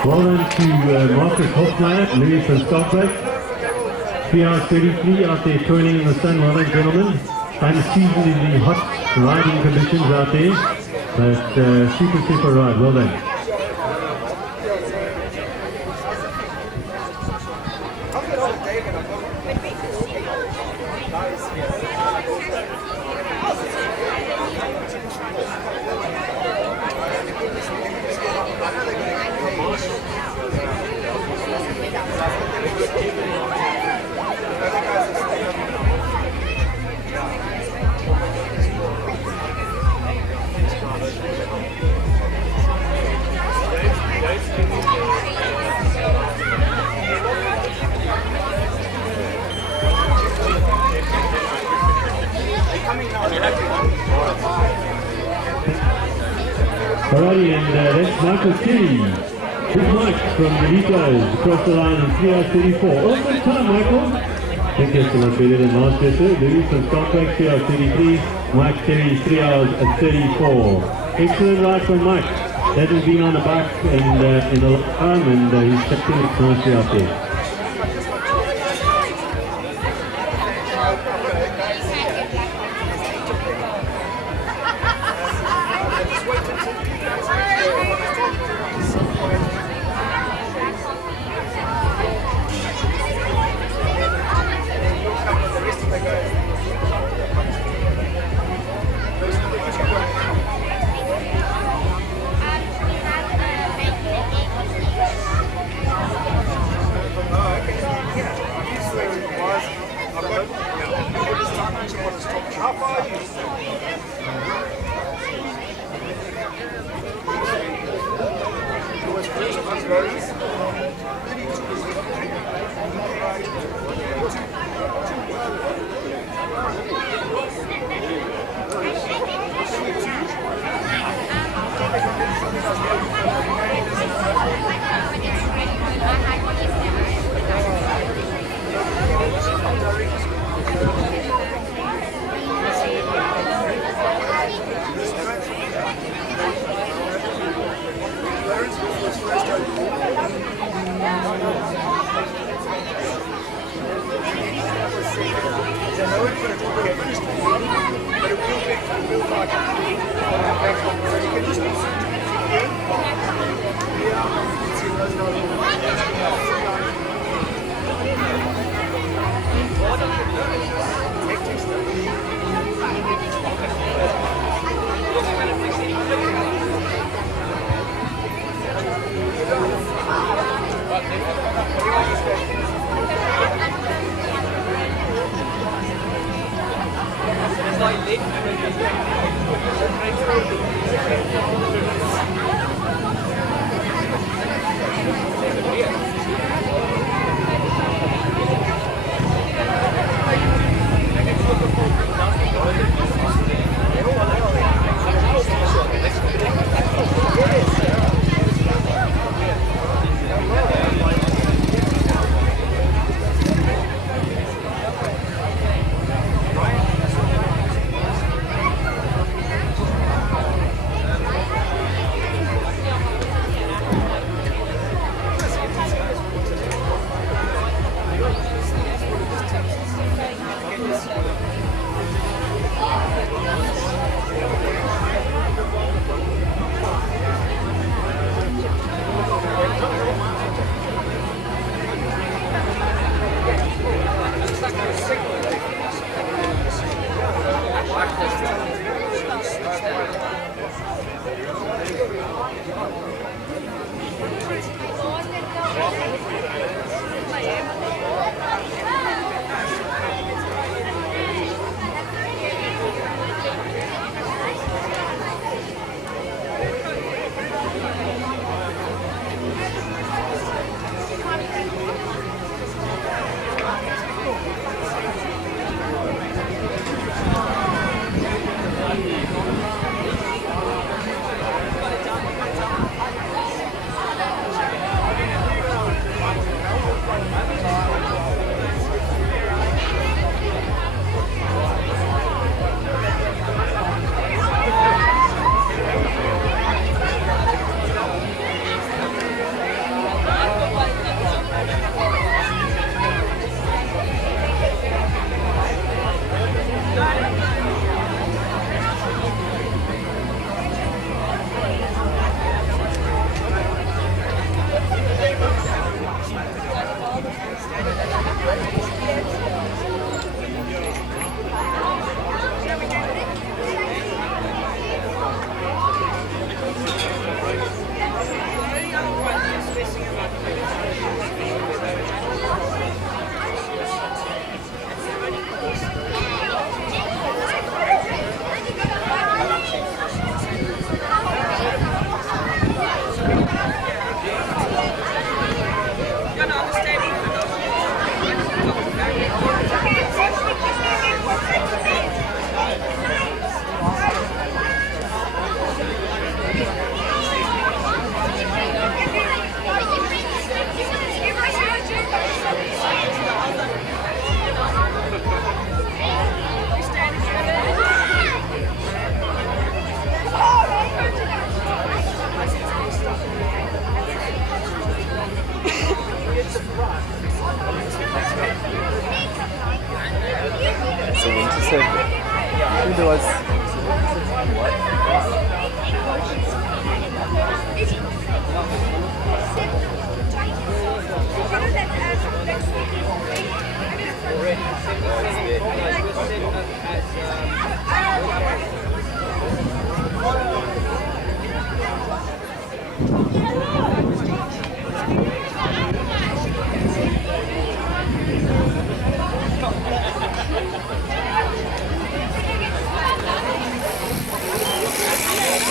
Well done to Marcus Hofmeyer, Louis van Stokbeck. 3:33 out there toiling in the sun. Well done, gentlemen. Unseasonably hot riding conditions out there, but super ride. Well done. Alrighty, and that's Michael Kelly. Big Mike from the Litos across the line in 3:34. Awesome time, Michael. I think that's a lot better than last year, sir. Louis from Stockback, 3:33. Mike Kelly, 3:34. Excellent ride from Mike. That has been on the bike in a long time, and he's stepped in it nicely out there.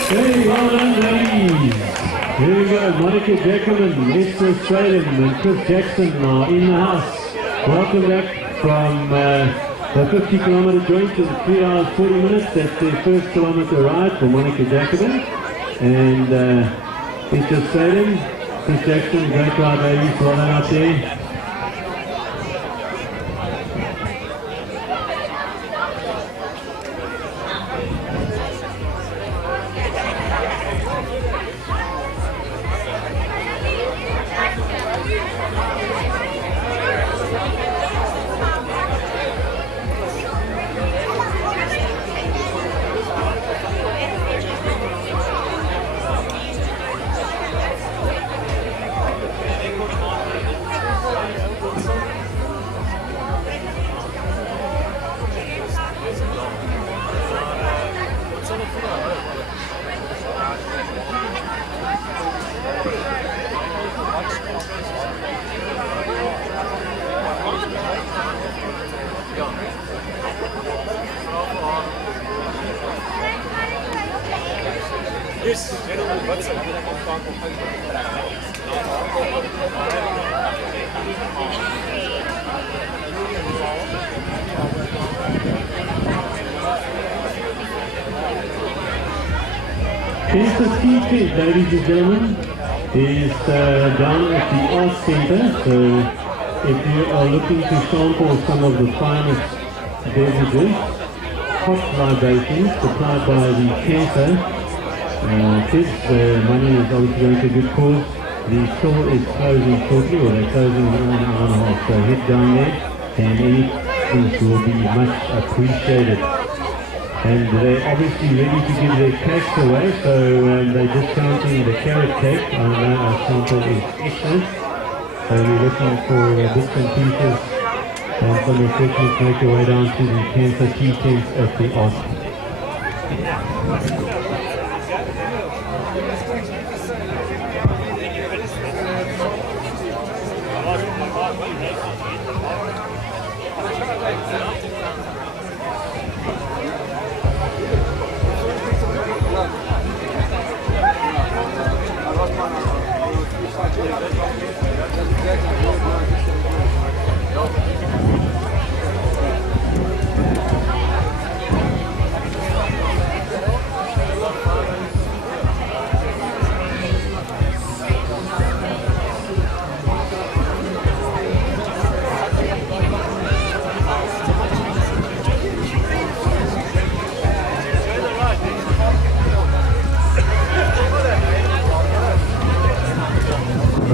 Hey, well done, ladies. Here we go. go. Monica Jacobin, Esther Australian, and Chris Jackson are in the house. Welcome back from the 50-kilometer joint in 3 hours 40 minutes. That's their first kilometer ride for Monica Jacobin. And Esther Australian, Chris Jackson, great ride, ladies. Well done out there. Yes, gentlemen, what's up? Cancer Ski Tent, ladies and gentlemen, is down at the Art Centre. So if you are looking to sample some of the finest beverages, hot libations supplied by the Cancer kids, money is obviously going to a good cause. The store is closing shortly, or they're closing in an hour and a half. So head down there and any things will be much appreciated. And they're obviously ready to give their cakes away, so they're discounting the carrot cake. I know our sample is excellent, so we're looking for bits and pieces and some refreshments. Make your way down to the Cancer Tea Tent at the Art.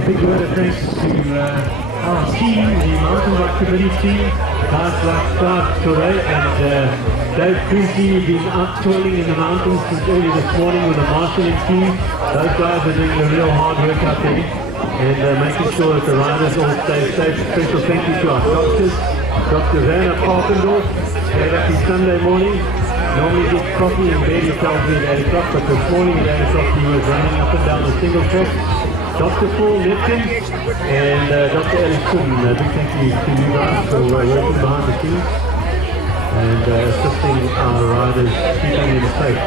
Big word of thanks to our team, the mountain bike committee team, guys like Scott Torre and Dave Creasy, who've been out toiling in the mountains since early this morning with the marshalling team. Those guys are doing the real hard work out there and making sure that the riders all stay safe. Special thank you to our doctors, Dr. Vanna Parkendorf, got up his Sunday morning. Normally gets coffee in bed, he tells me at 8 o'clock, but this morning at 8 o'clock he was running up and down the single track. Dr. Paul Lipton and Dr. Alice Cooden, big thank you to you guys for working behind the scenes and assisting our riders, keeping them safe.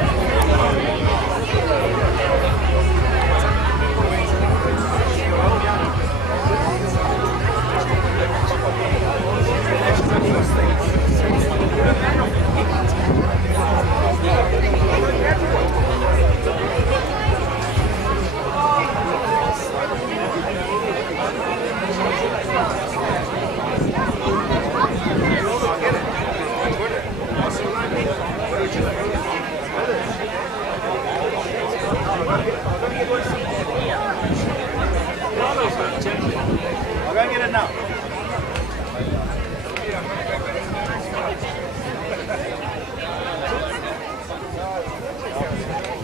I'll go and get it now.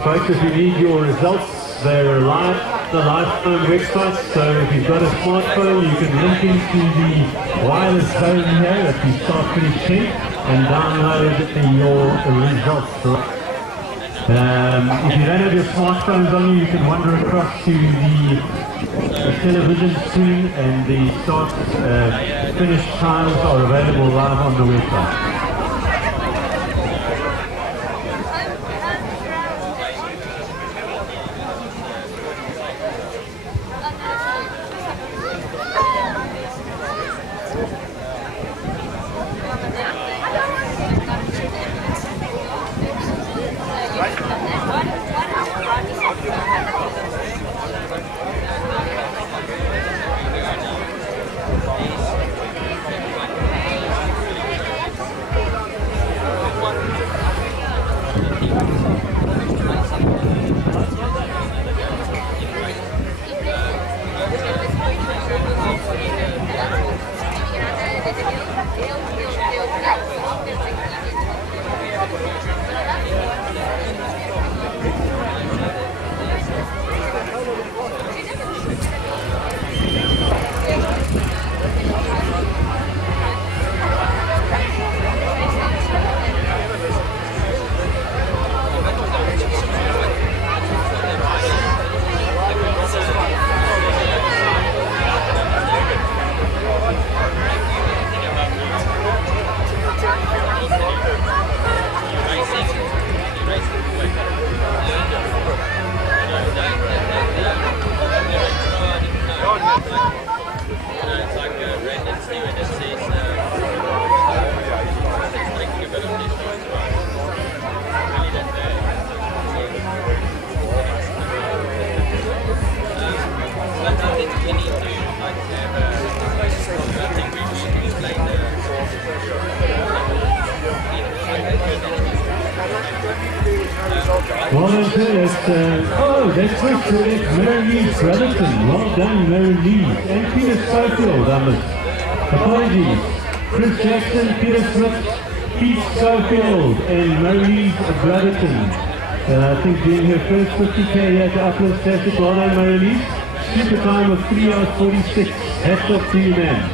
Folks, if you need your results, they're live, the Lifetime website, so if you've got a smartphone, you can link into the wireless zone here at the Start Finish Tent and download your results. If you don't have your smartphones on you can wander across to the television screen and the start finish times are available live on the website. Well done, sir. That's right, sir. It's Mary-Louise Brotherton. Well done, Mary-Louise. And Peter Schofield on this. Apologies. Chris Jackson, Peter Smith, Keith Schofield, and Mary-Louise Brotherton. I think doing her first 50k here at the Uplands Classic. Well done, Mary-Louise. Super time of 3 hours 46. Hats off to you, man.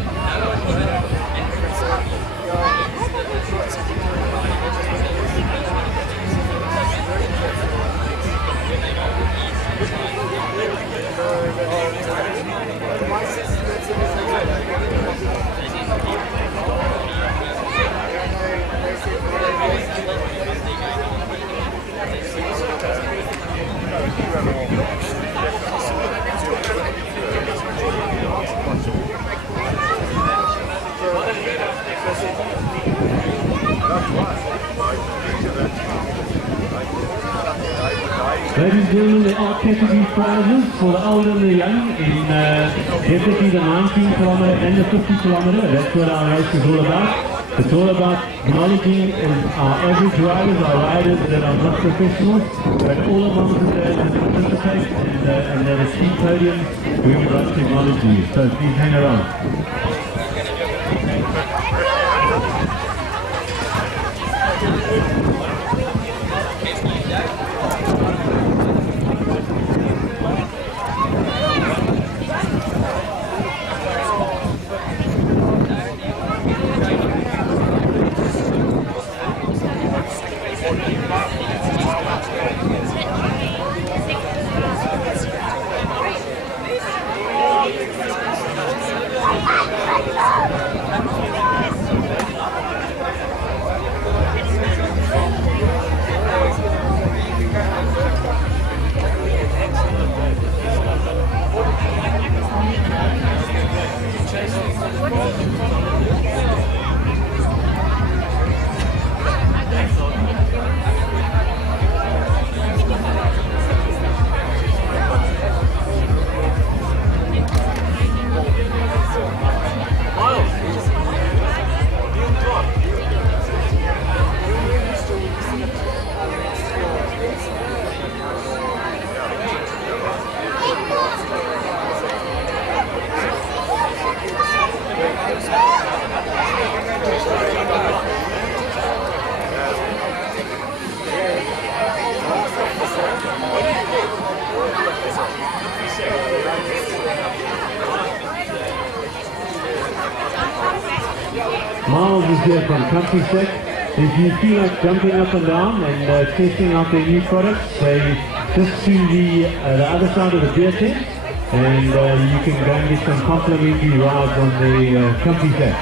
Ladies and gentlemen, there are category prizes for the old and the young in definitely the 19 kilometer and the 50 kilometer. That's what our race is all about. It's all about acknowledging our average riders, our riders that are not professionals, but all of them that participate and that achieve podiums, we would like to acknowledge you. So please hang around. Miles is here from Country Sec. If you feel like jumping up and down and testing out their new products, they just to the other side of the beer tent, and you can go and get some complimentary rides on the Country Sec.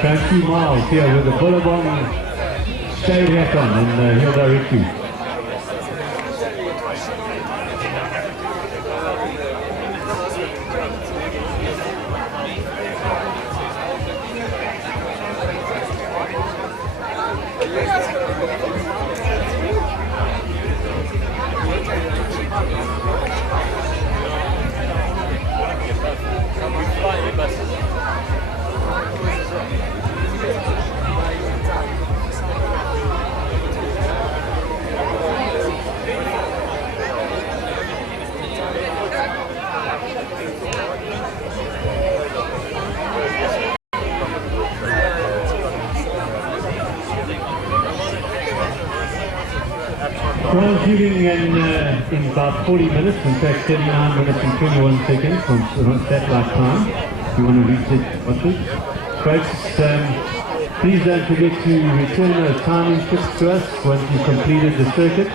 Country Miles here with the Bullabong shade hat on, and he'll direct you. Trial shooting in about 40 minutes, in fact 39 minutes and 21 seconds from satellite time. If you want to reset watches. Folks, please don't forget to return those timing tips to us once you've completed the circuit.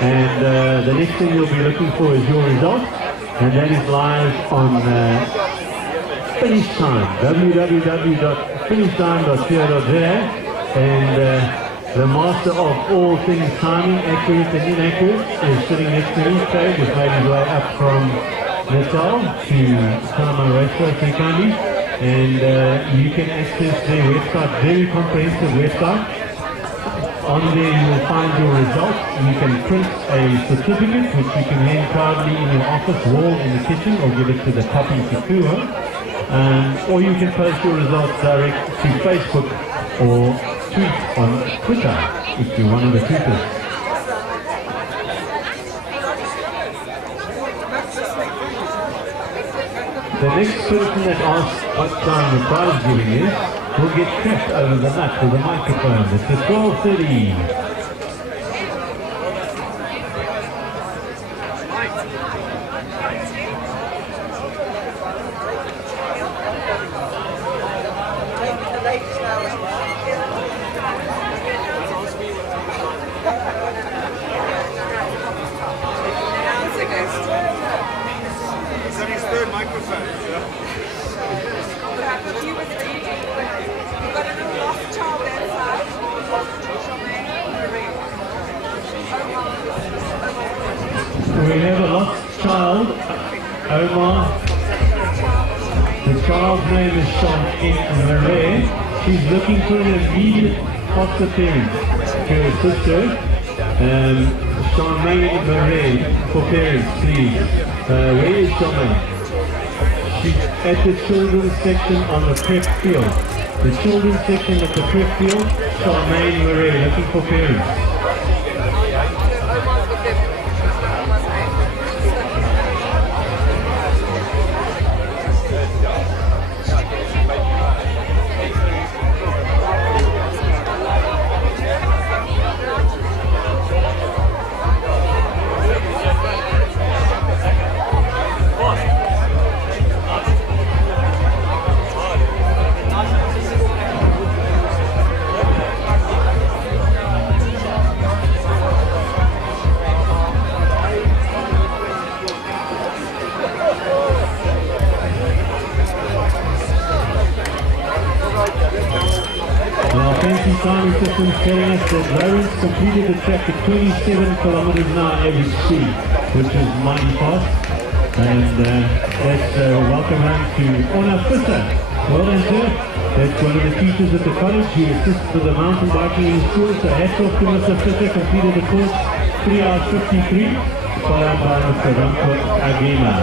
And the next thing we'll be looking for is your result, and that is live on Finish Time, www.finishtime.co.za, and the master of all things timing, accurate and inaccurate, is sitting next to me. Craig has made his way up from Natal to Panama Racetrack in Candy, and you can access their website, very comprehensive website. On there you will find your results. You can print a certificate which you can hang proudly in your office wall in the kitchen, or give it to the copy Kikuo. Or you can post your results direct to Facebook or tweet on Twitter if you're one of the tweeters. the next person that asks what time the prize giving is will get cracked over the nut with a microphone. It's at 12:30. Is that his third microphone? We have a lost child, Omar. The child's name is Sean Marie. She's looking for an immediate foster parent to assist her. Charmaine Marie for parents, please. Where is Charmaine? She's at the children's section on the prep field. The children's section at the prep field, Charmaine Marie, looking for parents. Time systems telling us that Lawrence completed the track at 27 kilometers an hour average speed, which is mighty fast. And that's welcome home to Ona Fissa. Well done, sir. That's one of the teachers at the college who assists with the mountain biking in school. So hats off to Mr. Fissa, completed the course 3 hours 53, followed by Mr. Ramko Agema.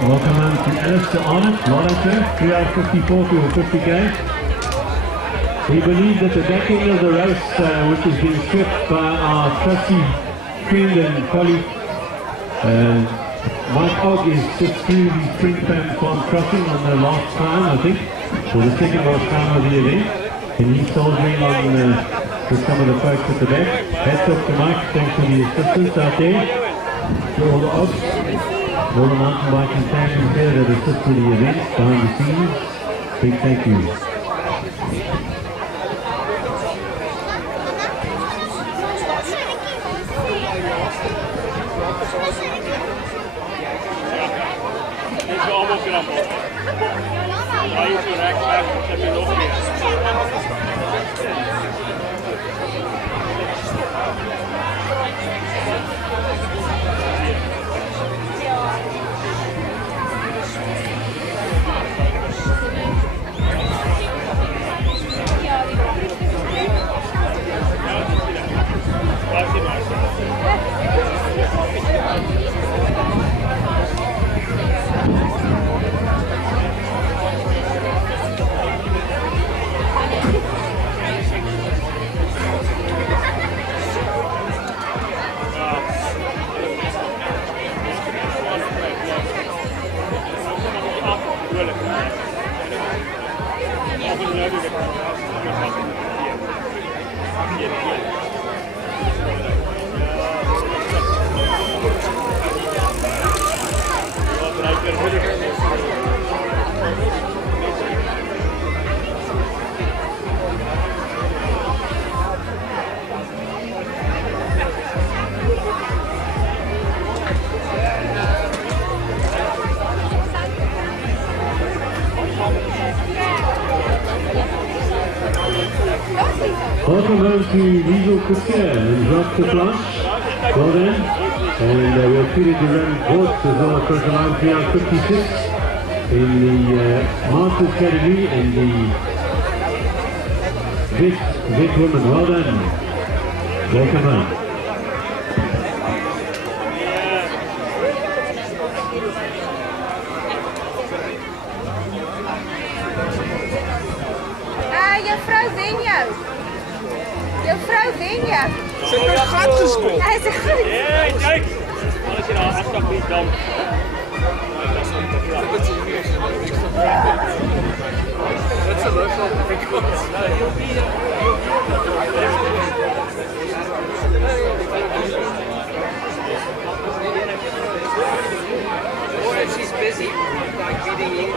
Welcome home to Alistair Arnott, Wellington, 3 hours 54 to 50k. We believe that the back end of the race, which has been swept by our trusty friend and colleague, Mike Ogg, is just through the Springpan Farm crossing on the last time, I think, or the second last time of the event. And he's soldiering on with some of the folks at the back. Hats off to Mike, thanks for the assistance out there. To all the Oggs. All the mountain biking fans here that assist with the events behind the scenes, big thank you. Welcome home to Liesel Couture and Jacques de Planche. Well done. And we're treated to run boats as well across the line, 3 hours 56. in the Masters category and the vet women. Well done. Welcome home. Juffrou wen jou. Juffrou wen jou. Sy het my gat geskop. Hy is goed. Ja, kyk. Alles hier daar afstap nie dan. That's a local Afrikaans. Or if she's busy, like feeding you.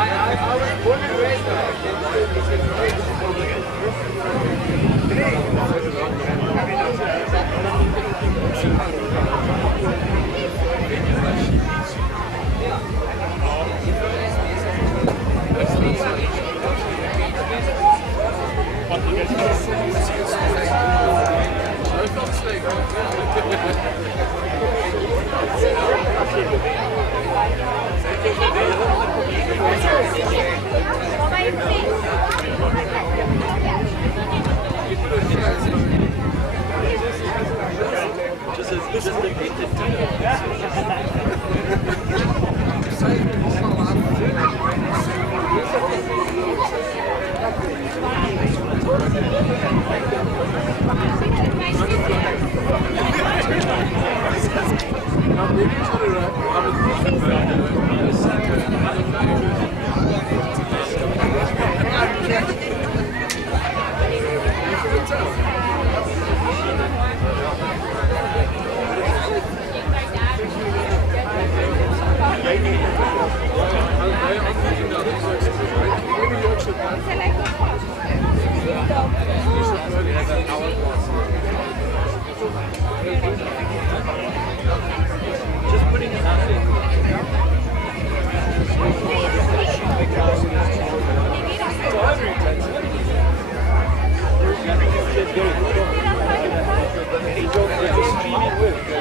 I was born and raised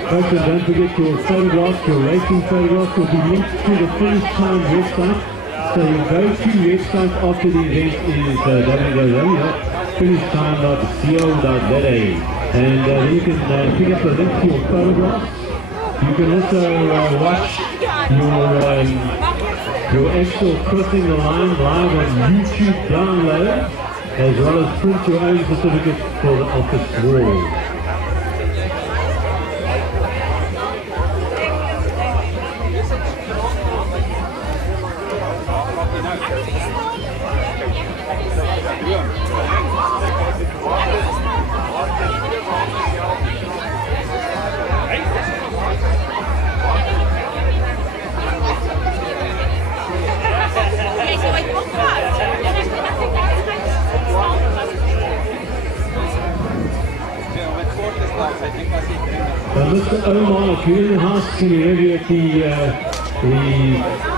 Folks, and don't forget your photographs, your racing photographs will be linked to the Finish Time website. So your go-to website after the event is www.finishtime.co.za, and then you can pick up a link to your photographs. You can also watch your actual crossing the line live on YouTube download, as well as print your own certificate for the office wall. Mr. Omar, if you're in the house, can you have you at the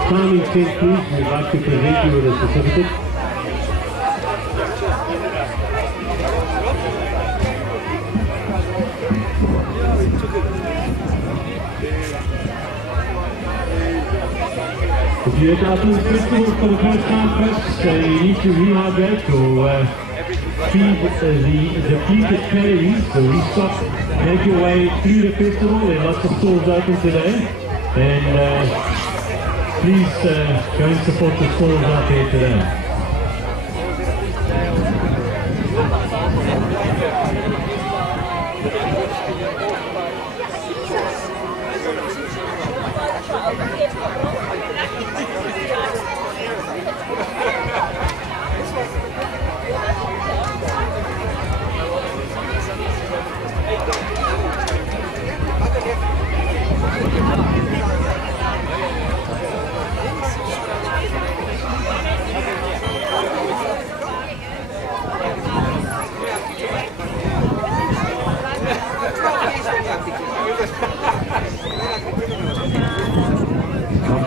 timing tent, please? We'd like to present you with a certificate. If you're at Uplands Festival for the first time, folks, you need to rehydrate or feed the depleted calories, so restock. Make your way through the festival. There are lots of stalls open today, and please go and support the stalls out there today.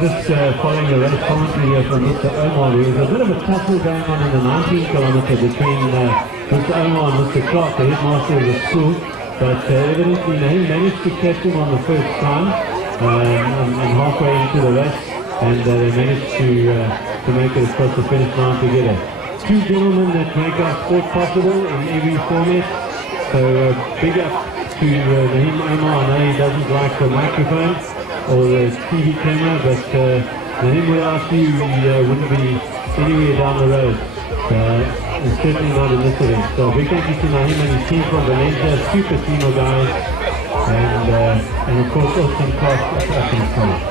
just following the race commentary here from Mr. Omar. There was a bit of a tussle going on in the 19 kilometre between Mr. Omar and Mr. Clark, the headmaster of the school. But evidently he managed to catch him on the first time and halfway into the race, and they managed to make it across the finish line together. Two gentlemen that make our sport possible in every format. So big up to Naheem Omar. I know he doesn't like the microphone or the TV camera, but Naheem, without you, we wouldn't be anywhere down the road. And certainly not in this event. So big thank you to Naheem and his team from Valencia, super team of guys, and of course Austin Clark up in front.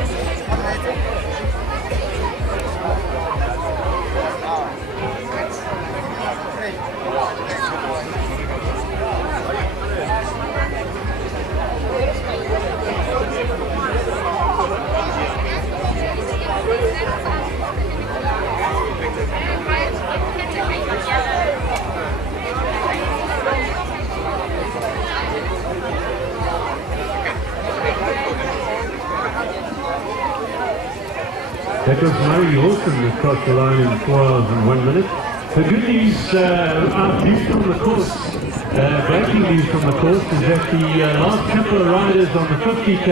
That was Murray Wilson across the line in 4 hours and 1 minute. The good news, news from the course, breaking news from the course, is that the last couple of riders on the 50k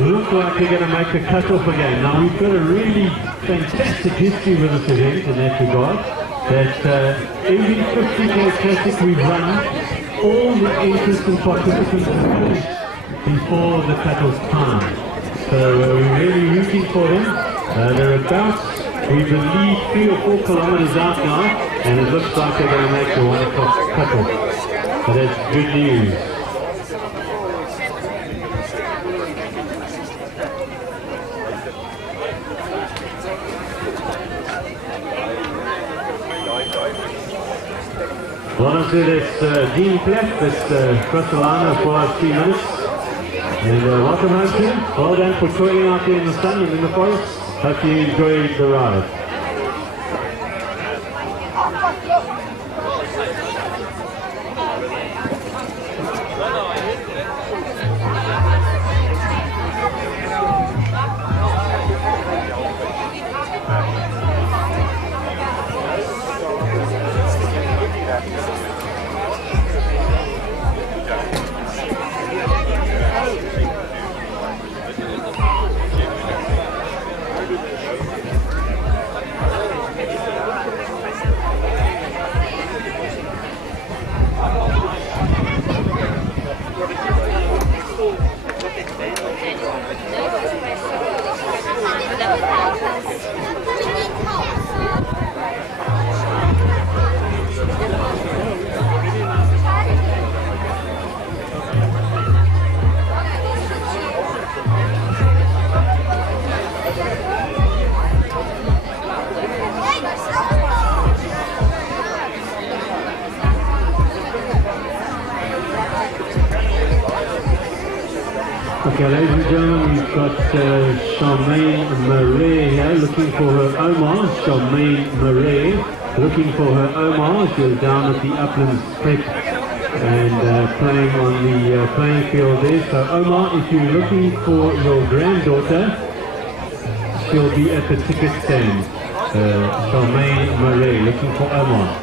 look like they're going to make a cut-off again. Now we've got a really fantastic history with this event in that regard, that every 50k classic we've run, all the interested participants have finished before the cut-off time. So we're really rooting for them. They're about, we believe, 3 or 4 kilometers out now, and it looks like they're going to make the 1 o'clock cut-off. So that's good news. Well, so that's Dean Platt, that's across the line as far as 3 minutes. And welcome home, Tim. Well done for toiling out there in the sun and in the forest. Hope you enjoyed the ride. Okay, ladies and gentlemen, we've got Charmaine Murray here looking for her Omar. Charmaine Murray looking for her Omar. She was down at the Uplands Mtb and playing on the playing field there. So Omar, if you're looking for your granddaughter, she'll be at the ticket stand. Charmaine Murray looking for Omar.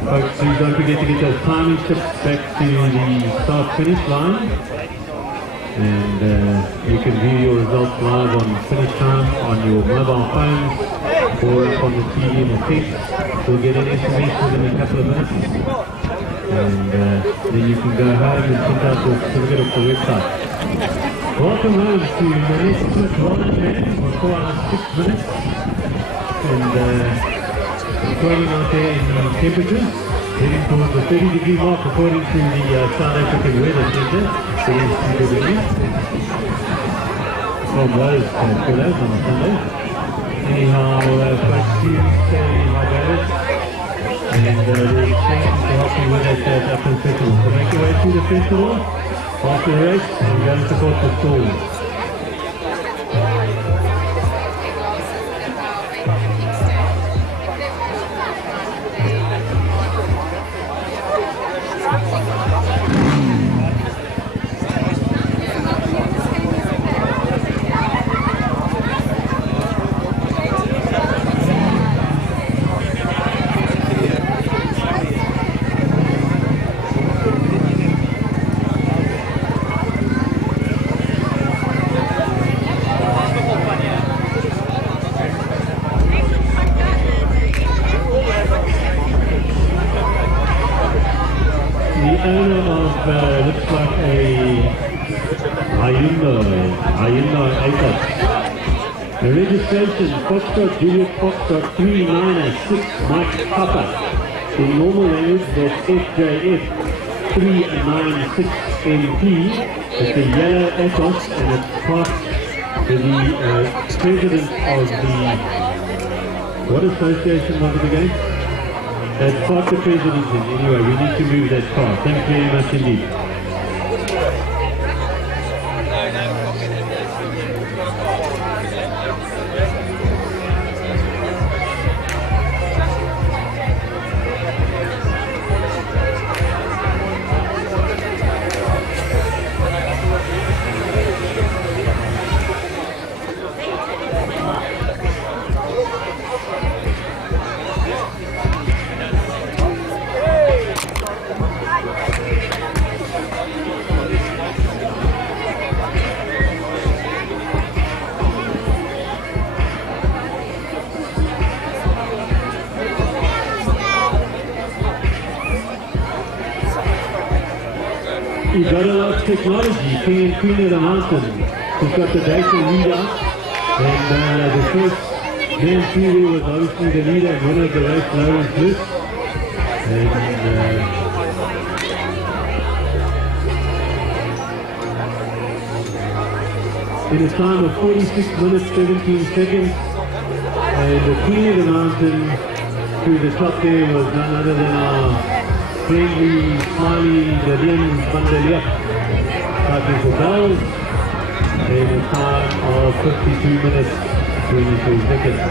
Folks, please don't forget to get those timing tips back to the start-finish line, and you can view your results live on finish time on your mobile phones or up on the TV in the text. We'll get an SMS within a couple of minutes, and then you can go home and print out your certificate off the website. Welcome home to the next trip, Roland Man, for 4 hours 6 minutes, and going out there in temperatures, heading towards the 30-degree mark according to the South African Weather Centre. From those fellows on a Sunday. Anyhow, folks, you stay hydrated, and we'll change to help you with that Uplands Festival. So make your way through the festival, after the race, and go and support the stall. ASAP. The registration, Foxtrot Juliet Foxtrot 396 Mike Papa. In normal language, that's FJF 396MP. It's a yellow Atos and it's passed to the president of the, what association was it again? That's part the presidency. Anyway, we need to move that car. Thanks very much indeed. You've got a lot of technology, King and Queen of the Mountain. We've got the data reader, and the first Grand Prix was obviously the leader and winner of the race, Lawrence Bliss. And in a time of 46 minutes, 17 seconds, and the Queen of the Mountain through the top there was none other than our friendly, smiley Vivian van der Leek, fighting for bells, in a time of 52 minutes, 22 seconds.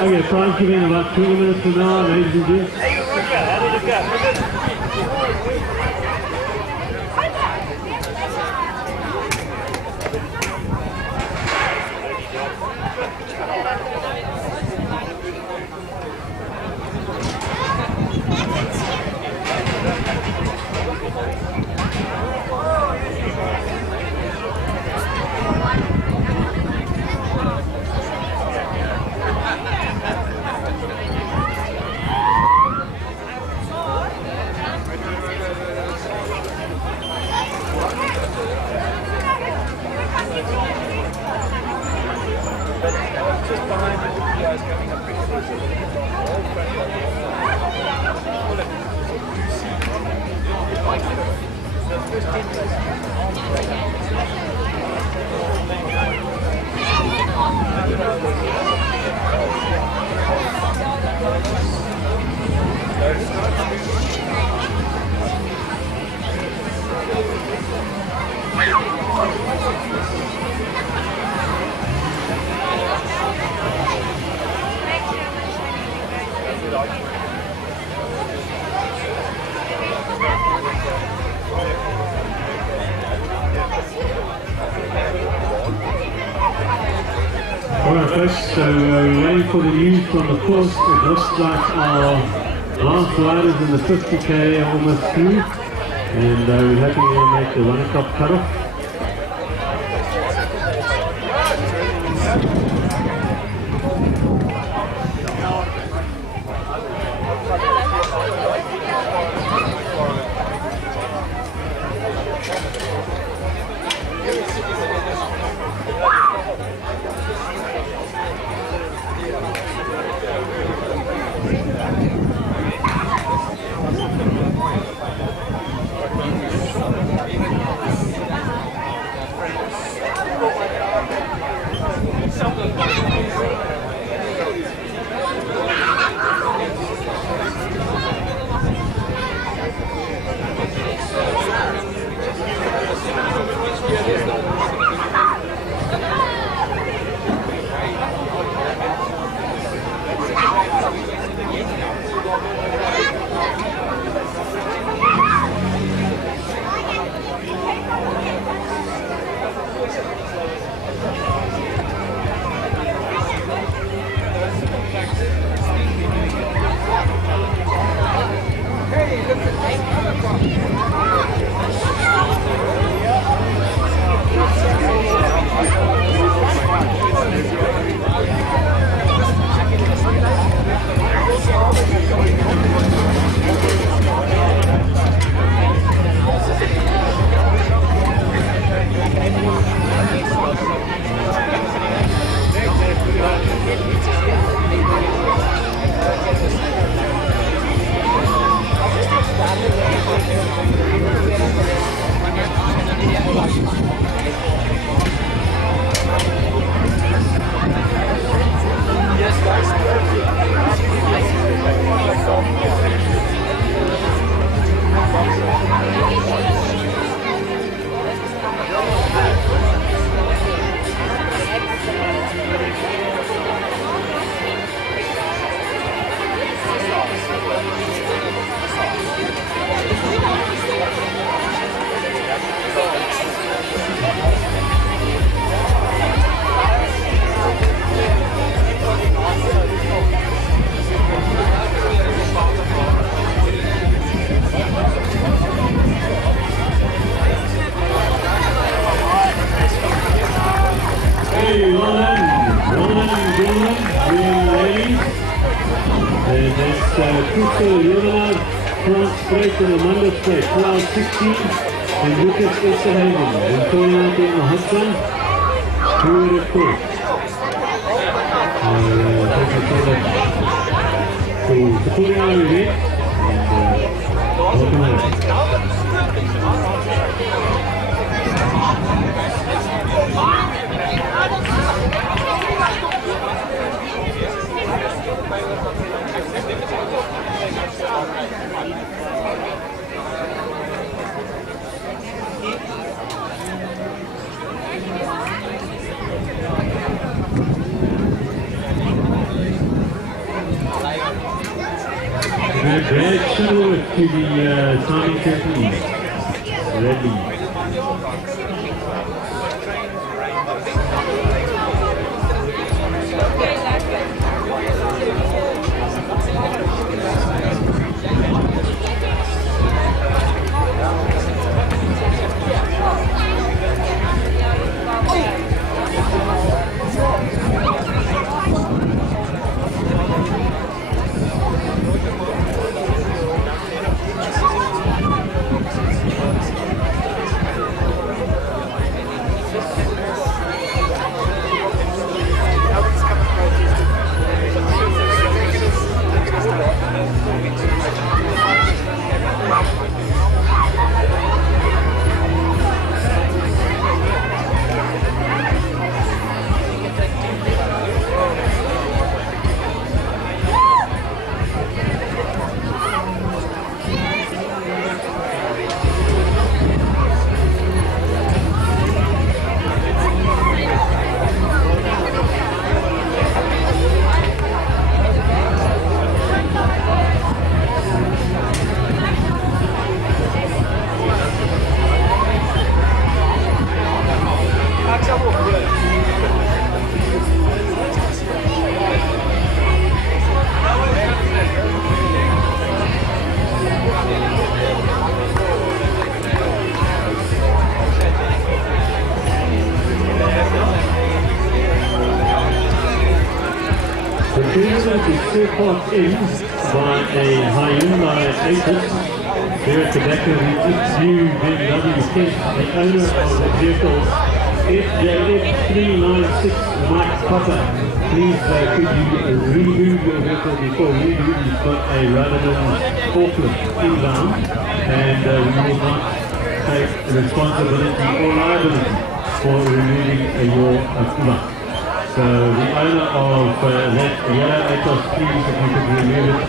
Okay, time's giving about 20 minutes from now, ladies and gents. How did it go? just behind the guys coming up pretty close. Alright folks, so we're waiting for the news from the course. It looks like our last riders in the 50k are almost through, and we're hoping we'll make the 1 o'clock cutoff. Straight in Amanda Straight, 12-16, and Lucas Esterhagen, and calling out in the hot sun, through the course. So, the full hour event, and welcome a great shuttle to the timing company, Redley. president is surpassed in by a Hyundai Avis. Here at the back of the new BMW tent, the owner of the vehicle, FJF396 Mike Popper. Please could you remove your vehicle before we do? You've got a Ramadan forklift inbound, and we will not take responsibility or liability for removing your Akuma. So the owner of that yellow Atos, please, if you could remove it.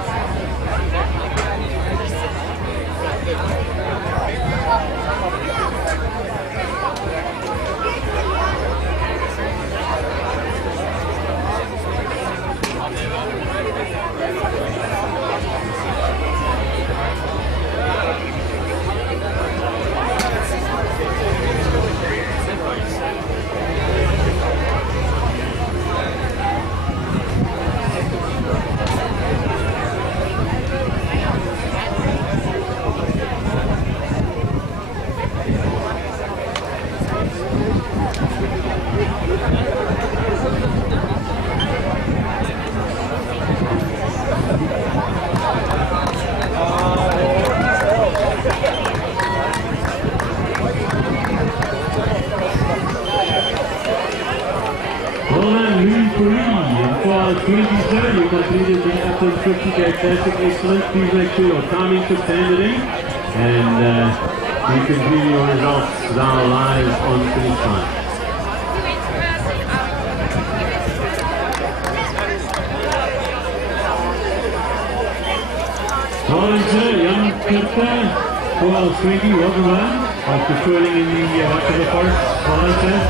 You completed the Uplands Mtb Classic. Excellent. Please make sure your timing took standard, and you can view your results now live on finish time. Volunteer, young Kipta, 1220, welcome home. After twirling in the back of the forest, volunteer.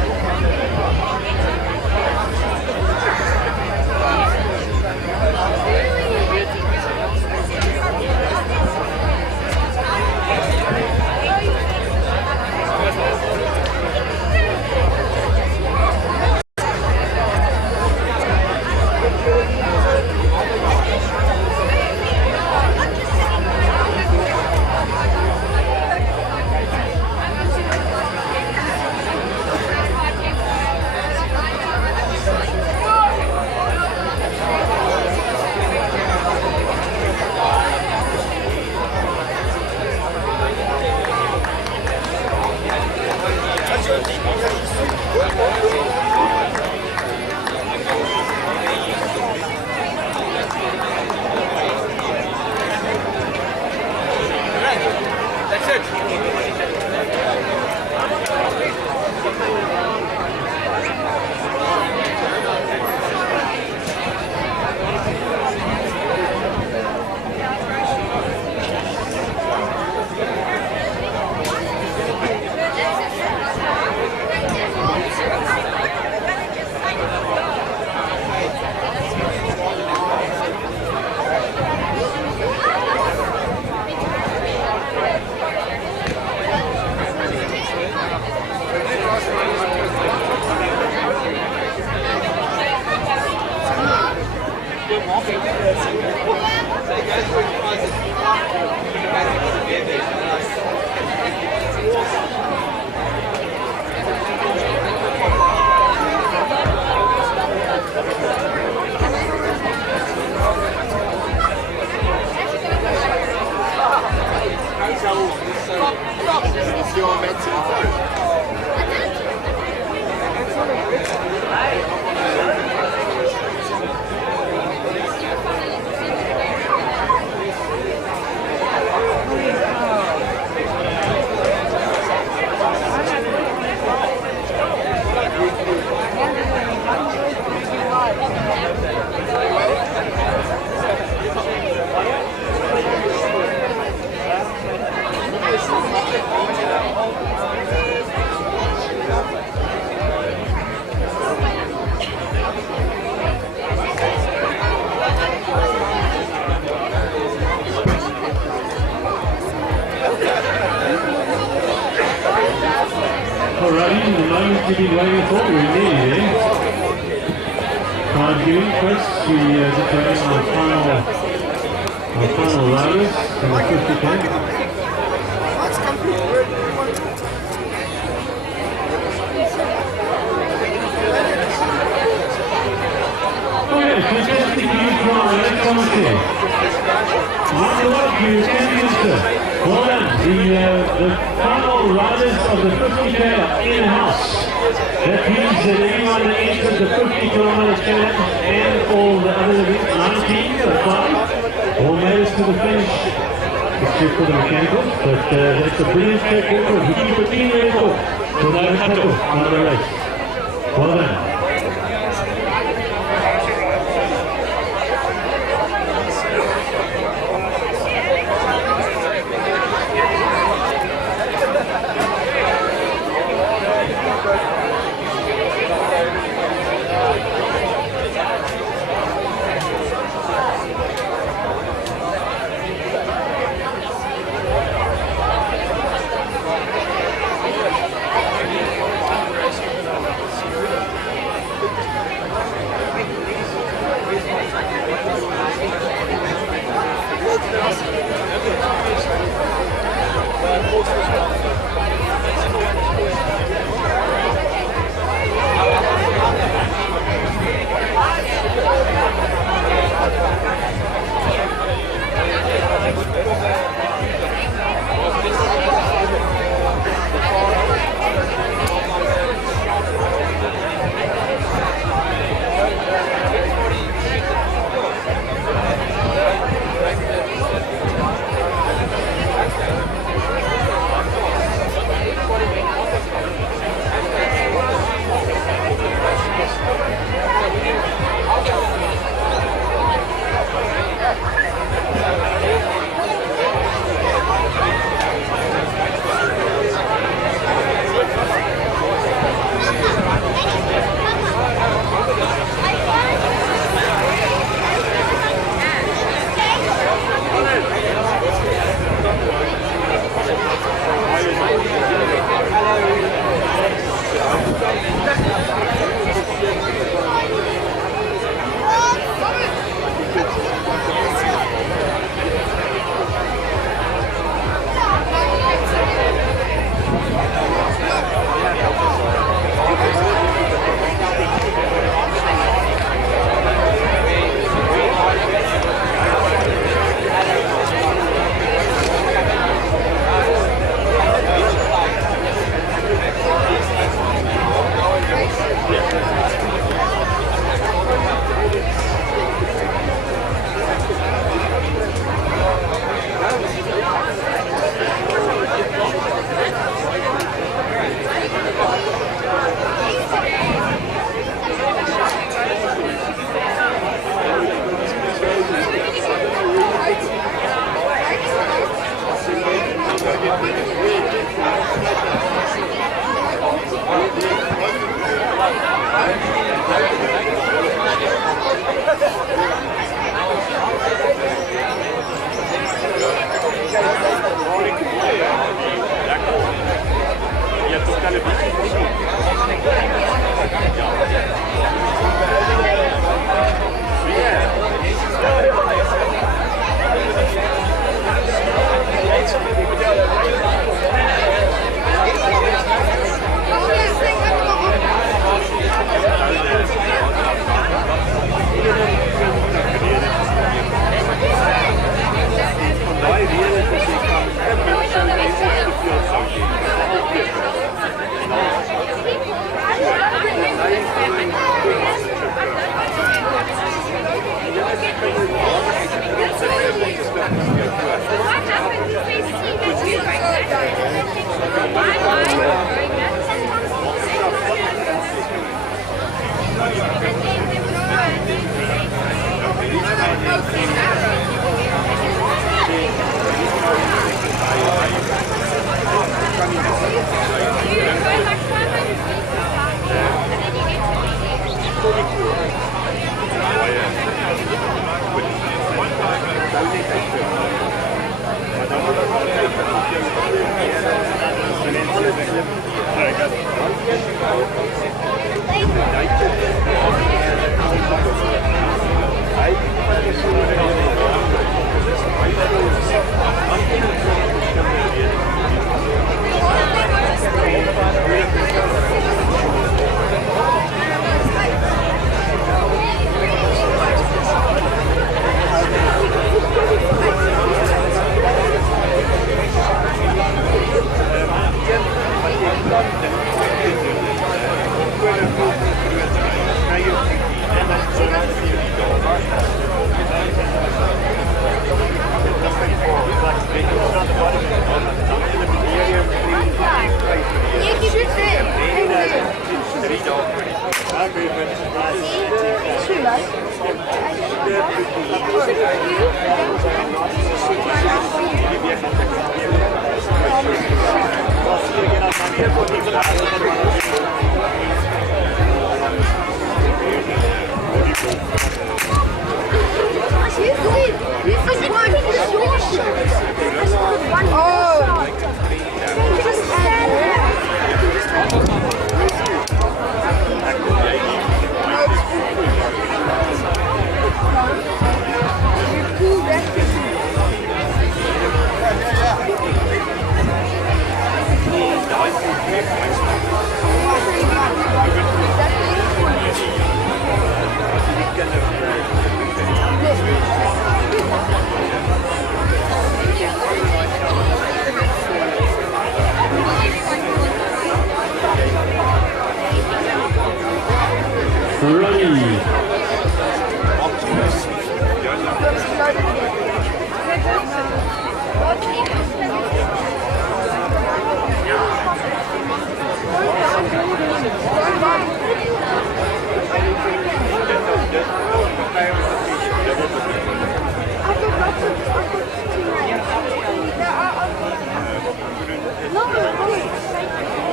Alrighty, the moment you've been waiting for, we're nearly there. Time giving, Chris, we just waiting on our final riders from the 50K. Oh yeah, fantastic news from Alex Conte. Wonderful, you championship. Well done. The final riders of the 50K are in-house. That means that anyone that entered the 50km challenge and all the other events, 19 applied, all made it to the finish. Except for the mechanicals, but that's a brilliant track record. He keep a clean record without a cut-off on the race. Well done.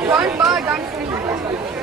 Don't buy, don't free.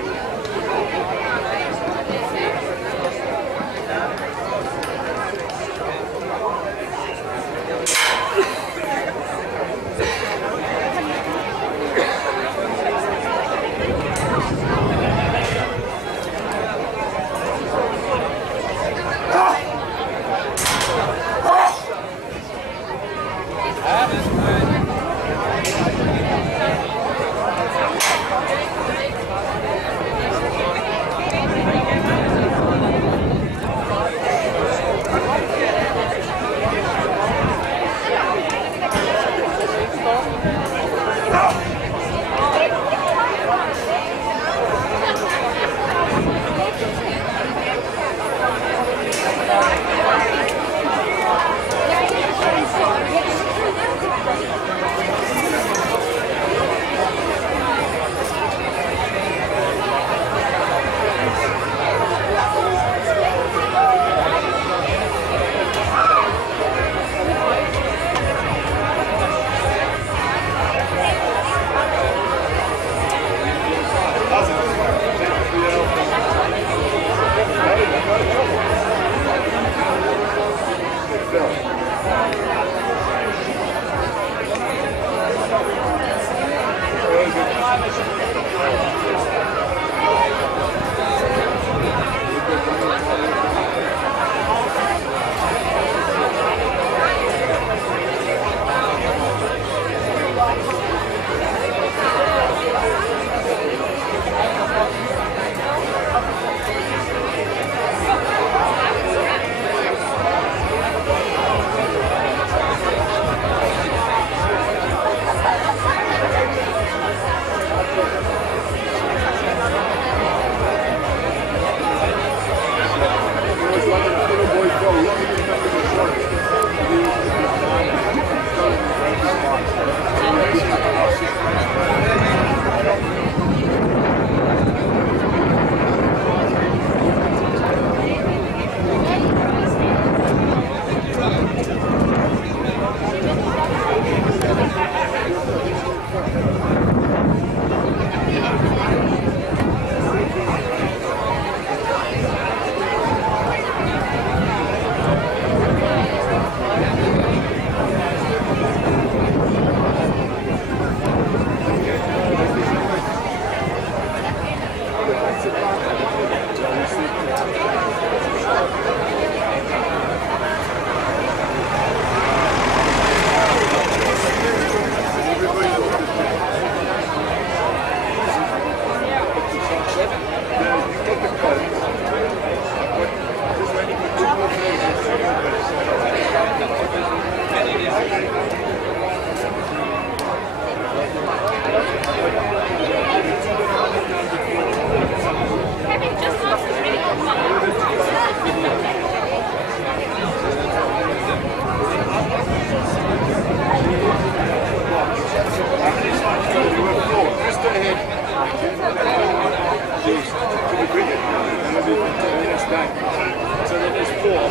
Jeez, to be brilliant. And we'll be next time.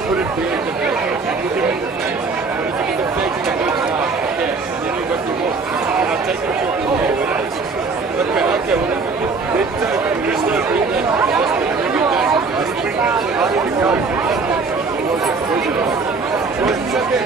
put it there at the back. The flag in the next now. Okay, and then you got the walk. I'll take it to you. Okay, well, let's bring that. Let's bring that. How did it go? It's okay.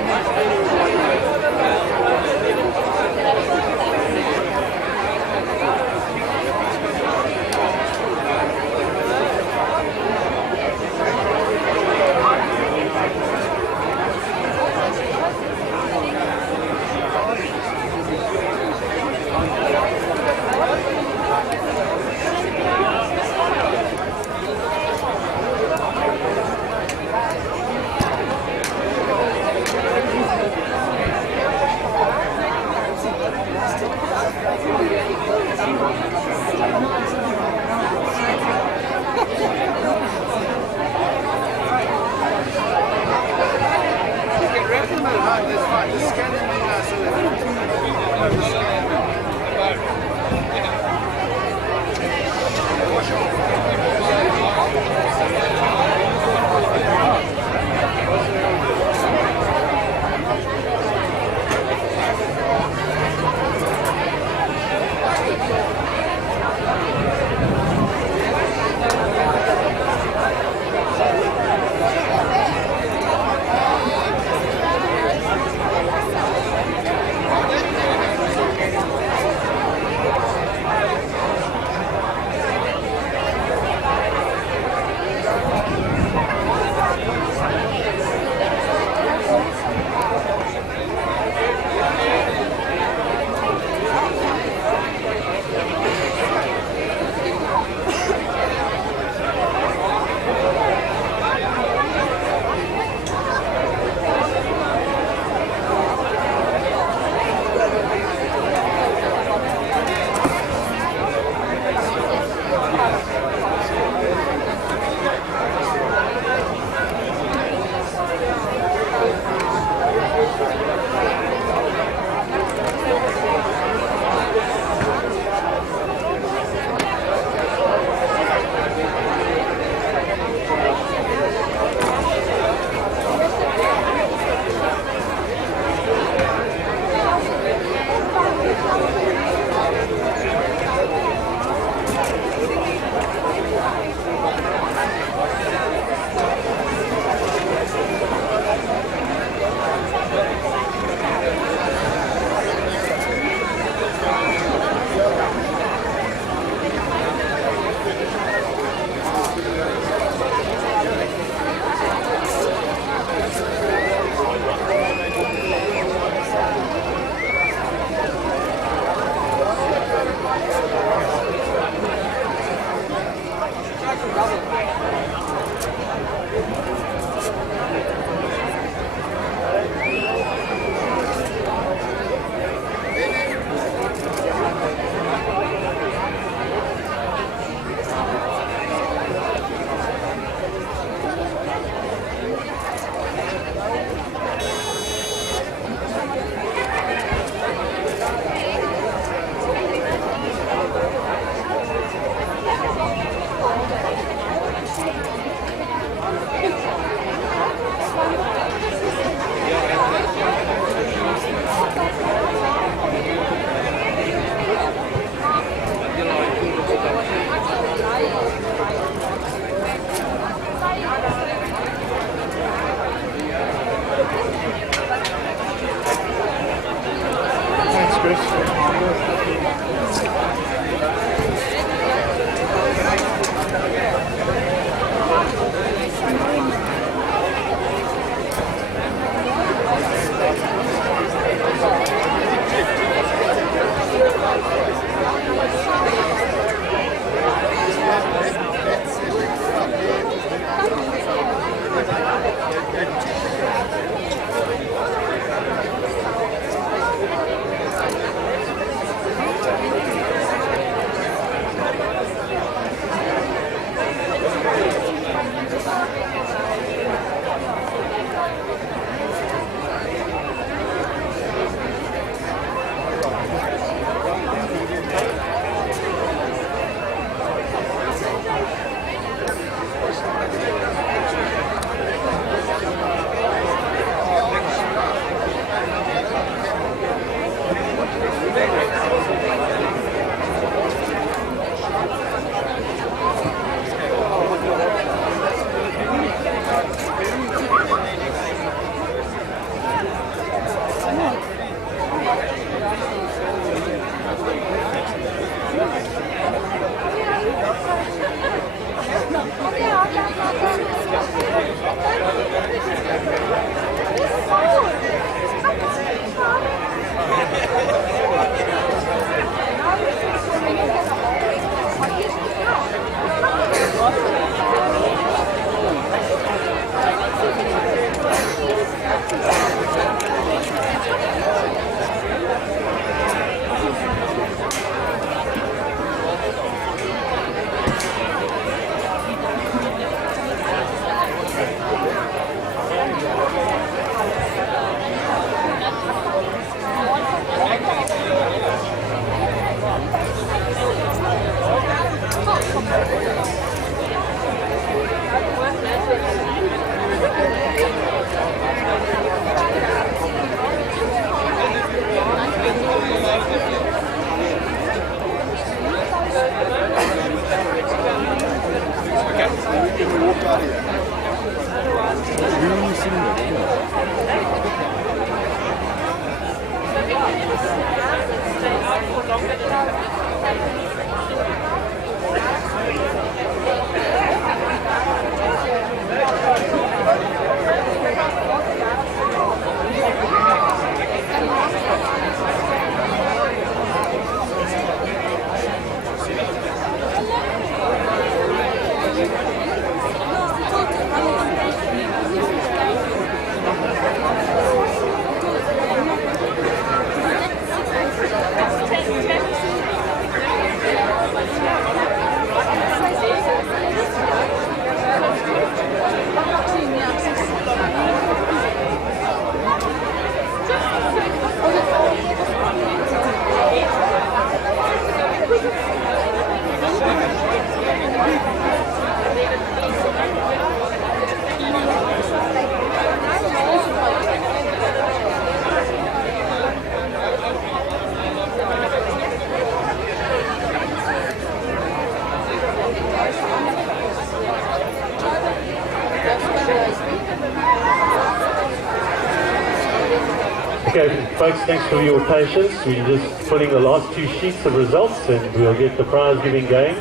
Okay, folks, thanks for your patience. We're just putting the last 2 sheets of results and we'll get the prize giving going.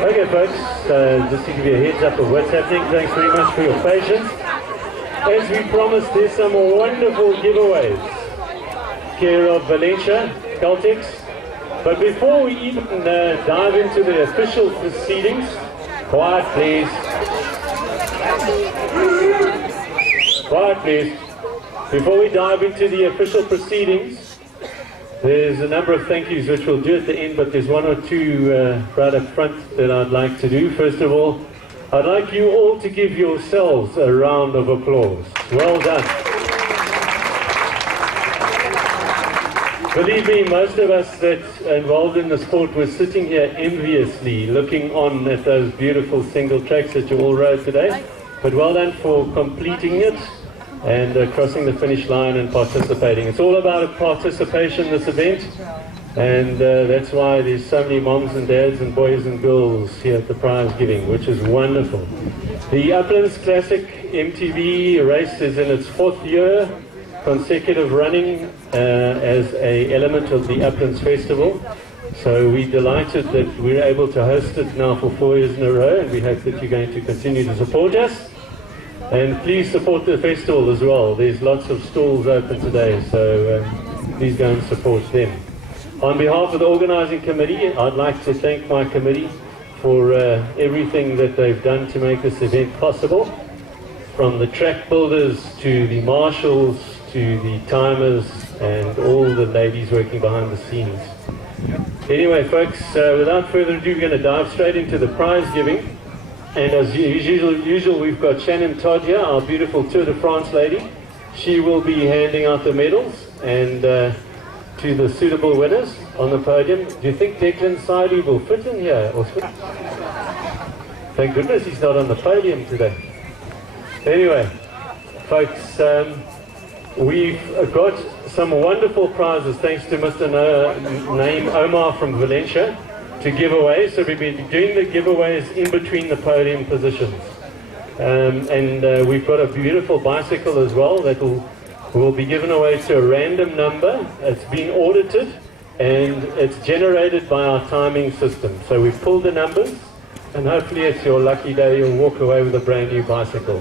Okay folks, just to give you a heads up of what's happening, thanks very much for your patience. As we promised, there's some wonderful giveaways. Care of Valencia, Caltex. But before we even dive into the official proceedings, quiet please. Quiet please. Before we dive into the official proceedings, there's a number of thank yous which we'll do at the end, but there's 1 or 2 right up front that I'd like to do. First of all, I'd like you all to give yourselves a round of applause. Well done. Believe me, most of us that are involved in the sport were sitting here enviously looking on at those beautiful single tracks that you all rode today. But well done for completing it and crossing the finish line and participating. It's all about participation, this event, and that's why there's so many moms and dads and boys and girls here at the prize giving, which is wonderful. The Uplands Classic MTB race is in its 4th year consecutive running as an element of the Uplands Festival. So we're delighted that we're able to host it now for 4 years in a row, and we hope that you're going to continue to support us. And please support the festival as well. There's lots of stalls open today, so please go and support them. On behalf of the organising committee, I'd like to thank my committee for everything that they've done to make this event possible. From the track builders to the marshals to the timers and all the ladies working behind the scenes. Anyway folks, without further ado, we're going to dive straight into the prize giving. And as usual, we've got Shannon Todd here, our beautiful Tour de France lady. She will be handing out the medals and to the suitable winners on the podium. Do you think Declan Saidi will fit in here? Thank goodness he's not on the podium today. Anyway, folks, we've got some wonderful prizes thanks to Mr. Naeem Omar from Valencia to give away. So we'll be doing the giveaways in between the podium positions. And we've got a beautiful bicycle as well that will be given away to a random number. It's been audited and it's generated by our timing system. So we've pulled the numbers and hopefully it's your lucky day, you'll walk away with a brand new bicycle.